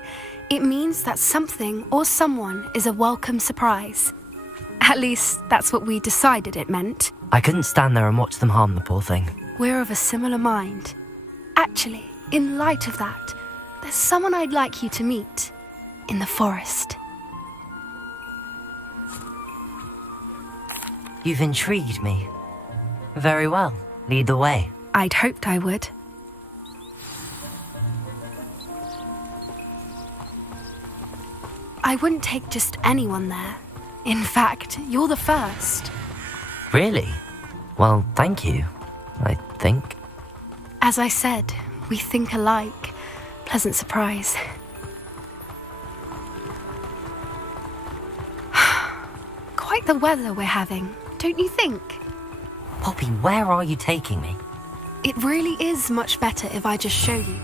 It means that something or someone is a welcome surprise. At least, that's what we decided it meant. I couldn't stand there and watch them harm the poor thing. We're of a similar mind. Actually, in light of that, there's someone I'd like you to meet. In the forest. You've intrigued me. Very well. Lead the way. I'd hoped I would. I wouldn't take just anyone there. In fact, you're the first. Really? Well, thank you, I think. As I said, we think alike. Pleasant surprise. Quite the weather we're having, don't you think? Poppy, where are you taking me? It really is much better if I just show you.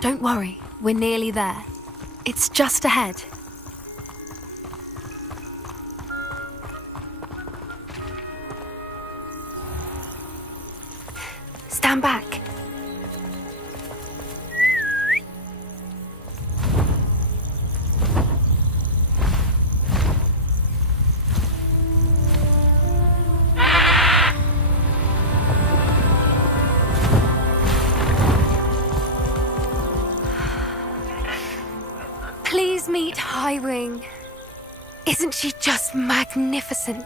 Don't worry, we're nearly there. It's just ahead. Stand back. Please meet Highwing. Isn't she just magnificent?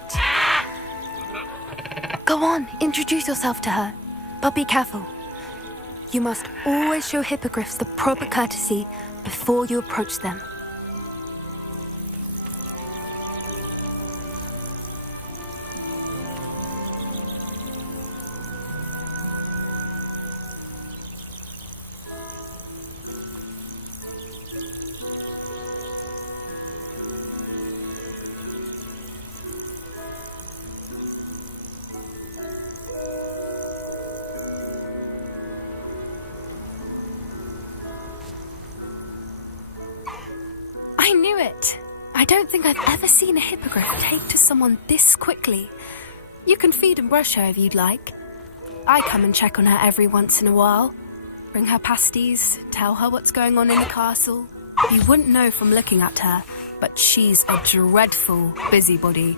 Go on, introduce yourself to her. But be careful. You must always show hippogriffs the proper courtesy before you approach them. I knew it! I don't think I've ever seen a hippogriff take to someone this quickly. You can feed and brush her if you'd like. I come and check on her every once in a while. Bring her pasties, tell her what's going on in the castle. You wouldn't know from looking at her, but she's a dreadful busybody.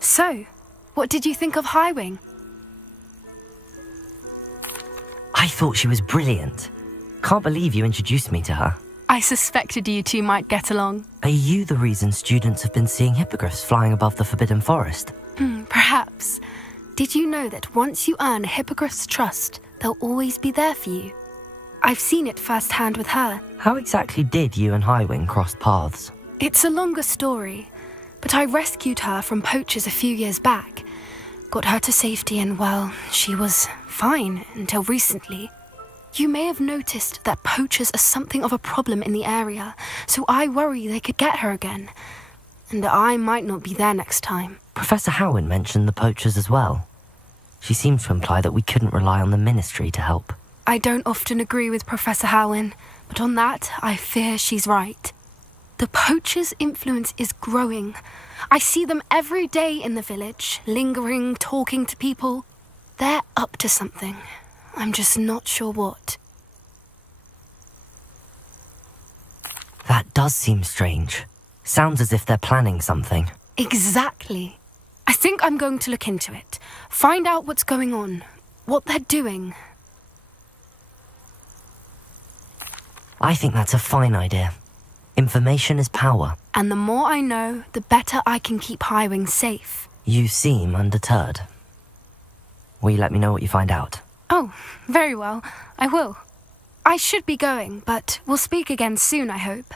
So, what did you think of Highwing? I thought she was brilliant. Can't believe you introduced me to her. I suspected you two might get along. Are you the reason students have been seeing hippogriffs flying above the Forbidden Forest? Perhaps. Did you know that once you earn a hippogriff's trust, they'll always be there for you? I've seen it firsthand with her. How exactly did you and Highwing cross paths? It's a longer story, but I rescued her from poachers a few years back. Got her to safety and, well, she was fine until recently. You may have noticed that poachers are something of a problem in the area, so I worry they could get her again. And I might not be there next time. Professor Howin mentioned the poachers as well. She seemed to imply that we couldn't rely on the Ministry to help. I don't often agree with Professor Howin, but on that, I fear she's right. The poachers' influence is growing. I see them every day in the village, lingering, talking to people. They're up to something. I'm just not sure what. That does seem strange. Sounds as if they're planning something. Exactly. I think I'm going to look into it. Find out what's going on, what they're doing. I think that's a fine idea. Information is power. And the more I know, the better I can keep Highwing safe. You seem undeterred. Will you let me know what you find out? Oh, very well. I will. I should be going, but we'll speak again soon, I hope.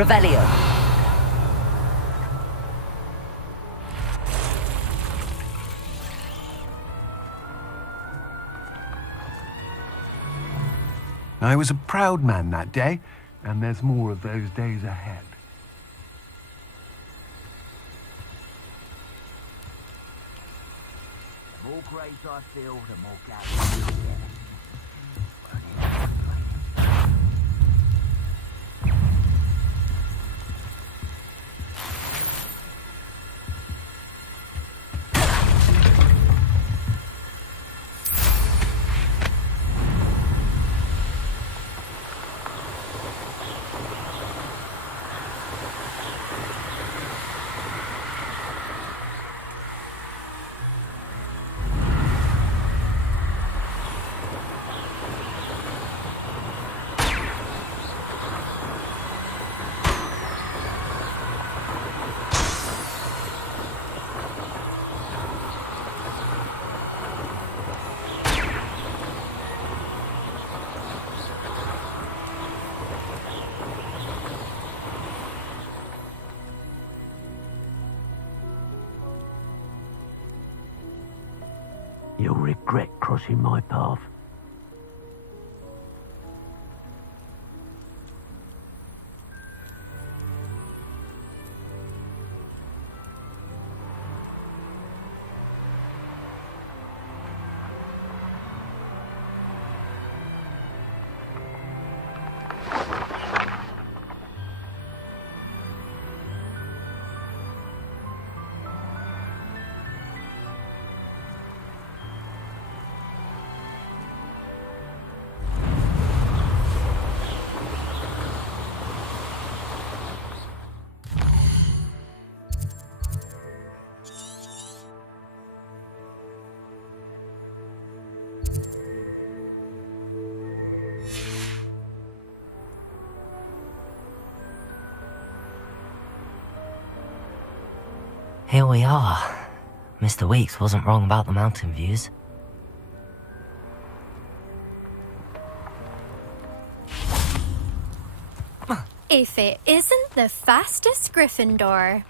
Revelio. I was a proud man that day, and there's more of those days ahead. The more graves I fill, the more galleons I get. You'll regret crossing my path. Here we are. Mr. Weeks wasn't wrong about the mountain views. If it isn't the fastest Gryffindor.